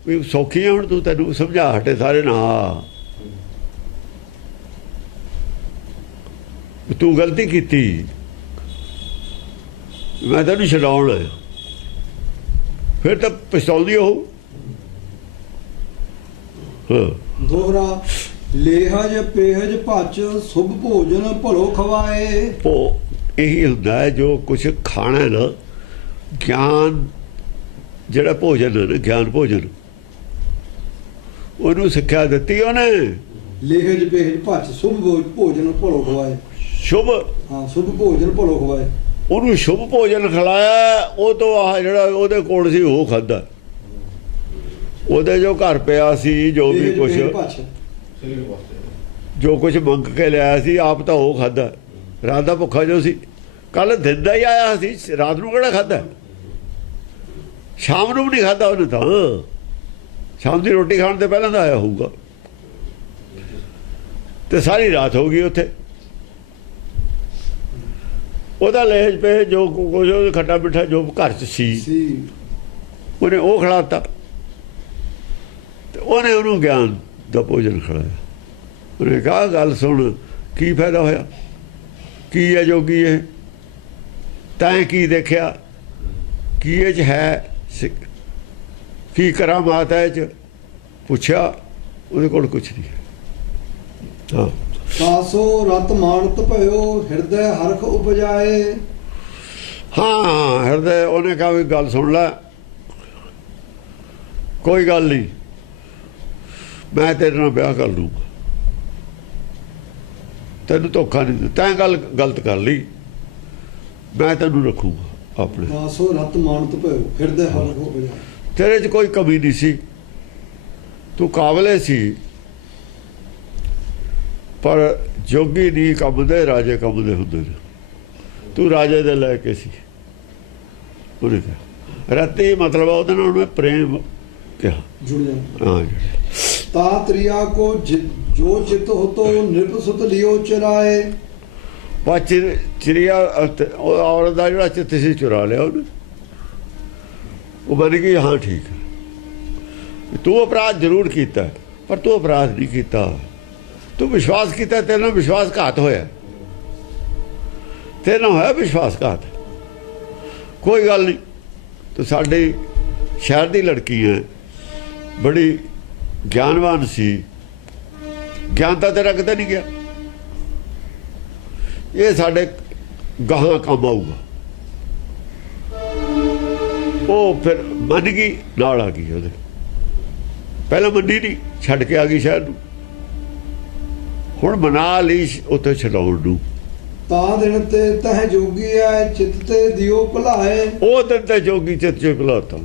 ਵੀ ਸੌਖੀ ਆ ਹੁਣ ਤੂੰ, ਤੈਨੂੰ ਸਮਝਾ ਹਟੇ ਸਾਰੇ ਨਾ, ਤੂੰ ਗਲਤੀ ਕੀਤੀ, ਮੈਂ ਤੈਨੂੰ ਛਡਾਉਣ ਆਇਆ। ਫਿਰ ਤਾਂ ਪਛਤਾਉਂਦੀ ਉਹ। ਦੋਹਰਾ ਲੇਹਜ ਪੇਹਜ ਭੱਚ ਸੁਭ ਭੋਜਨ ਭਲੋ ਖਵਾਏ। ਇਹੀ ਹੁੰਦਾ ਹੈ ਜੋ ਕੁਛ ਖਾਣਾ ਨਾ, ਗਿਆਨ ਜਿਹੜਾ ਭੋਜਨ ਹੈ ਨਾ, ਗਿਆਨ ਭੋਜਨ, ਉਹਨੂੰ ਸਿੱਖਿਆ ਦਿੱਤੀ ਉਹਨੇ। ਲੇਹਜ ਪੇਹਜ ਭੱਚ ਸੁਭ ਭੋਜਨ ਭਲੋ ਖਵਾਏ। ਸ਼ੁਭ, ਹਾਂ, ਸੁਭ ਭੋਜਨ ਭਲੋ ਖਵਾਏ। ਉਹਨੂੰ ਸ਼ੁਭ ਭੋਜਨ ਖਿਲਾਇਆ। ਉਹ ਤੋਂ ਆਹ ਜਿਹੜਾ ਉਹਦੇ ਕੋਲ ਸੀ ਉਹ ਖਾਧਾ। ਉਹਦੇ ਜੋ ਘਰ ਪਿਆ ਸੀ, ਜੋ ਵੀ ਕੁਛ, ਜੋ ਕੁਛ ਮੰਗ ਕੇ ਲਿਆਇਆ ਸੀ, ਆਪ ਤਾਂ ਉਹ ਖਾਧਾ। ਰਾਤ ਦਾ ਭੁੱਖਾ ਜੋ ਸੀ, ਕੱਲ ਦਿਨ ਦਾ ਹੀ ਆਇਆ ਸੀ, ਰਾਤ ਨੂੰ ਕਿਹੜਾ ਖਾਧਾ, ਸ਼ਾਮ ਨੂੰ ਵੀ ਨਹੀਂ ਖਾਧਾ ਉਹਨੇ। ਤਾਂ ਸ਼ਾਮ ਦੀ ਰੋਟੀ ਖਾਣ ਤੋਂ ਪਹਿਲਾਂ ਤਾਂ ਆਇਆ ਹੋਊਗਾ। ਤੇ ਸਾਰੀ ਰਾਤ ਹੋ ਗਈ ਉੱਥੇ। ਉਹਦਾ ਲਹਿਜ ਪੇ ਜੋ ਕੁਝ ਖੱਟਾ ਮਿੱਠਾ ਜੋ ਘਰ 'ਚ ਸੀ ਉਹਨੇ ਉਹ ਖਿਲਾਤਾ। ਤੇ ਉਹਨੇ ਉਹਨੂੰ ਗਿਆਨ ਦਾ ਭੋਜਨ ਖਿਲਾਇਆ। ਉਹਨੇ ਕਿਹਾ ਗੱਲ ਸੁਣ, ਕੀ ਫਾਇਦਾ ਹੋਇਆ, ਕੀ ਹੈ ਜੋਗੀ ਇਹ, ਤੈਂ ਕੀ ਦੇਖਿਆ, ਕੀ ਇਹ 'ਚ ਹੈ, ਕੀ ਕਰਾਮਾਤ ਹੈ ਇਹ 'ਚ। ਪੁੱਛਿਆ, ਉਹਦੇ ਕੋਲ ਕੁਛ ਨਹੀਂ। ਹਾਂ, ਤਾਸੋ ਰਤ ਮਾਨਤ ਭਇਓ ਹਿਰਦੈ ਹਰਖ ਉਪਜਾਏ। ਹਾਂ, ਹਿਰਦੇ। ਉਹਨੇ ਕਿਹਾ ਵੀ ਗੱਲ ਸੁਣ ਲੈ, ਕੋਈ ਗੱਲ ਨਹੀਂ, ਮੈਂ ਤੇਰੇ ਨਾਲ ਵਿਆਹ ਕਰ ਲੂੰਗਾ, ਤੈਨੂੰ ਧੋਖਾ ਨਹੀਂ ਦਿੱਤਾ। ਤੈਂ ਗੱਲ ਗਲਤ ਕਰ ਲਈ, ਮੈਂ ਤੈਨੂੰ ਰੱਖੂਗਾ ਆਪਣੇ। ਤਾਸੋ ਰਤ ਮਾਨਤ ਭਇਓ ਹਿਰਦੈ ਹਰਖ ਉਪਜਾਏ। ਤੇਰੇ 'ਚ ਕੋਈ ਕਮੀ ਨਹੀਂ ਸੀ, ਤੂੰ ਕਾਬਲੇ ਸੀ, ਪਰ ਜੋਗੀ ਨਹੀਂ ਕੰਮ ਦੇ, ਰਾਜੇ ਕੰਮ ਦੇ ਹੁੰਦੇ ਨੇ। ਤੂੰ ਰਾਜੇ ਦੇ ਲੈ ਕੇ ਸੀ। ਉਹਨੇ ਕਿਹਾ ਰਤੀ, ਮਤਲਬ ਉਹਦੇ ਨਾਲ ਉਹਨੇ ਪ੍ਰੇਮ ਕਿਹਾ, ਜੁੜ ਜਾ। ਹਾਂ, ਤਾ ਤ੍ਰਿਆ ਕੋ ਜੋ ਚਿਤ ਹੋਤੋ ਨਿਰਭ ਸੁਤ ਲਿਓ ਚਰਾਏ। ਚਿੜੀਆ ਉਹ ਔਰਤ ਦਾ ਜਿਹੜਾ ਚਿੱਤ ਸੀ ਚੁਰਾ ਲਿਆ ਉਹਨੇ। ਉਹ ਬਣ ਗਈ ਹਾਂ ਠੀਕ ਹੈ, ਤੂੰ ਅਪਰਾਧ ਜ਼ਰੂਰ ਕੀਤਾ, ਪਰ ਤੂੰ ਅਪਰਾਧ ਨਹੀਂ ਕੀਤਾ, ਤੂੰ ਵਿਸ਼ਵਾਸ ਕੀਤਾ, ਤੇਰੇ ਨਾਲ ਵਿਸ਼ਵਾਸਘਾਤ ਹੋਇਆ, ਤੇਰੇ ਨਾਲ ਹੋਇਆ ਵਿਸ਼ਵਾਸਘਾਤ। ਕੋਈ ਗੱਲ ਨਹੀਂ, ਤੂੰ ਸਾਡੇ ਸ਼ਹਿਰ ਦੀ ਲੜਕੀ ਹੈ, ਬੜੀ ਗਿਆਨਵਾਨ ਸੀ, ਗਿਆਨ ਤਾਂ ਤੇਰਾ ਕਿਤੇ ਨਹੀਂ ਗਿਆ, ਇਹ ਸਾਡੇ ਗਾਹਾਂ ਕੰਮ ਆਊਗਾ। ਉਹ ਫਿਰ ਮੰਨ ਗਈ, ਨਾਲ ਆ ਗਈ ਉਹਦੇ। ਪਹਿਲਾਂ ਮੰਨੀ ਨਹੀਂ, ਛੱਡ ਕੇ ਆ ਗਈ ਸ਼ਹਿਰ ਨੂੰ, ਹੁਣ ਮਨਾ ਲਈ ਉੱਥੇ ਛਡਾਉਣ ਨੂੰ। ਤਾਂ ਦਿਨ ਤੇ ਤਹ ਜੋਗੀ ਐ ਚਿੱਤ ਤੇ ਦਿਓ ਭੁਲਾਏ। ਉਹ ਦਿਨ ਤੇ ਜੋਗੀ ਚਿੱਤ ਚੋਂ ਭੁਲਾਤਾ,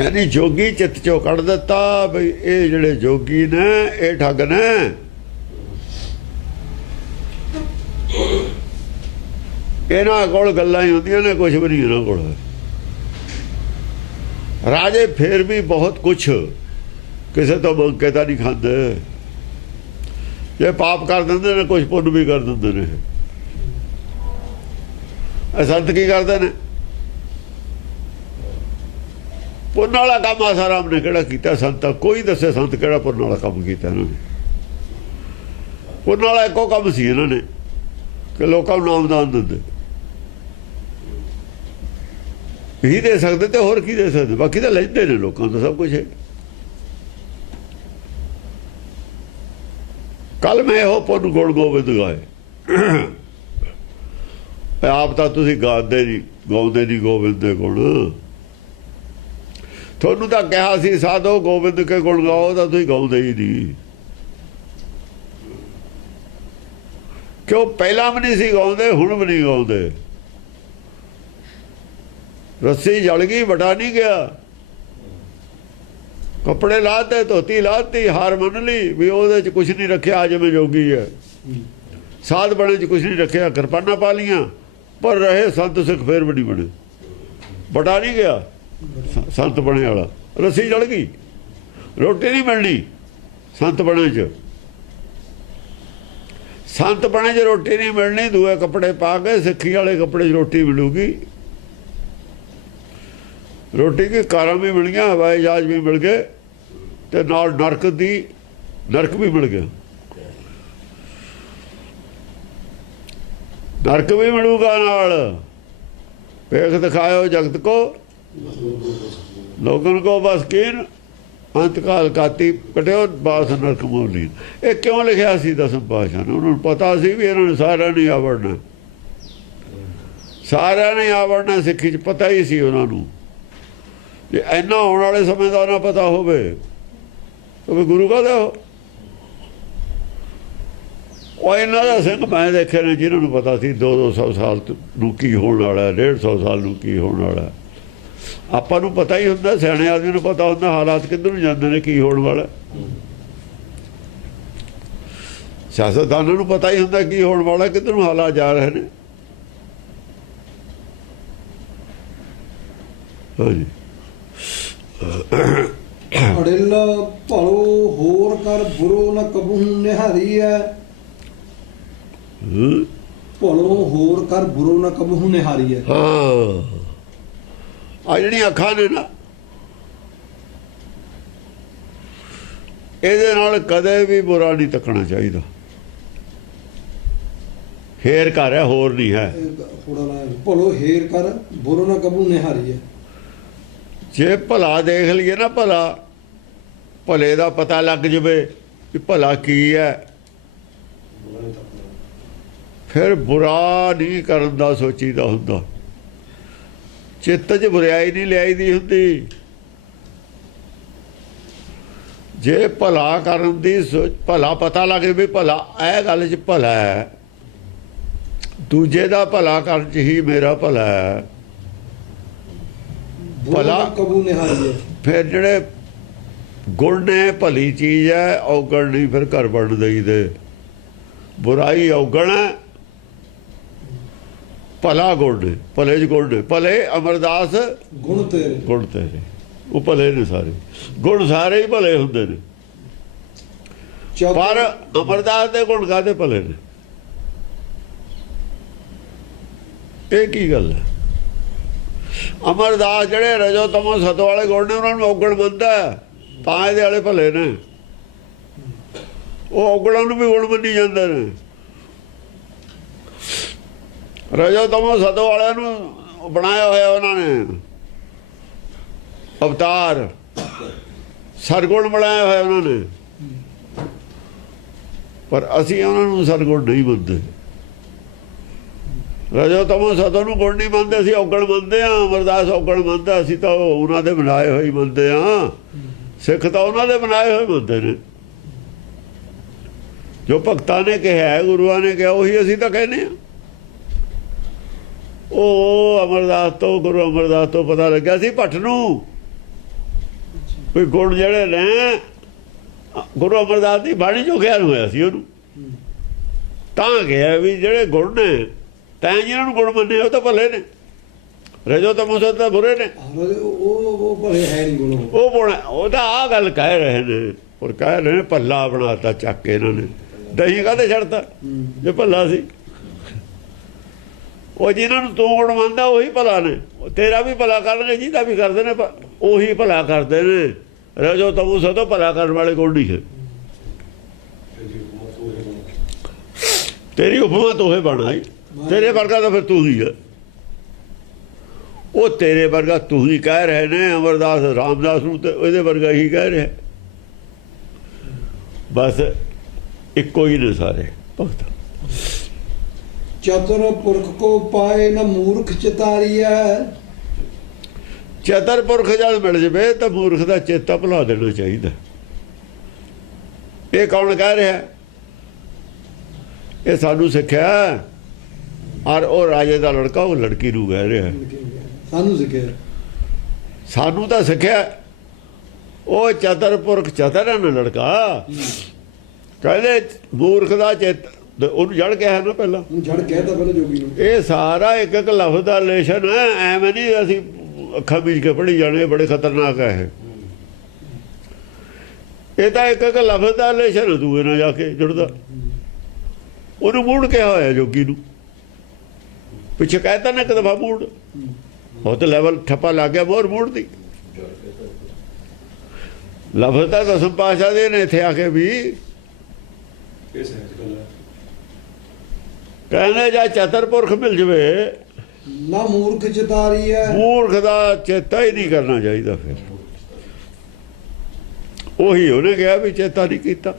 ਯਾਨੀ ਜੋਗੀ ਚਿੱਤ ਚੋਂ ਕੱਢ ਦਿੱਤਾ ਬਈ ਇਹ ਜਿਹੜੇ ਜੋਗੀ ਨੇ ਇਹ ਠੱਗ ਨੇ। ਇਹਨਾਂ ਕੋਲ ਗੱਲਾਂ ਹੀ ਹੁੰਦੀਆਂ ਨੇ, ਕੁਛ ਵੀ ਨਹੀਂ ਇਹਨਾਂ ਕੋਲ। ਰਾਜੇ ਫੇਰ ਵੀ ਬਹੁਤ ਕੁਛ ਕਿਸੇ ਤੋਂ ਮੰਗ ਕੇ ਤਾਂ ਨਹੀਂ ਖਾਂਦੇ। ਜੇ ਪਾਪ ਕਰ ਦਿੰਦੇ ਨੇ, ਕੁਛ ਪੁੰਨ ਵੀ ਕਰ ਦਿੰਦੇ ਨੇ। ਇਹ ਸੰਤ ਕੀ ਕਰਦੇ ਨੇ? ਪੁੰਨ ਵਾਲਾ ਕੰਮ ਆਸਾਰਾਮ ਨੇ ਕਿਹੜਾ ਕੀਤਾ? ਸੰਤ ਕੋਈ ਦੱਸੇ ਸੰਤ ਕਿਹੜਾ ਪੁੰਨ ਵਾਲਾ ਕੰਮ ਕੀਤਾ ਇਹਨਾਂ ਨੇ? ਪੁੰਨ ਵਾਲਾ ਇੱਕੋ ਕੰਮ ਸੀ ਇਹਨਾਂ ਨੇ ਕਿ ਲੋਕਾਂ ਨੂੰ ਨਾਮਦਾਨ ਦਿੰਦੇ ਹੀ ਦੇ ਸਕਦੇ, ਤੇ ਹੋਰ ਕੀ ਦੇ ਸਕਦੇ? ਬਾਕੀ ਤਾਂ ਲੈਂਦੇ ਨੇ ਲੋਕਾਂ ਤੋਂ ਸਭ ਕੁਛ। ਕੱਲ ਮੈਂ ਇਹੋ ਪੁੰਨ ਗੁਣ ਗੋਬਿੰਦ ਗਾਏ। ਆਪ ਤਾਂ ਤੁਸੀਂ ਗਾਉਂਦੇ ਨਹੀਂ, ਗਾਉਂਦੇ ਨਹੀਂ ਗੋਬਿੰਦ ਦੇ ਗੁਣ। ਤੁਹਾਨੂੰ ਤਾਂ ਕਿਹਾ ਸੀ ਸਾਧੋ ਗੋਬਿੰਦ ਕੇ ਗੁਣ ਗਾਓ, ਤਾਂ ਤੁਸੀਂ ਗਾਉਂਦੇ ਹੀ ਨਹੀਂ। ਕਿਉਂ? ਪਹਿਲਾਂ ਵੀ ਨਹੀਂ ਸੀ ਗਾਉਂਦੇ, ਹੁਣ ਵੀ ਨਹੀਂ ਗਾਉਂਦੇ। ਰੱਸੀ ਜਲ ਗਈ, ਵਟਾ ਨਹੀਂ ਗਿਆ। ਕੱਪੜੇ ਲਾਤੇ, ਧੋਤੀ ਲਾਤੀ, ਹਾਰ ਮੰਨ ਲਈ ਵੀ ਉਹਦੇ 'ਚ ਕੁਛ ਨਹੀਂ ਰੱਖਿਆ, ਜਿਵੇਂ ਜੋਗੀ ਹੈ। ਸਾਧ ਬਣੇ 'ਚ ਕੁਛ ਨਹੀਂ ਰੱਖਿਆ, ਕਿਰਪਾਨਾਂ ਪਾ ਲੀਆਂ, ਪਰ ਰਹੇ ਸੰਤ ਸਿੱਖ ਫੇਰ ਵੀ ਨਹੀਂ ਬਣੇ। ਵਟਾ ਨਹੀਂ ਗਿਆ ਸੰਤ ਬਣੇ ਵਾਲਾ। ਰੱਸੀ ਜਲ ਗਈ, ਰੋਟੀ ਨਹੀਂ ਮਿਲਣੀ ਸੰਤ ਬਣੇ 'ਚ। ਸੰਤ ਬਣੇ 'ਚ ਰੋਟੀ ਨਹੀਂ ਮਿਲਣੀ, ਦੂਏ ਕੱਪੜੇ ਪਾ ਕੇ ਸਿੱਖੀ ਵਾਲੇ ਕੱਪੜੇ 'ਚ ਰੋਟੀ ਮਿਲੂਗੀ। ਰੋਟੀ ਕੀ ਕਾਰਾਂ ਵੀ ਮਿਲ ਗਈਆਂ, ਹਵਾਈ ਜਹਾਜ਼ ਵੀ ਮਿਲ ਗਏ, ਤੇ ਨਾਲ ਨਰਕ ਵੀ ਮਿਲ ਗਿਆ। ਨਰਕ ਵੀ ਮਿਲੂਗਾ ਨਾਲ। ਵੇਖ ਦਿਖਾਇਓ ਜਗਤ ਕੋ ਲੋਗਨ ਕੋ ਬਸ ਕੀਨ ਅੰਤਕਾਲ ਕਾਤੀ ਕਟਿਓ ਬਾਸ ਨਰਕ ਮੋਲੀ। ਇਹ ਕਿਉਂ ਲਿਖਿਆ ਸੀ ਦਸਮ ਪਾਤਸ਼ਾਹ ਨੇ? ਉਹਨਾਂ ਨੂੰ ਪਤਾ ਸੀ ਵੀ ਇਹਨਾਂ ਨੂੰ ਸਾਰਿਆਂ ਨੇ ਆਵੜਨਾ, ਸਾਰਿਆਂ ਨੇ ਆਵੜਨਾ। ਸਿੱਖੀ 'ਚ ਪਤਾ ਹੀ ਸੀ ਉਹਨਾਂ ਨੂੰ। ਜੇ ਇੰਨਾ ਆਉਣ ਵਾਲੇ ਸਮੇਂ ਦਾ ਨਾ ਪਤਾ ਹੋਵੇ ਤਾਂ ਵੀ ਗੁਰੂ ਕਾਹਦਾ ਉਹ ਇਹਨਾਂ ਦਾ ਸਿੰਘ ਮੈਂ ਦੇਖੇ ਨੇ ਜਿਹਨਾਂ ਨੂੰ ਪਤਾ ਸੀ 200 ਸਾਲ ਨੂੰ ਕੀ ਹੋਣ ਵਾਲਾ, 150 ਸਾਲ ਨੂੰ ਕੀ ਹੋਣ ਵਾਲਾ। ਆਪਾਂ ਨੂੰ ਪਤਾ ਹੀ ਹੁੰਦਾ, ਸਿਆਣੇ ਆਦਮੀ ਨੂੰ ਪਤਾ ਹੁੰਦਾ ਹਾਲਾਤ ਕਿੱਧਰ ਨੂੰ ਜਾਂਦੇ ਨੇ, ਕੀ ਹੋਣ ਵਾਲਾ। ਸਿਆਸਤਦਾਨਾਂ ਨੂੰ ਪਤਾ ਹੀ ਹੁੰਦਾ ਕੀ ਹੋਣ ਵਾਲਾ, ਕਿੱਧਰ ਨੂੰ ਹਾਲਾਤ ਜਾ ਰਹੇ ਨੇ। ਹਾਂਜੀ। ਅੜਿਲ ਭਲੋ ਹੋਰ ਕਰ ਬੁਰੋ ਨ ਕਬੂ ਨਿਹਾਰੀ ਐ। ਭਲੋ ਹੋਰ ਕਰ ਬੁਰੋ ਨ ਕਬੂ ਨਿਹਾਰੀ ਐ। ਹਾਂ, ਆ ਜਿਹੜੀਆਂ ਅੱਖਾਂ ਨੇ ਨਾ, ਇਹਦੇ ਨਾਲ ਕਦੇ ਵੀ ਬੁਰਾ ਨਹੀਂ ਤੱਕਣਾ ਚਾਹੀਦਾ। ਹੇਰ ਕਰ ਹੈ, ਹੋਰ ਨਹੀਂ ਹੈ। ਭਲੋ ਹੇਰ ਕਰ ਬੁਰੋ ਨ ਕਬੂ ਨਿਹਾਰੀ ਐ। ਜੇ ਭਲਾ ਦੇਖ ਲਈਏ ਨਾ, ਭਲਾ ਭਲੇ ਦਾ ਪਤਾ ਲੱਗ ਜਵੇ ਕਿ ਭਲਾ ਕੀ ਹੈ, ਫਿਰ ਬੁਰਾ ਨਹੀਂ ਕਰਨ ਦਾ ਸੋਚੀਦਾ ਹੁੰਦਾ। ਚਿੱਤ 'ਚ ਬੁਰਾਈ ਨਹੀਂ ਲਿਆਈ ਦੀ ਹੁੰਦੀ। ਜੇ ਭਲਾ ਕਰਨ ਦੀ ਭਲਾ ਪਤਾ ਲੱਗ ਜਵੇ, ਭਲਾ ਇਹ ਗੱਲ 'ਚ ਭਲਾ ਹੈ, ਦੂਜੇ ਦਾ ਭਲਾ ਕਰਨ 'ਚ ਹੀ ਮੇਰਾ ਭਲਾ ਹੈ, ਭਲਾ ਕਬੂ ਨਿਹਾਰੀ ਹੈ। ਫਿਰ ਜਿਹੜੇ ਗੁਣ ਨੇ, ਭਲੀ ਚੀਜ਼ ਹੈ, ਔਗਣ ਨਹੀਂ ਫਿਰ ਘਰ ਬਣ ਦਈਦੇ। ਬੁਰਾਈ ਔਗਣ ਹੈ, ਭਲਾ ਗੁਣ ਨੇ, ਭਲੇ 'ਚ ਗੁਣ ਨੇ। ਭਲੇ ਅਮਰਦਾਸ ਗੁਣ ਤੇਰੇ, ਉਹ ਭਲੇ ਨੇ ਸਾਰੇ। ਗੁਣ ਸਾਰੇ ਹੀ ਭਲੇ ਹੁੰਦੇ ਨੇ, ਪਰ ਅਮਰਦਾਸ ਦੇ ਗੁਣ ਕਾਹਦੇ ਭਲੇ ਨੇ? ਇਹ ਕੀ ਗੱਲ ਹੈ? ਅਮਰਦਾਸ ਜਿਹੜੇ ਰਜੋ ਤਮੋ ਸਤੋ ਵਾਲੇ ਗੁਣ ਨੇ, ਉਹਨਾਂ ਨੂੰ ਔਗਣ ਮੰਨਦਾ ਤਾਂ ਇਹਦੇ ਵਾਲੇ ਭਲੇ ਨੇ। ਉਹ ਔਗਣਾਂ ਨੂੰ ਵੀ ਗੁਣ ਮੰਨੀ ਜਾਂਦੇ ਨੇ। ਰਜੋ ਤਮੋ ਸਤੋ ਵਾਲਿਆਂ ਨੂੰ ਬਣਾਇਆ ਹੋਇਆ ਉਹਨਾਂ ਨੇ ਅਵਤਾਰ, ਸਰਗੁਣ ਬਣਾਇਆ ਹੋਇਆ ਉਹਨਾਂ ਨੇ, ਪਰ ਅਸੀਂ ਉਹਨਾਂ ਨੂੰ ਸਰਗੁਣ ਨਹੀਂ ਮੰਨਦੇ। ਰਜੋ ਤਮੋ ਸਤੋ ਨੂੰ ਗੁਣ ਨਹੀਂ ਮੰਨਦੇ, ਅਸੀਂ ਔਗਣ ਮੰਨਦੇ ਆ। ਅਮਰਦਾਸ ਔਗਣ ਮੰਨਦਾ, ਅਸੀਂ ਤਾਂ ਉਹਨਾਂ ਦੇ ਬਣਾਏ ਹੋਏ ਮੰਨਦੇ ਆ। ਸਿੱਖ ਤਾਂ ਉਹਨਾਂ ਦੇ ਬਣਾਏ ਹੋਏ ਮੰਨਦੇ ਨੇ। ਜੋ ਭਗਤਾਂ ਨੇ ਕਿਹਾ, ਗੁਰੂਆਂ ਨੇ ਕਿਹਾ, ਉਹੀ ਅਸੀਂ ਤਾਂ ਕਹਿੰਦੇ ਆ। ਉਹ ਅਮਰਦਾਸ ਤੋਂ, ਗੁਰੂ ਅਮਰਦਾਸ ਤੋਂ ਪਤਾ ਲੱਗਿਆ ਸੀ ਭੱਟ ਨੂੰ ਕੋਈ ਗੁਣ ਜਿਹੜੇ ਨੇ ਗੁਰੂ ਅਮਰਦਾਸ ਦੀ ਬਾਣੀ ਚੋਂ ਗਿਆਨ ਹੋਇਆ ਸੀ ਉਹਨੂੰ। ਤਾਂ ਕਿਹਾ ਵੀ ਜਿਹੜੇ ਗੁਣ ਨੇ ਤੈਂ ਜਿਹਨਾਂ ਨੂੰ ਗੁਣ ਮੰਨੇ ਉਹ ਤਾਂ ਭਲੇ ਨੇ, ਰਜੋ ਤਮੋ ਸਤੋ ਤਾਂ ਬੁਰੇ ਨੇ। ਉਹ ਭਲੇ ਹੈ ਨਹੀਂ ਗੁਣ। ਉਹ ਤਾਂ ਆਹ ਗੱਲ ਕਹਿ ਰਹੇ ਨੇ, ਔਰ ਕਹਿ ਰਹੇ ਨੇ ਭੱਲਾ ਬਣਾਤਾ ਚੱਕ ਕੇ ਇਹਨਾਂ ਨੇ। ਦਹੀਂ ਕਾਹਦੇ ਛੱਡਤਾ ਜੇ ਭੱਲਾ ਸੀ? ਉਹ ਜਿਹਨਾਂ ਨੂੰ ਤੂੰ ਗੁਣ ਮੰਨਦਾ ਉਹੀ ਭਲਾ ਨੇ। ਤੇਰਾ ਵੀ ਭਲਾ ਕਰਨਗੇ, ਜਿਹਦਾ ਵੀ ਕਰਦੇ ਨੇ ਉਹੀ ਭਲਾ ਕਰਦੇ ਨੇ। ਰਜੋ ਤਮੋ ਸਤੋ ਭਲਾ ਕਰਨ ਵਾਲੇ ਗੁਣ ਨਹੀਂ ਹੈ। ਤੇਰੀ ਉਪਮਾ ਤੋਹੇ ਬਣਾਈ, ਤੇਰੇ ਵਰਗਾ ਤਾਂ ਫਿਰ ਤੂੰ ਹੀ ਹੈ। ਉਹ ਤੇਰੇ ਵਰਗਾ ਤੂੰ ਹੀ ਕਹਿ ਰਹੇ ਨੇ। ਅਮਰਦਾਸ ਰਾਮਦਾਸ ਨੂੰ ਤੇ ਉਹਦੇ ਵਰਗਾ ਹੀ ਕਹਿ ਰਿਹਾ। ਬਸ ਇੱਕੋ ਹੀ ਨੇ ਸਾਰੇ ਭਗਤ। ਚਤੁਰ ਪੁਰਖ ਕੋ ਪਾਏ ਨਾ ਮੂਰਖ ਚਿਤਾਰੀਐ। ਚਤੁਰ ਪੁਰਖ ਜਦ ਮਿਲ ਜਵੇ ਤਾਂ ਮੂਰਖ ਦਾ ਚੇਤਾ ਭੁਲਾ ਦੇਣਾ ਚਾਹੀਦਾ। ਇਹ ਕੌਣ ਕਹਿ ਰਿਹਾ? ਇਹ ਸਾਨੂੰ ਸਿੱਖਿਆ। ਔਰ ਉਹ ਰਾਜੇ ਦਾ ਲੜਕਾ ਉਹ ਲੜਕੀ ਨੂੰ ਕਹਿ ਰਿਹਾ। ਸਾਨੂੰ ਸਿੱਖਿਆ, ਸਾਨੂੰ ਤਾਂ ਸਿੱਖਿਆ। ਉਹ ਚਤੁਰ ਪੁਰਖ ਚਤੁਰ ਹੈ ਨਾ ਲੜਕਾ। ਕਹਿੰਦੇ ਮੂਰਖ ਦਾ ਚੇਤਾ, ਉਹਨੂੰ ਜੜ ਕਿਹਾ ਨਾ ਪਹਿਲਾਂ, ਜੜ ਕਹਿਤਾ ਪਹਿਲਾਂ ਜੋਗੀ ਨੂੰ। ਇਹ ਸਾਰਾ ਇੱਕ ਇੱਕ ਲਫ਼ਜ਼ ਦਾ ਰਿਲੇਸ਼ਨ ਹੈ। ਐਵੇਂ ਨਹੀਂ ਅਸੀਂ ਅੱਖਾਂ ਮੀਚ ਕੇ ਪੜ੍ਹੀ ਜਾਣੇ, ਬੜੇ ਖਤਰਨਾਕ ਹੈ ਇਹ ਤਾਂ ਇੱਕ ਇੱਕ ਲਫ਼ਜ਼ ਦਾ ਰਿਲੇਸ਼ਨ ਦੂਏ ਨਾਲ ਜਾ ਕੇ ਜੁੜਦਾ। ਉਹਨੂੰ ਮੂੜ ਕਿਹਾ ਹੋਇਆ ਜੋਗੀ ਨੂੰ। ਪਿੱਛੇ ਕਹਿਤਾ ਨਾ ਇੱਕ ਦਫਾ ਮੂੜ, ਉਹ ਤਾਂ ਲੈਵਲ ਠੱਪਾ ਲੱਗ ਗਿਆ ਮੋਰ ਮੂੜ ਦੀ। ਲਫ਼ਜ਼ ਤਾਂ ਦਸਮ ਪਾਤਸ਼ਾਹ ਦੇ ਨੇ ਇੱਥੇ ਆ ਕੇ ਵੀ ਕਹਿੰਦੇ ਜਾਂ ਚਤੁਰ ਪੁਰਖ ਮਿਲ ਜਵੇ ਨਾ ਮੂਰਖ ਚਿਤਾਰੀਐ। ਮੂਰਖ ਦਾ ਚੇਤਾ ਹੀ ਨਹੀਂ ਕਰਨਾ ਚਾਹੀਦਾ। ਫਿਰ ਉਹੀ ਉਹਨੇ ਕਿਹਾ ਵੀ ਚੇਤਾ ਨਹੀਂ ਕੀਤਾ।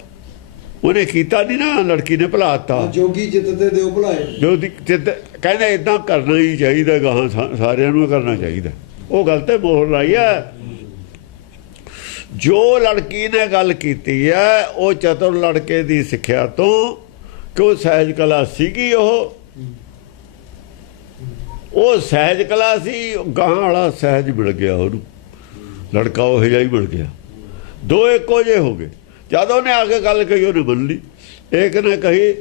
ਉਹਨੇ ਕੀਤਾ ਨਹੀਂ ਨਾ, ਲੜਕੀ ਨੇ ਭੁਲਾਤਾ। ਜੋਗੀ ਚਿੱਤ ਤੇ ਦਿਓ ਭੁਲਾਏ। ਜੋ ਚਿੱਤ ਕਹਿੰਦੇ ਏਦਾਂ ਕਰਨਾ ਹੀ ਚਾਹੀਦਾ, ਗਾਹਾਂ ਸਾਰਿਆਂ ਨੂੰ ਕਰਨਾ ਚਾਹੀਦਾ। ਉਹ ਗੱਲ ਤੇ ਮੋਹਰ ਲਾਈ ਹੈ। ਜੋ ਲੜਕੀ ਨੇ ਗੱਲ ਕੀਤੀ ਹੈ ਉਹ ਚਤੁਰ ਲੜਕੇ ਦੀ ਸਿੱਖਿਆ ਤੋਂ, ਕਿ ਉਹ ਸਹਿਜ ਕਲਾ ਸੀਗੀ। ਉਹ ਸਹਿਜ ਕਲਾ ਸੀ, ਗਾਹਾਂ ਵਾਲਾ ਸਹਿਜ ਮਿਲ ਗਿਆ ਉਹਨੂੰ। ਲੜਕਾ ਉਹ ਜਿਹਾ ਹੀ ਮਿਲ ਗਿਆ। ਦੋ ਇੱਕੋ ਜਿਹੇ ਹੋ ਗਏ। ਜਦ ਉਹਨੇ ਆ ਕੇ ਗੱਲ ਕਹੀ ਉਹਨੇ ਮੰਨ ਲਈ। ਇੱਕ ਨੇ ਕਹੀ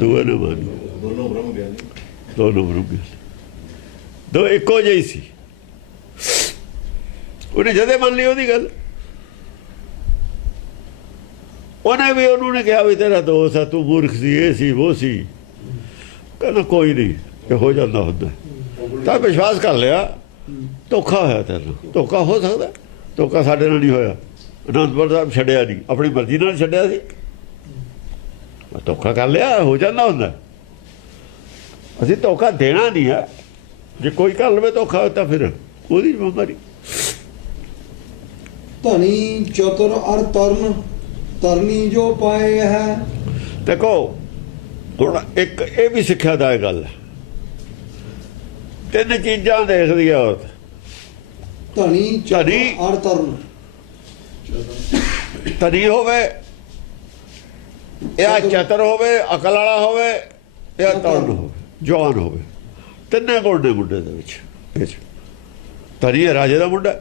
ਦੂਏ ਨੇ ਮੰਨ ਲਈ। ਦੋਨੋਂ ਬ੍ਰਹਮ ਗਿਆਨੀ, ਦੋ ਇੱਕੋ ਜਿਹੀ ਸੀ। ਉਹਨੇ ਜਦੇ ਮੰਨ ਲਈ ਉਹਦੀ ਗੱਲ। ਉਹਨੇ ਵੀ ਉਹਨੂੰ ਨੇ ਕਿਹਾ ਵੀ ਤੇਰਾ ਦੋਸਤ ਆ, ਤੂੰ ਮੂਰਖ ਸੀ, ਇਹ ਸੀ ਉਹ ਸੀ। ਕਹਿੰਦਾ ਕੋਈ ਨਹੀਂ, ਇਹ ਹੋ ਜਾਂਦਾ ਹੁੰਦਾ। ਤਾਂ ਵਿਸ਼ਵਾਸ ਕਰ ਲਿਆ। ਧੋਖਾ ਹੋਇਆ ਤੈਨੂੰ। ਧੋਖਾ ਹੋ ਸਕਦਾ, ਧੋਖਾ ਸਾਡੇ ਨਾਲ ਨਹੀਂ ਹੋਇਆ। ਅਨੰਦਪੁਰ ਸਾਹਿਬ ਛੱਡਿਆ ਨਹੀਂ, ਆਪਣੀ ਮਰਜ਼ੀ ਨਾਲ ਛੱਡਿਆ ਸੀ। ਧੋਖਾ ਕਰ ਲਿਆ, ਹੋ ਜਾਂਦਾ ਹੁੰਦਾ। ਅਸੀਂ ਧੋਖਾ ਦੇਣਾ ਨਹੀਂ ਹੈ। ਜੇ ਕੋਈ ਕਰ ਲਵੇ ਧੋਖਾ ਤਾਂ ਫਿਰ ਉਹਦੀ ਜ਼ਿੰਮੇਵਾਰੀ। ਧਨੀ ਚਤੁਰ ਅਰ ਤਰਨ ਤਰਨੀ ਜੋ ਪਾਏ ਹੈ। ਦੇਖੋ ਹੁਣ ਇੱਕ ਇਹ ਵੀ ਸਿੱਖਿਆ ਦਾ ਗੱਲ ਹੈ। ਤਿੰਨ ਚੀਜ਼ਾਂ ਦੇਖਦੀ ਆ ਔਰਤ। ਧਨੀ ਚਤੁਰ ਅਰ ਤਰਨ। ਧਨੀ ਹੋਵੇ ਜਾਂ ਚਤੁਰ ਹੋਵੇ, ਅਕਲ ਵਾਲਾ ਹੋਵੇ ਜਾਂ ਤਰਨ ਹੋਵੇ, ਜਵਾਨ ਹੋਵੇ। ਤਿੰਨੇ ਗੁਣ ਨੇ ਮੁੰਡੇ ਦੇ ਵਿੱਚ। ਧਨੀ ਹੈ ਰਾਜੇ ਦਾ ਮੁੰਡਾ,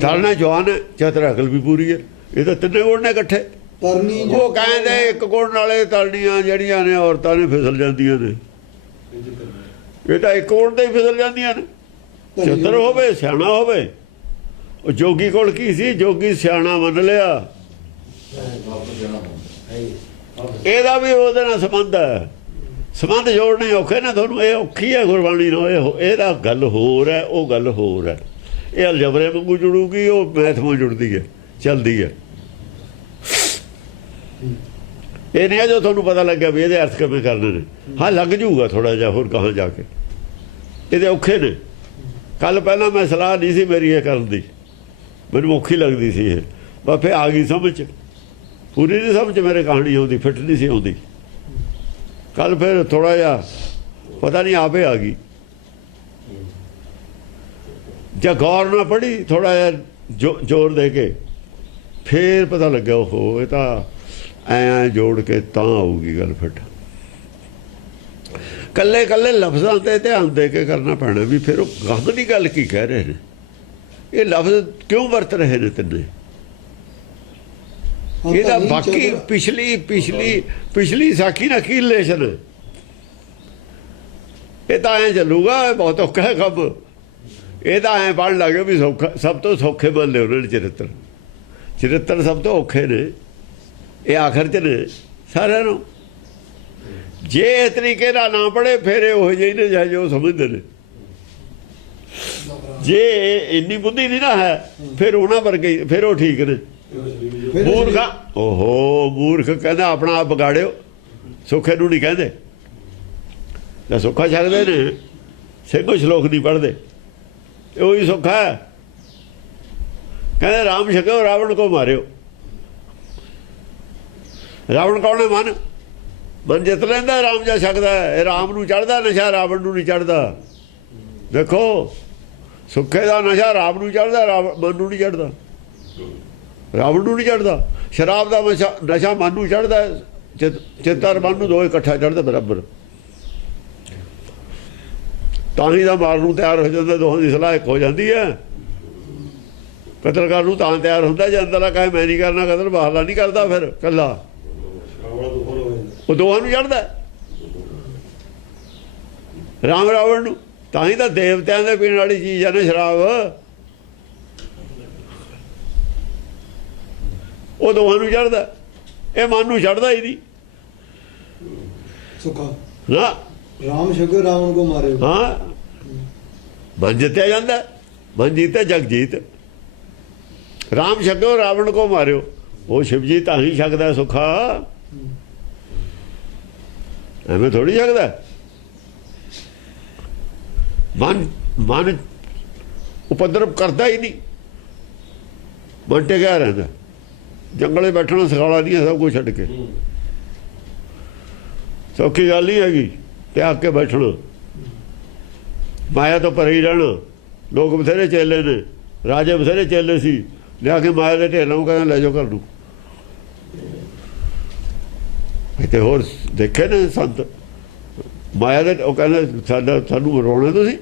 ਤਰਨ ਹੈ ਜਵਾਨ ਹੈ, ਚਤੁਰ ਅਕਲ ਵੀ ਪੂਰੀ ਹੈ। ਇਹ ਤਾਂ ਤਿੰਨੇ ਗੁਣ ਨੇ ਇਕੱਠੇ। ਤਰਨੀ ਉਹ ਕਹਿੰਦੇ ਇੱਕ ਗੁਣ ਨਾਲੇ ਤਰਨੀਆਂ ਜਿਹੜੀਆਂ ਨੇ ਔਰਤਾਂ ਨੇ ਫਿਸਲ ਜਾਂਦੀਆਂ ਨੇ। ਇਹ ਤਾਂ ਇੱਕ ਗੁਣ ਤੇ ਹੀ ਫਿਸਲ ਜਾਂਦੀਆਂ ਨੇ। ਚਤੁਰ ਹੋਵੇ, ਸਿਆਣਾ ਹੋਵੇ। ਉਹ ਜੋਗੀ ਕੋਲ ਕੀ ਸੀ? ਜੋਗੀ ਸਿਆਣਾ ਮੰਨ ਲਿਆ। ਇਹਦਾ ਵੀ ਉਹਦੇ ਨਾਲ ਸੰਬੰਧ ਹੈ। ਸੰਬੰਧ ਜੋੜਨੇ ਔਖੇ ਨਾ ਤੁਹਾਨੂੰ। ਇਹ ਔਖੀ ਹੈ ਗੁਰਬਾਣੀ ਨਾਲ। ਇਹਦਾ ਗੱਲ ਹੋਰ ਹੈ, ਉਹ ਗੱਲ ਹੋਰ ਹੈ। ਇਹ ਅਲਜਬਰੇ ਵਾਂਗੂ ਜੁੜੂਗੀ, ਉਹ ਮੈਥ ਵਾਂਗੂ ਜੁੜਦੀ ਹੈ, ਚੱਲਦੀ ਹੈ। ਇਹ ਨਹੀਂ ਜੋ ਤੁਹਾਨੂੰ ਪਤਾ ਲੱਗਿਆ ਵੀ ਇਹਦੇ ਅਰਥ ਕਿਵੇਂ ਕਰਨੇ ਨੇ। ਹਾਂ ਲੱਗ ਜੂਗਾ ਥੋੜਾ ਜਿਹਾ ਹੋਰ ਕਹਾਂ ਜਾ ਕੇ। ਇਹਦੇ ਔਖੇ ਨੇ। ਕੱਲ ਪਹਿਲਾਂ ਮੈਂ ਸਲਾਹ ਨਹੀਂ ਸੀ ਮੇਰੀ ਇਹ ਕਰਨ ਦੀ, ਮੈਨੂੰ ਔਖੀ ਲੱਗਦੀ ਸੀ ਇਹ। ਬਸ ਫਿਰ ਆ ਗਈ ਸਮਝ। ਪੂਰੀ ਨਹੀਂ ਸਮਝ ਮੇਰੇ ਕਹਾਣੀ ਆਉਂਦੀ, ਫਿੱਟ ਨਹੀਂ ਸੀ ਆਉਂਦੀ। ਕੱਲ ਫਿਰ ਥੋੜਾ ਜਿਹਾ पता नहीं आपे आ गई ਜਾਂ ਗੌਰ ਨਾ ਪੜੀ ਥੋੜਾ ਜਿਹਾ ਜ਼ੋਰ ਦੇ ਕੇ ਫੇਰ ਪਤਾ ਲੱਗਿਆ ਉਹ ਇਹ ਤਾਂ ਐ ਜੋੜ ਕੇ ਤਾਂ ਆਊਗੀ ਗੱਲ ਫਿੱਟ ਕੱਲੇ ਕੱਲੇ ਲਫ਼ਜ਼ਾਂ ਤੇ ਧਿਆਨ ਦੇ ਕੇ ਕਰਨਾ ਪੈਣਾ ਵੀ ਫਿਰ ਉਹ ਗਮ ਦੀ ਗੱਲ ਕੀ ਕਹਿ ਰਹੇ ਨੇ ਇਹ ਲਫ਼ਜ਼ ਕਿਉਂ ਵਰਤ ਰਹੇ ਨੇ ਤਿੰਨੇ ਇਹਦਾ ਬਾਕੀ ਪਿਛਲੀ ਸਾਖੀ ਨਾਲ ਕੀ ਰਿਲੇਸ਼ਨ ਇਹ ਤਾਂ ਐ ਚੱਲੂਗਾ ਬਹੁਤ ਔਖਾ ਹੈ ਕੰਮ ਇਹਦਾ ਐਂ ਪੜ੍ਹਨ ਲੱਗੇ ਵੀ ਸੌਖਾ ਸਭ ਤੋਂ ਸੌਖੇ ਬੰਦੇ ਉਹਨਾਂ ਨੇ ਚਰਿੱਤਰ ਸਭ ਤੋਂ ਔਖੇ ਨੇ ਇਹ ਆਖਰ 'ਚ ਨੇ ਸਾਰਿਆਂ ਨੂੰ ਜੇ ਇਸ ਤਰੀਕੇ ਨਾਲ ਨਾ ਪੜ੍ਹੇ ਫਿਰ ਇਹ ਉਹ ਜਿਹੇ ਨੇ ਜੋ ਸਮਝਦੇ ਨੇ ਜੇ ਇੰਨੀ ਬੁੱਧੀ ਨਹੀਂ ਨਾ ਹੈ ਫਿਰ ਉਹਨਾਂ ਵਰਗੇ ਫਿਰ ਉਹ ਠੀਕ ਨੇ ਮੂਰਖਾ ਓਹੋ ਮੂਰਖ ਕਹਿੰਦਾ ਆਪਣਾ ਆਪ ਵਿਗਾੜਿਓ ਸੁੱਖੇ ਨੂੰ ਨਹੀਂ ਕਹਿੰਦੇ ਤਾਂ ਸੁੱਖਾ ਛੱਡਦੇ ਨੇ ਸਿੰਘੋ ਸ਼ਲੋਕ ਨਹੀਂ ਪੜ੍ਹਦੇ ਉਹੀ ਸੁੱਖਾ ਹੈ ਕਹਿੰਦੇ ਰਾਮ ਛਕਿਓ ਰਾਵਣ ਕੋ ਮਾਰਿਓ ਰਾਵਣ ਕੌਣ ਹੈ ਮਨ ਜਿੱਤ ਲੈਂਦਾ ਰਾਮ ਜਾ ਸਕਦਾ ਇਹ ਰਾਮ ਨੂੰ ਚੜ੍ਹਦਾ ਨਸ਼ਾ ਰਾਵਣ ਨੂੰ ਨਹੀਂ ਚੜ੍ਹਦਾ ਦੇਖੋ ਸੁੱਖੇ ਦਾ ਨਸ਼ਾ ਰਾਮ ਨੂੰ ਚੜ੍ਹਦਾ ਮਨ ਨੂੰ ਨਹੀਂ ਚੜ੍ਹਦਾ ਰਾਵਣ ਨੂੰ ਨਹੀਂ ਚੜ੍ਹਦਾ ਸ਼ਰਾਬ ਦਾ ਨਸ਼ਾ ਮਨ ਨੂੰ ਚੜ੍ਹਦਾ ਚਿੱਤਰ ਮਨ ਨੂੰ ਦੋ ਇਕੱਠਾ ਚੜ੍ਹਦਾ ਬਰਾਬਰ ਤਾਂ ਹੀ ਤਾਂ ਮਾਰਨ ਨੂੰ ਤਿਆਰ ਹੋ ਜਾਂਦਾ ਦੋਹਾਂ ਦੀ ਸਲਾਹ ਇੱਕ ਹੋ ਜਾਂਦੀ ਹੈ ਕਤਲ ਕਰਨ ਨੂੰ ਤਾਂ ਤਿਆਰ ਹੁੰਦਾ ਜੇ ਅੰਦਰਲਾ ਕਹੇ ਮੈਂ ਨਹੀਂ ਕਰਨਾ ਕਤਲ ਬਾਹਰਲਾ ਨਹੀਂ ਕਰਦਾ ਫਿਰ ਇਕੱਲਾ ਉਹ ਦੋਹਾਂ ਨੂੰ ਚੜ੍ਹਦਾ ਰਾਮ ਰਾਵਣ ਨੂੰ ਤਾਂ ਹੀ ਤਾਂ ਦੇਵਤਿਆਂ ਦੇ ਪੀਣ ਵਾਲੀ ਚੀਜ਼ ਹੈ ਨਾ ਸ਼ਰਾਬ ਉਹ ਦੋਹਾਂ ਨੂੰ ਚੜ੍ਹਦਾ ਇਹ ਮਨ ਨੂੰ ਚੜ੍ਹਦਾ ਹੀ ਨਹੀਂ ਸੁੱਖਾ ਨਾ ਰਾਮ ਛਕਿਓ ਰਾਵਣ ਕੋ ਮਾਰਿਓ ਹਾਂ ਮਨ ਜਿੱਤਿਆ ਜਾਂਦਾ ਮਨ ਜੀਤੇ ਜਗ ਜੀਤ ਰਾਮ ਛਕਿਓ ਰਾਵਣ ਕੋ ਮਾਰਿਓ ਉਹ ਸ਼ਿਵ ਜੀ ਤਾਂ ਹੀ ਛਕਦਾ ਸੁੱਖਾ ਐਵੇਂ ਥੋੜੀ ਛਕਦਾ ਮਨ ਉਪਦਰਵ ਕਰਦਾ ਹੀ ਨਹੀਂ ਮਨ ਟਿਕਿਆ ਰਹਿੰਦਾ ਜੰਗਲੇ ਬੈਠਣਾ ਸਿਖਾਲਾ ਨਹੀਂ ਹੈ ਸਭ ਕੁਝ ਛੱਡ ਕੇ ਸੌਖੀ ਗੱਲ ਨਹੀਂ ਹੈਗੀ ਤਿਆਗ ਕੇ ਬੈਠਣਾ ਮਾਇਆ ਤੋਂ ਪਰੇ ਹੀ ਰਹਿਣਾ ਲੋਕ ਬਥੇਰੇ ਚੇਲੇ ਨੇ ਰਾਜੇ ਬਥੇਰੇ ਚੇਲੇ ਸੀ ਲਿਆ ਕੇ ਮਾਇਆ ਦੇ ਢੇਰਾਂ ਨੂੰ ਕਹਿੰਦਾ ਲੈ ਜਾਓ ਘਰ ਨੂੰ ਇੱਥੇ ਹੋਰ ਦੇਖੇ ਨੇ ਸੰਤ ਮਾਇਆ ਦੇ ਉਹ ਕਹਿੰਦਾ ਸਾਨੂੰ ਮਰਵਾਉਣਾ ਤੁਸੀਂ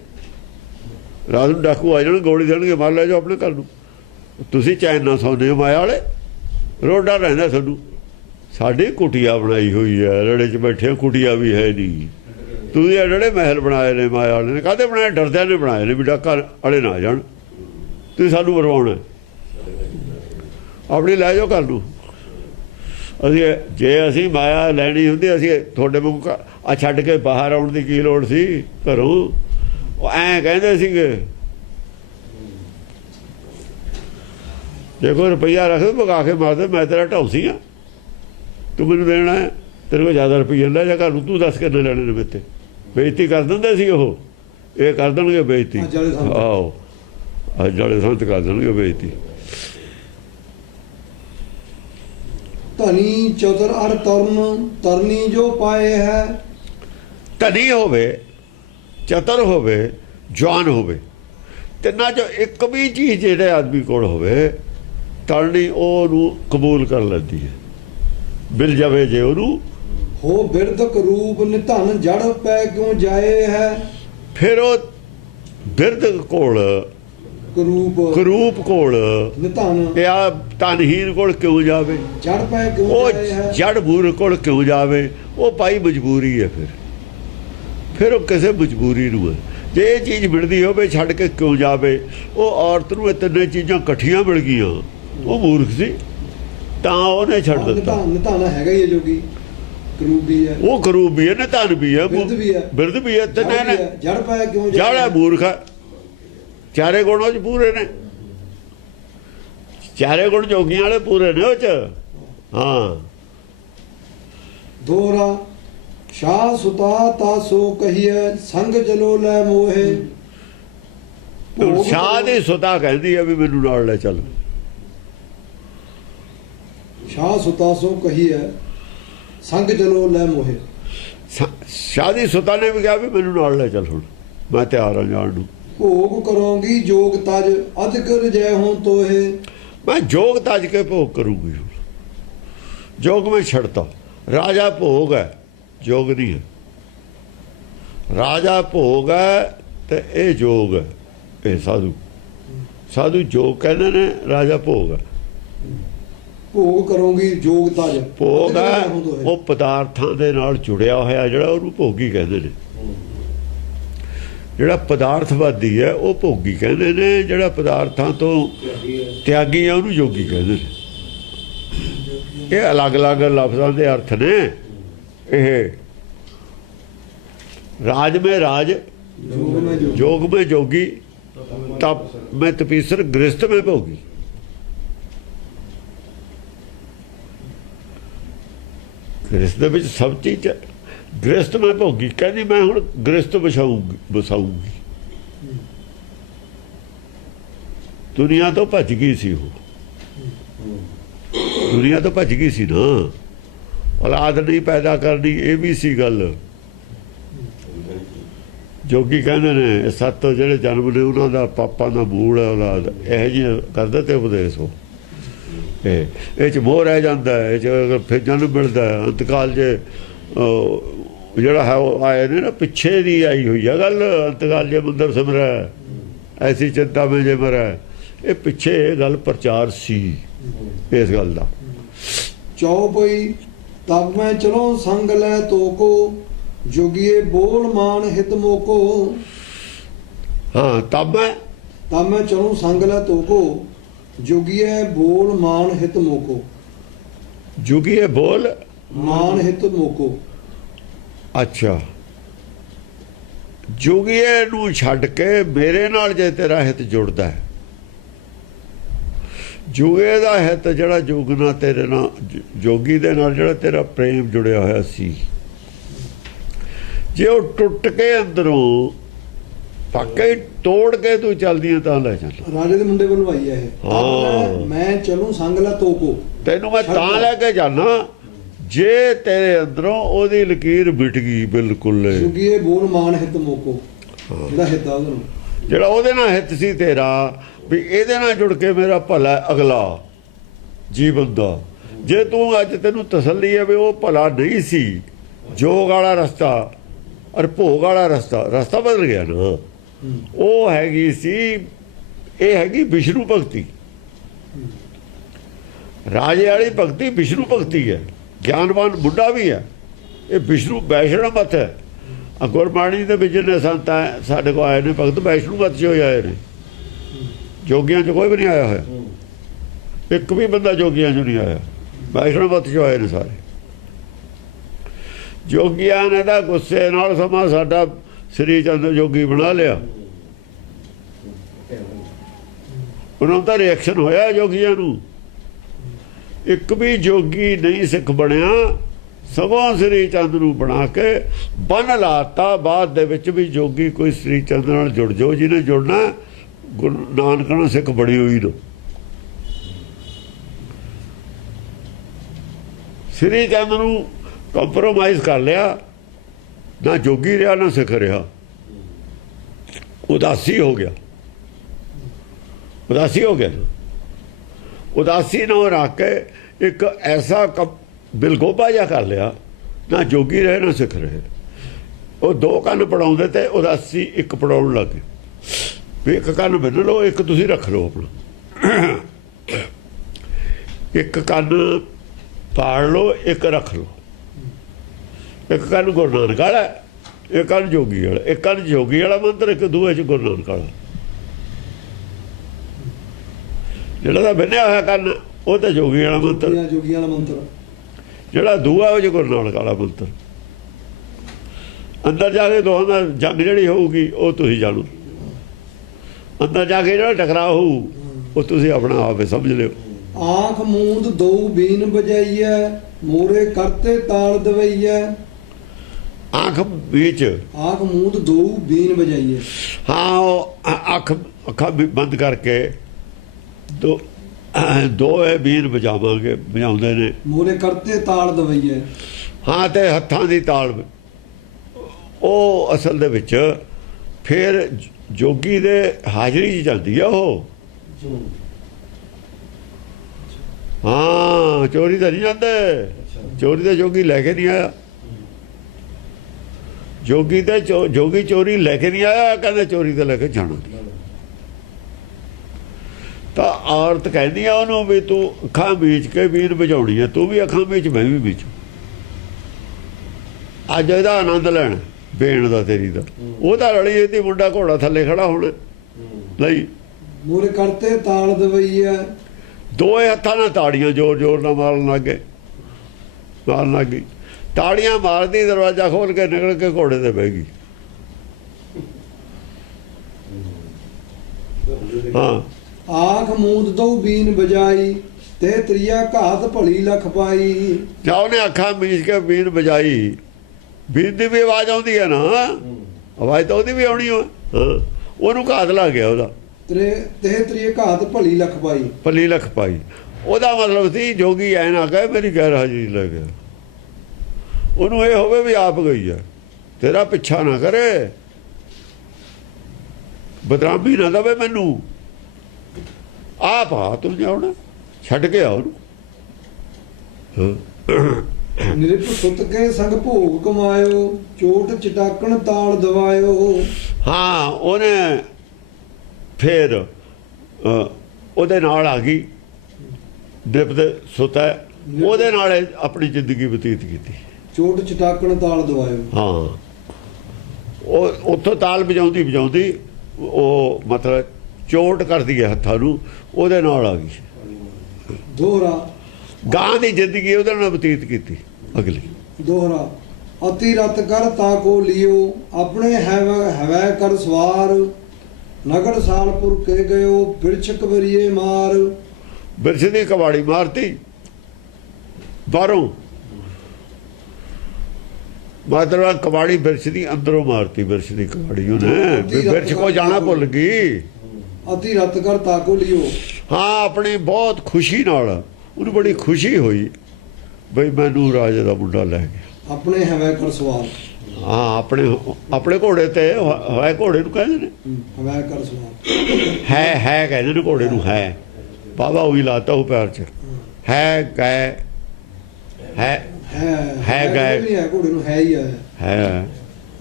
ਰਾਤ ਨੂੰ ਡਾਕੂ ਆ ਜਾਣ ਗੋਲੀ ਦੇਣਗੇ ਮਾਰ ਲੈ ਜਾਓ ਆਪਣੇ ਘਰ ਨੂੰ ਤੁਸੀਂ ਚੈਨ ਨਾ ਸੌਂਦੇ ਮਾਇਆ ਵਾਲੇ ਰੋਡਾ ਰਹਿੰਦਾ ਸਾਨੂੰ ਸਾਡੀ ਕੁਟੀਆ ਬਣਾਈ ਹੋਈ ਹੈ ਰੜੇ 'ਚ ਬੈਠੇ ਕੁਟੀਆ ਵੀ ਹੈ ਨਹੀਂ ਤੁਸੀਂ ਇਹ ਜਿਹੜੇ ਮਹਿਲ ਬਣਾਏ ਨੇ ਮਾਇਆ ਵਾਲੇ ਨੇ ਕਾਹਦੇ ਬਣਾਏ ਡਰਦਿਆਂ ਨੇ ਬਣਾਏ ਨੇ ਵੀ ਡਾਕਾ ਵਾਲੇ ਨਾ ਜਾਣ ਤੁਸੀਂ ਸਾਨੂੰ ਮਰਵਾਉਣਾ ਆਪਣੀ ਲੈ ਜਾਓ ਘਰ ਨੂੰ ਜੇ ਅਸੀਂ ਮਾਇਆ ਲੈਣੀ ਹੁੰਦੀ ਅਸੀਂ ਤੁਹਾਡੇ ਮੁੱਖ ਆ ਛੱਡ ਕੇ ਬਾਹਰ ਆਉਣ ਦੀ ਕੀ ਲੋੜ ਸੀ ਘਰੋਂ ਉਹ ਐਂ ਕਹਿੰਦੇ ਸੀਗੇ ਜੇ ਕੋਈ ਰੁਪਈਆ ਰੱਖ ਪਕਾ ਕੇ ਮਾਰਦੇ ਮੈਂ ਤੇਰਾ ਢੌਸੀ ਆ ਤੂੰ ਮੈਨੂੰ ਦੇਣਾ ਹੈ ਤੇਰੇ ਕੋਲ ਜ਼ਿਆਦਾ ਰੁਪਈਆ ਲੈ ਜਾ ਘਰ ਨੂੰ ਤੂੰ ਦੱਸ ਕਿੰਨੇ ਲੈਣੇ ਨੇ ਮੇਤੇ ਬੇਇੱਜ਼ਤੀ ਕਰ ਦਿੰਦੇ ਸੀ ਉਹ ਇਹ ਕਰ ਦੇਣਗੇ ਬੇਇੱਜ਼ਤੀ ਆਹੋ ਅੱਜ ਵਾਲੇ ਸੰਤ ਕਰ ਦੇਣਗੇ ਬੇਇੱਜ਼ਤੀ ਧਨੀ ਚਤੁਰ ਅਰ ਤਰਨੀ ਜੋ ਪਾਏ ਹੈ ਧਨੀ ਹੋਵੇ ਚਤੁਰ ਹੋਵੇ ਜਵਾਨ ਹੋਵੇ ਤਿੰਨਾਂ ਚੋਂ ਇੱਕ ਵੀ ਚੀਜ਼ ਜਿਹੜੇ ਆਦਮੀ ਕੋਲ ਹੋਵੇ ਤਰਨੀ ਉਹਨੂੰ ਕਬੂਲ ਕਰ ਲੈਂਦੀ ਹੈ ਮਿਲ ਜਾਵੇ ਜੇ ਉਹਨੂੰ ਹੋ ਬਿਰਧਕ ਰੂਪ ਨਿਧਨ ਜੜ ਪੈ ਕਿਉਂ ਜਾਏ ਹੈ ਫਿਰ ਉਹ ਬਿਰਧ ਕੋਲ ਕਰੂਪ ਕੋਲ ਨਿਧਨ ਜਾਂ ਤਨਹੀਨ ਕੋਲ ਕਿਉਂ ਜਾਵੇ ਜੜ ਪੈ ਕਿਉਂ ਜਾਏ ਹੈ ਉਹ ਜੜ ਬੂਰ ਕੋਲ ਕਿਉਂ ਜਾਵੇ ਉਹ ਭਾਈ ਮਜਬੂਰੀ ਹੈ ਫਿਰ ਉਹ ਕਿਸੇ ਮਜਬੂਰੀ ਨੂੰ ਹੈ ਜੇ ਇਹ ਚੀਜ਼ ਮਿਲਦੀ ਹੋਵੇ ਛੱਡ ਕੇ ਕਿਉਂ ਜਾਵੇ ਉਹ ਔਰਤ ਨੂੰ ਇਹ ਤਿੰਨੇ ਚੀਜ਼ਾਂ ਇਕੱਠੀਆਂ ਮਿਲ ਗਈਆਂ ਉਹ ਮੂਰਖ ਸੀ ਤਾਂ ਉਹਨੇ ਛੱਡ ਦਿੱਤਾ ਨਿਧਨ ਹੈਗਾ ਹੀ ਹੈ ਜੋ ਕਿ ਕਰੂਪ ਵੀ ਹੈ ਉਹ ਕਰੂਪ ਵੀ ਹੈ ਨਿਧਨ ਵੀ ਹੈ ਬਿਰਧ ਵੀ ਹੈ ਤਿੰਨੇ ਨੇ ਜੜ ਪੈ ਕਿਉਂ ਜੜ ਮੂਰਖ ਚਾਰੇ ਗੁਣ ਉਹ 'ਚ ਪੂਰੇ ਨੇ ਚਾਰੇ ਗੁਣ ਜੋਗੀਆਂ ਵਾਲੇ ਪੂਰੇ ਨੇ ਉਹ 'ਚ ਹਾਂ ਦੋਹਰਾ ਸ਼ਾਹ ਸੁਤਾ ਤਾ ਸੋ ਕਹੀਏ ਸੰਗ ਚਲੋ ਲੈ ਮੋਹੇ ਸ਼ਾਹ ਦੀ ਸੁਤਾ ਕਹਿੰਦੀ ਆ ਵੀ ਮੈਨੂੰ ਨਾਲ ਲੈ ਚੱਲ ਸ਼ਾਹ ਸੁਤਾ ਸੋ ਕਹੀਏ ਸੰਗ ਚਲੋ ਲੈ ਮੋਹੇ ਸ਼ਾਦੀ ਸੁਤਾ ਨੇ ਵੀ ਕਿਹਾ ਵੀ ਮੈਨੂੰ ਨਾਲ ਲੈ ਚੱਲ, ਹੁਣ ਮੈਂ ਤਿਆਰ ਹਾਂ ਜਾਣ ਨੂੰ। ਭੋਗ ਕਰੋਗੀ ਜੋਗ ਤਜ ਅਧਿਕ ਰਜੈ ਹੋਂ ਤੋਹੇ। ਮੈਂ ਜੋਗ ਤਜ ਕੇ ਭੋਗ ਕਰੂੰਗੀ। ਜੋਗ ਮੈਂ ਛੱਡਤਾ। ਰਾਜਾ ਭੋਗ ਹੈ, ਜੋਗ ਨਹੀਂ ਹੈ। ਰਾਜਾ ਭੋਗ ਹੈ ਤੇ ਇਹ ਜੋਗ ਹੈ। ਇਹ ਸਾਧੂ ਜੋਗ ਕਹਿੰਦੇ ਨੇ, ਰਾਜਾ ਭੋਗ ਹੈ। ਭੋਗ ਕਰੋਗੀ ਜੋਗ ਤਜ, ਭੋਗ ਹੈ ਉਹ ਪਦਾਰਥਾਂ ਦੇ ਨਾਲ ਜੁੜਿਆ ਹੋਇਆ, ਜਿਹੜਾ ਉਹਨੂੰ ਭੋਗੀ ਕਹਿੰਦੇ ਨੇ। ਜਿਹੜਾ ਪਦਾਰਥਵਾਦੀ ਹੈ ਉਹ ਭੋਗੀ ਕਹਿੰਦੇ ਨੇ, ਜਿਹੜਾ ਪਦਾਰਥਾਂ ਤੋਂ ਤਿਆਗੀ ਹੈ ਉਹਨੂੰ ਜੋਗੀ ਕਹਿੰਦੇ ਨੇ। ਇਹ ਅਲੱਗ-ਅਲੱਗ ਲਫ਼ਜ਼ਾਂ ਦੇ ਅਰਥ ਨੇ। ਇਹ ਰਾਜ में राज, जोग में जोगी, तप में तपीसर, गृहस्थ में भोगी। गृहस्थ ਵਿੱਚ ਸਭ ਚੀਜ਼ ਹੈ। गृहस्थ में भोगी ਕਹਿੰਦੀ ਮੈਂ ਹੁਣ गृहस्थ ਵਸਾਊਂਗੀ। ਦੁਨੀਆ ਤੋਂ ਭੱਜ ਗਈ ਸੀ ਉਹ, ਦੁਨੀਆ ਤੋਂ ਭੱਜ ਗਈ ਸੀ ਨਾ। ਔਲਾਦ ਨਹੀਂ ਪੈਦਾ ਕਰਨੀ, ਇਹ ਵੀ ਸੀ ਗੱਲ। ਜੋਗੀ ਕਹਿੰਦੇ ਨੇ ਸੱਤ ਜਿਹੜੇ ਜਨਮ ਨੇ ਉਹਨਾਂ ਦਾ ਪਾਪਾਂ ਦਾ ਮੂਲ ਹੈ ਔਲਾਦ। ਇਹੋ ਜਿਹੇ ਕਰਦੇ ਤੇ ਉਪਦੇਸ਼ ਹੋ। ਇਹ 'ਚ ਮੋਹ ਰਹਿ ਜਾਂਦਾ ਹੈ, ਇਹ 'ਚ ਫਿਰ ਜਨਮ ਮਿਲਦਾ ਹੈ। ਅੰਤਕਾਲ 'ਚ ਜਿਹੜਾ ਹੈ ਉਹ ਆਏ ਨੇ ਨਾ, ਪਿੱਛੇ ਦੀ ਆਈ ਹੋਈ ਆ ਗੱਲ। ਅੰਤਕਾਲ ਜੇ ਮੰਦਰ ਸਿਮਰੈ ਐਸੀ ਚਿੰਤਾ ਮੈਂ ਜੇ ਮਰੈ, ਇਹ ਪਿੱਛੇ ਇਹ ਗੱਲ ਪ੍ਰਚਾਰ ਸੀ ਇਸ ਗੱਲ ਦਾ। ਚੌਪਈ ਤਬ ਮੈਂ ਚਲੋ ਸੰਗ ਲੈ ਤੋਕੋ, ਜੋਗੀਏ ਬੋਲ ਮਾਨ ਹਿਤ ਮੋਕੋ। ਹਾਂ ਤਬ ਮੈਂ ਚਲੂੰ ਸੰਗ ਲੈ ਤੋਕੋ, ਜੋਗੀਏ ਬੋਲ ਮਾਨ ਹਿਤ ਮੋਕੋ। ਜੋਗੀਏ ਬੋਲ ਮਾਨ ਹਿਤ ਮੋਕੋ। ਅੱਛਾ, ਜੋਗੀਏ ਨੂੰ ਛੱਡ ਕੇ ਮੇਰੇ ਨਾਲ ਜੇ ਤੇਰਾ ਹਿੱਤ ਜੁੜਦਾ ਹੈ, ਜੋਗੇ ਦਾ ਹਿੱਤ ਜਿਹੜਾ ਜੋਗ ਨਾਲ ਤੇਰੇ ਨਾਲ, ਜੋਗੀ ਦੇ ਨਾਲ ਜਿਹੜਾ ਤੇਰਾ ਪ੍ਰੇਮ ਜੁੜਿਆ ਹੋਇਆ ਸੀ, ਜੇ ਉਹ ਟੁੱਟ ਕੇ ਅੰਦਰੋਂ ਪਾਕੇ ਤੋੜ ਕੇ ਤੂੰ ਚੱਲਦੀ ਹੈ ਤਾਂ ਲੈ ਚੱਲ। ਰਾਜੇ ਦੇ ਮੁੰਡੇ ਵੱਲੋਂ ਆਈ ਹੈ ਇਹ। ਮੈਂ ਚਲੂੰ ਸੰਗ ਲੈ ਤੋਕੋ, ਤੈਨੂੰ ਮੈਂ ਤਾਂ ਲੈ ਕੇ ਜਾਣਾ ਜੇ ਤੇਰੇ ਅੰਦਰੋਂ ਉਹਦੀ ਲਕੀਰ ਮਿਟ ਗਈ ਬਿਲਕੁਲ। ਜੋਗੀਏ ਬੋਲ ਮਾਨ ਹਿਤ ਮੋਕੋ, ਜਿਹੜਾ ਹਿੱਤ ਆ ਉਹਨੂੰ, ਜਿਹੜਾ ਉਹਦੇ ਨਾਲ ਹਿੱਤ ਸੀ ਤੇਰਾ, ਵੀ ਇਹਦੇ ਨਾਲ ਜੁੜ ਕੇ ਮੇਰਾ ਭਲਾ ਅਗਲਾ ਜੀਵਨ ਦਾ। ਜੇ ਤੂੰ ਅੱਜ ਤੈਨੂੰ ਤਸੱਲੀ ਹੈ ਵੀ ਉਹ ਭਲਾ ਨਹੀਂ ਸੀ, ਜੋਗ ਵਾਲਾ ਰਸਤਾ ਔਰ ਭੋਗ ਵਾਲਾ ਰਸਤਾ ਬਦਲ ਗਿਆ ਨਾ। ਉਹ ਹੈਗੀ ਸੀ, ਇਹ ਹੈਗੀ ਵਿਸ਼ਨੂੰ ਭਗਤੀ। ਰਾਜੇ ਵਾਲੀ ਭਗਤੀ ਵਿਸ਼ਨੂੰ ਭਗਤੀ ਹੈ। ਗਿਆਨਵਾਨ ਬੁੱਢਾ ਵੀ ਹੈ, ਇਹ ਵਿਸ਼ਨੂੰ ਵੈਸ਼ਨਵ ਮਤ ਹੈ। ਗੁਰਬਾਣੀ ਦੇ ਵਿੱਚ ਨੇ ਸੰਤ ਸਾਡੇ ਕੋਲ ਆਏ ਨੇ, ਭਗਤ ਵੈਸ਼ਨੂ ਮਤ 'ਚ ਹੋਏ ਆਏ ਨੇ। ਜੋਗੀਆਂ 'ਚ ਕੋਈ ਵੀ ਨਹੀਂ ਆਇਆ ਹੋਇਆ, ਇੱਕ ਵੀ ਬੰਦਾ ਜੋਗੀਆਂ 'ਚ ਨਹੀਂ ਆਇਆ, ਵੈਸ਼ਨੂ ਮਤ 'ਚ ਆਏ ਨੇ ਸਾਰੇ। ਜੋਗੀਆਂ ਨੇ ਤਾਂ ਗੁੱਸੇ ਨਾਲ ਸਮਾਂ ਸਾਡਾ ਸ੍ਰੀ ਚੰਦ ਜੋਗੀ ਬਣਾ ਲਿਆ। ਉਹਨਾਂ ਦਾ ਰਿਐਕਸ਼ਨ ਹੋਇਆ ਜੋਗੀਆਂ ਨੂੰ। ਇੱਕ ਵੀ ਜੋਗੀ ਨਹੀਂ ਸਿੱਖ ਬਣਿਆ, ਸਗੋਂ ਸ੍ਰੀ ਚੰਦ ਨੂੰ ਬਣਾ ਕੇ ਬੰਨ ਲਾਤਾ। ਬਾਅਦ ਦੇ ਵਿੱਚ ਵੀ ਜੋਗੀ ਕੋਈ ਸ੍ਰੀ ਚੰਦ ਨਾਲ ਜੁੜ ਜਾਓ, ਜਿਹਨੇ ਜੁੜਨਾ ਗੁਰੂ ਨਾਨਕ ਨਾਲ ਸਿੱਖ ਬਣੀ ਹੋਈ ਨੂੰ। ਸ੍ਰੀ ਚੰਦ ਨੂੰ ਕੰਪਰੋਮਾਈਜ਼ ਕਰ ਲਿਆ, ਨਾ ਜੋਗੀ ਰਿਹਾ ਨਾ ਸਿੱਖ ਰਿਹਾ, ਉਦਾਸੀ ਹੋ ਗਿਆ। ਉਦਾਸੀ ਹੋ ਗਿਆ। ਉਦਾਸੀ ਨੂੰ ਰੱਖ ਕੇ ਇੱਕ ਐਸਾ ਬਿਲਗੋਬਾ ਜਿਹਾ ਕਰ ਲਿਆ, ਨਾ ਜੋਗੀ ਰਹੇ ਨਾ ਸਿੱਖ ਰਹੇ। ਉਹ ਦੋ ਕੰਨ ਪੜਾਉਂਦੇ ਤੇ ਉਦਾਸੀ ਇੱਕ ਪੜਾਉਣ ਲੱਗ ਗਏ ਵੀ ਇੱਕ ਕੰਨ ਬੰਨ ਲਓ, ਇੱਕ ਤੁਸੀਂ ਰੱਖ ਲਓ ਆਪਣਾ। ਇੱਕ ਕੰਨ ਪਾੜ ਲਓ, ਇੱਕ ਰੱਖ ਲਓ। ਇੱਕ ਕੰਨ ਗੁਰੂ ਨਾਨਕ ਵਾਲਾ, ਇੱਕ ਕੰਨ ਜੋਗੀ ਵਾਲਾ। ਇੱਕ ਕੰਨ ਜੋਗੀ ਵਾਲਾ ਮੰਤਰ, ਇੱਕ ਦੂਏ 'ਚ ਗੁਰੂ ਨਾਨਕ ਵਾਲਾ। ਜਿਹੜਾ ਤਾਂ ਬੰਨਿਆ ਹੋਇਆ ਕੰਨ ਉਹ ਤਾਂ ਜੋਗੀ ਵਾਲਾ ਮੰਤਰ, ਜੋਗੀਆਂ ਵਾਲਾ ਮੰਤਰ। ਜਿਹੜਾ ਦੂਆ ਉਹ 'ਚ ਗੁਰੂ ਨਾਨਕ ਵਾਲਾ ਮੰਤਰ। ਅੰਦਰ ਜਾ ਕੇ ਦੋਹਾਂ ਦਾ ਜੰਗ ਜਿਹੜੀ ਹੋਊਗੀ ਉਹ ਤੁਸੀਂ ਜਾਣੋ। ਅੰਦਰ ਜਾ ਕੇ ਜਿਹੜਾ ਟਕਰਾਅ ਹੋਊ ਉਹ ਤੁਸੀਂ ਆਪਣਾ ਆਪੇ ਸਮਝ ਲਿਓ। ਆਂਖ ਮੂੰਦ ਦੋ ਬੀਨ ਬਜਾਈਐ, ਮੋਰੇ ਕਰਤੇ ਤਾਲ ਦਵਈਐ। ਅੱਖ ਵਿੱਚ ਆਂਖ ਮੂੰਦ ਦੋ ਬੀਨ ਬਜਾਈਐ। ਹਾਂ, ਉਹ ਅੱਖਾਂ ਬੰਦ ਕਰਕੇ ਦੋ ਇਹ ਬੀਨ ਵਜਾਵਾਂਗੇ, ਵਜਾਉਂਦੇ ਨੇ। ਮੋਰੇ ਕਰਤੇ ਤਾਲ ਦਵਈਐ। ਹਾਂ, ਤੇ ਹੱਥਾਂ ਦੀ ਤਾਲ ਉਹ ਅਸਲ ਦੇ ਵਿੱਚ ਫਿਰ ਜੋਗੀ ਦੇ ਹਾਜ਼ਰੀ 'ਚ ਜਾਂਦੀ ਆ ਉਹ। ਹਾਂ, ਚੋਰੀ ਤਾਂ ਨਹੀਂ ਜਾਂਦੇ, ਚੋਰੀ ਤਾਂ ਜੋਗੀ ਲੈ ਕੇ ਨਹੀਂ ਆਇਆ। ਜੋਗੀ ਤੇ ਜੋਗੀ ਚੋਰੀ ਲੈ ਕੇ ਨਹੀਂ ਆਇਆ, ਕਹਿੰਦੇ ਚੋਰੀ ਤੇ ਲੈ ਕੇ ਜਾਣਾ। ਤਾਂ ਔਰਤ ਕਹਿੰਦੀ ਆ ਉਹਨੂੰ ਵੀ ਤੂੰ ਅੱਖਾਂ ਮੀਚ ਕੇ ਬੀਨ ਵਜਾਉਣੀ ਆ, ਤੂੰ ਵੀ ਅੱਖਾਂ ਮੀਚ, ਮੈਂ ਵੀ ਮੀਚ। ਅੱਜ ਇਹਦਾ ਆਨੰਦ ਲੈਣਾ ਬੇਣ ਦਾ, ਤੇਰੀ ਦਾ। ਉਹਦਾ ਰਲੀ ਇਹਦੀ ਮੁੰਡਾ ਘੋੜਾ ਥੱਲੇ ਖੜਾ ਹੋਣਾ ਲਈ ਮੁਰ ਕਰਤੇ ਤਾਲ ਦਵਈਆ, ਦੋਏ ਹੱਥਾਂ ਨਾਲ ਤਾੜੀਆਂ ਜ਼ੋਰ ਜ਼ੋਰ ਨਾਲ ਮਾਰਨ ਲੱਗੇ, ਮਾਰਨ ਲੱਗ ਗਈ। ਤਾੜੀਆਂ ਮਾਰਦੀ, ਦਰਵਾਜ਼ਾ ਖੋਲ ਕੇ ਨਿਕਲ ਕੇ ਘੋੜੇ ਤੇ ਬਹਿ ਗਈ। ਹਾਂ, ਆਖ ਮੂੰਦ ਦੋ ਬੀਨ ਬਜਾਈ, ਤੇ ਤ੍ਰਿਆ ਘਾਤ ਭਲੀ ਲਖ ਪਾਈ। ਜਾਂ ਉਹਨੇ ਅੱਖਾਂ ਮੀਚ ਕੇ ਬੀਨ ਵਜਾਈ, ਬੀਨ ਦੀ ਵੀ ਆਵਾਜ਼ ਆਉਂਦੀ ਹੈ ਨਾ, ਆਵਾਜ਼ ਤਾਂ ਉਹਦੀ ਵੀ ਆਉਣੀ ਹੋ। ਹਾਂ, ਉਹਨੂੰ ਘਾਤ ਲੱਗ ਗਿਆ ਉਹਦਾ, ਤੇ ਤ੍ਰਿਆ ਘਾਤ ਭਲੀ ਲਖ ਪਾਈ। ਭਲੀ ਲਖ ਪਾਈ ਉਹਦਾ ਮਤਲਬ ਸੀ ਜੋਗੀ ਐ ਨਾ ਕਹੇ ਮੇਰੀ ਗੈਰ ਹਾਜ਼ਰੀ ਲੈ ਗਿਆ। ਉਹਨੂੰ ਇਹ ਹੋਵੇ ਵੀ ਆਪ ਗਈ ਹੈ, ਤੇਰਾ ਪਿੱਛਾ ਨਾ ਕਰੇ, ਬਦਨਾਮੀ ਨਾ ਦਵੇ ਮੈਨੂੰ, ਆਪ ਆ ਤੂੰ ਜਾਉਣਾ, ਛੱਡ ਕੇ ਆ ਉਹਨੂੰ। ਨਿਰਪ ਸੁਤ ਕੇ ਸੰਗ ਭੋਗ ਕਮਾਇਓ, ਚੋਟ ਚਟਾਕਣ ਤਾਲ ਦਵਾਇਓ। ਹਾਂ, ਉਹਨੇ ਫਿਰ ਉਹਦੇ ਨਾਲ ਆ ਗਈ, ਨਿਰਪ ਸੁਤਾ ਉਹਦੇ ਨਾਲ ਆਪਣੀ ਜ਼ਿੰਦਗੀ ਬਤੀਤ ਕੀਤੀ। ਚੋਟ ਚਟਾਕਣ ਤਾਲ ਦਵਾਇਓ। ਹਾਂ, ਉਹ ਉੱਥੋਂ ਤਾਲ ਵਜਾਉਂਦੀ ਉਹ ਮਤਲਬ ਚੋਟ ਕਰਦੀ ਹੈ ਹੱਥਾਂ ਨੂੰ, ਉਹਦੇ ਨਾਲ ਆ ਗਈ। ਦੋਹਰਾ ਗਾਂ ਦੀ ਜ਼ਿੰਦਗੀ ਉਹਦੇ ਨਾਲ ਬਤੀਤ ਕੀਤੀ ਅਗਲੀ। ਦੋਹਰਾ ਅਤੀ ਰਤ ਕਰ ਤਾ ਕੋ ਲਿਓ, ਆਪਣੇ ਹਵੈ ਕਰ ਸਵਾਰ। ਨਗਰ ਸਾਲਪੁਰ ਕੇ ਗਇਓ, ਬਿਰਛਕ ਵਰੀਏ ਮਾਰ। ਬਿਰਛ ਦੀ ਕਬਾੜੀ ਮਾਰਤੀ ਬਾਹਰੋਂ, ਮਤਲਬ ਕਬਾੜੀ ਬਿਰਛ ਦੀ ਅੰਦਰੋਂ ਮਾਰਤੀ। ਬਿਰਛ ਦੀ ਕਬਾੜੀ ਉਹਨੇ, ਬਿਰਛ ਕੋ ਜਾਣਾ ਭੁੱਲ ਗਈ। ਅਤੀ ਰਤ ਕਰ ਤਾ ਕੋ ਲਿਓ। ਹਾਂ, ਆਪਣੀ ਬਹੁਤ ਖੁਸ਼ੀ ਨਾਲ, ਉਹਨੂੰ ਬੜੀ ਖੁਸ਼ੀ ਹੋਈ ਬਈ ਮੈਨੂੰ ਰਾਜੇ ਦਾ ਮੁੰਡਾ ਲੈ ਗਿਆ। ਆਪਣੇ ਹਵੈ ਕਰ ਸਵਾਰ। ਹਾਂ, ਆਪਣੇ ਘੋੜੇ ਤੇ ਹੈ, ਘੋੜੇ ਨੂੰ ਕਹਿੰਦੇ ਨੇ ਹਵੈ ਕਰ ਸਵਾਰ। ਹੈ ਕਹਿੰਦੇ ਨੇ ਘੋੜੇ ਨੂੰ, ਹੈ ਬਾਬਾ ਉਹੀ ਲਾਤਾ ਉਹ ਪੈਰ 'ਚ, ਹੈ ਗਏ, ਹੈ ਗਏ, ਨਹੀਂ ਹੈ ਘੋੜੇ ਨੂੰ, ਹੈ ਹੀ ਹੈ।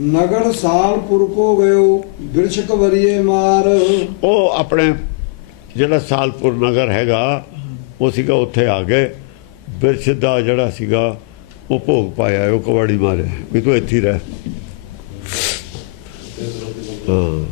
ਨਗਰ ਸਾਲਪੁਰ ਕੋ ਗਇਓ, ਬਿਰਛਕ ਵਰੀਏ ਮਾਰ। ਉਹ ਆਪਣੇ ਜਿਹੜਾ ਸਾਲਪੁਰ ਨਗਰ ਹੈਗਾ ਉਹ ਸੀਗਾ, ਉੱਥੇ ਆ ਗਏ। ਬਿਰਛ ਦਾ ਜਿਹੜਾ ਸੀਗਾ ਉਹ ਭੋਗ ਪਾਇਆ, ਉਹ ਕਬਾੜੀ ਮਾਰਿਆ ਵੀ ਤੂੰ ਇੱਥੇ ਹੀ ਰਹਿ। ਹਾਂ।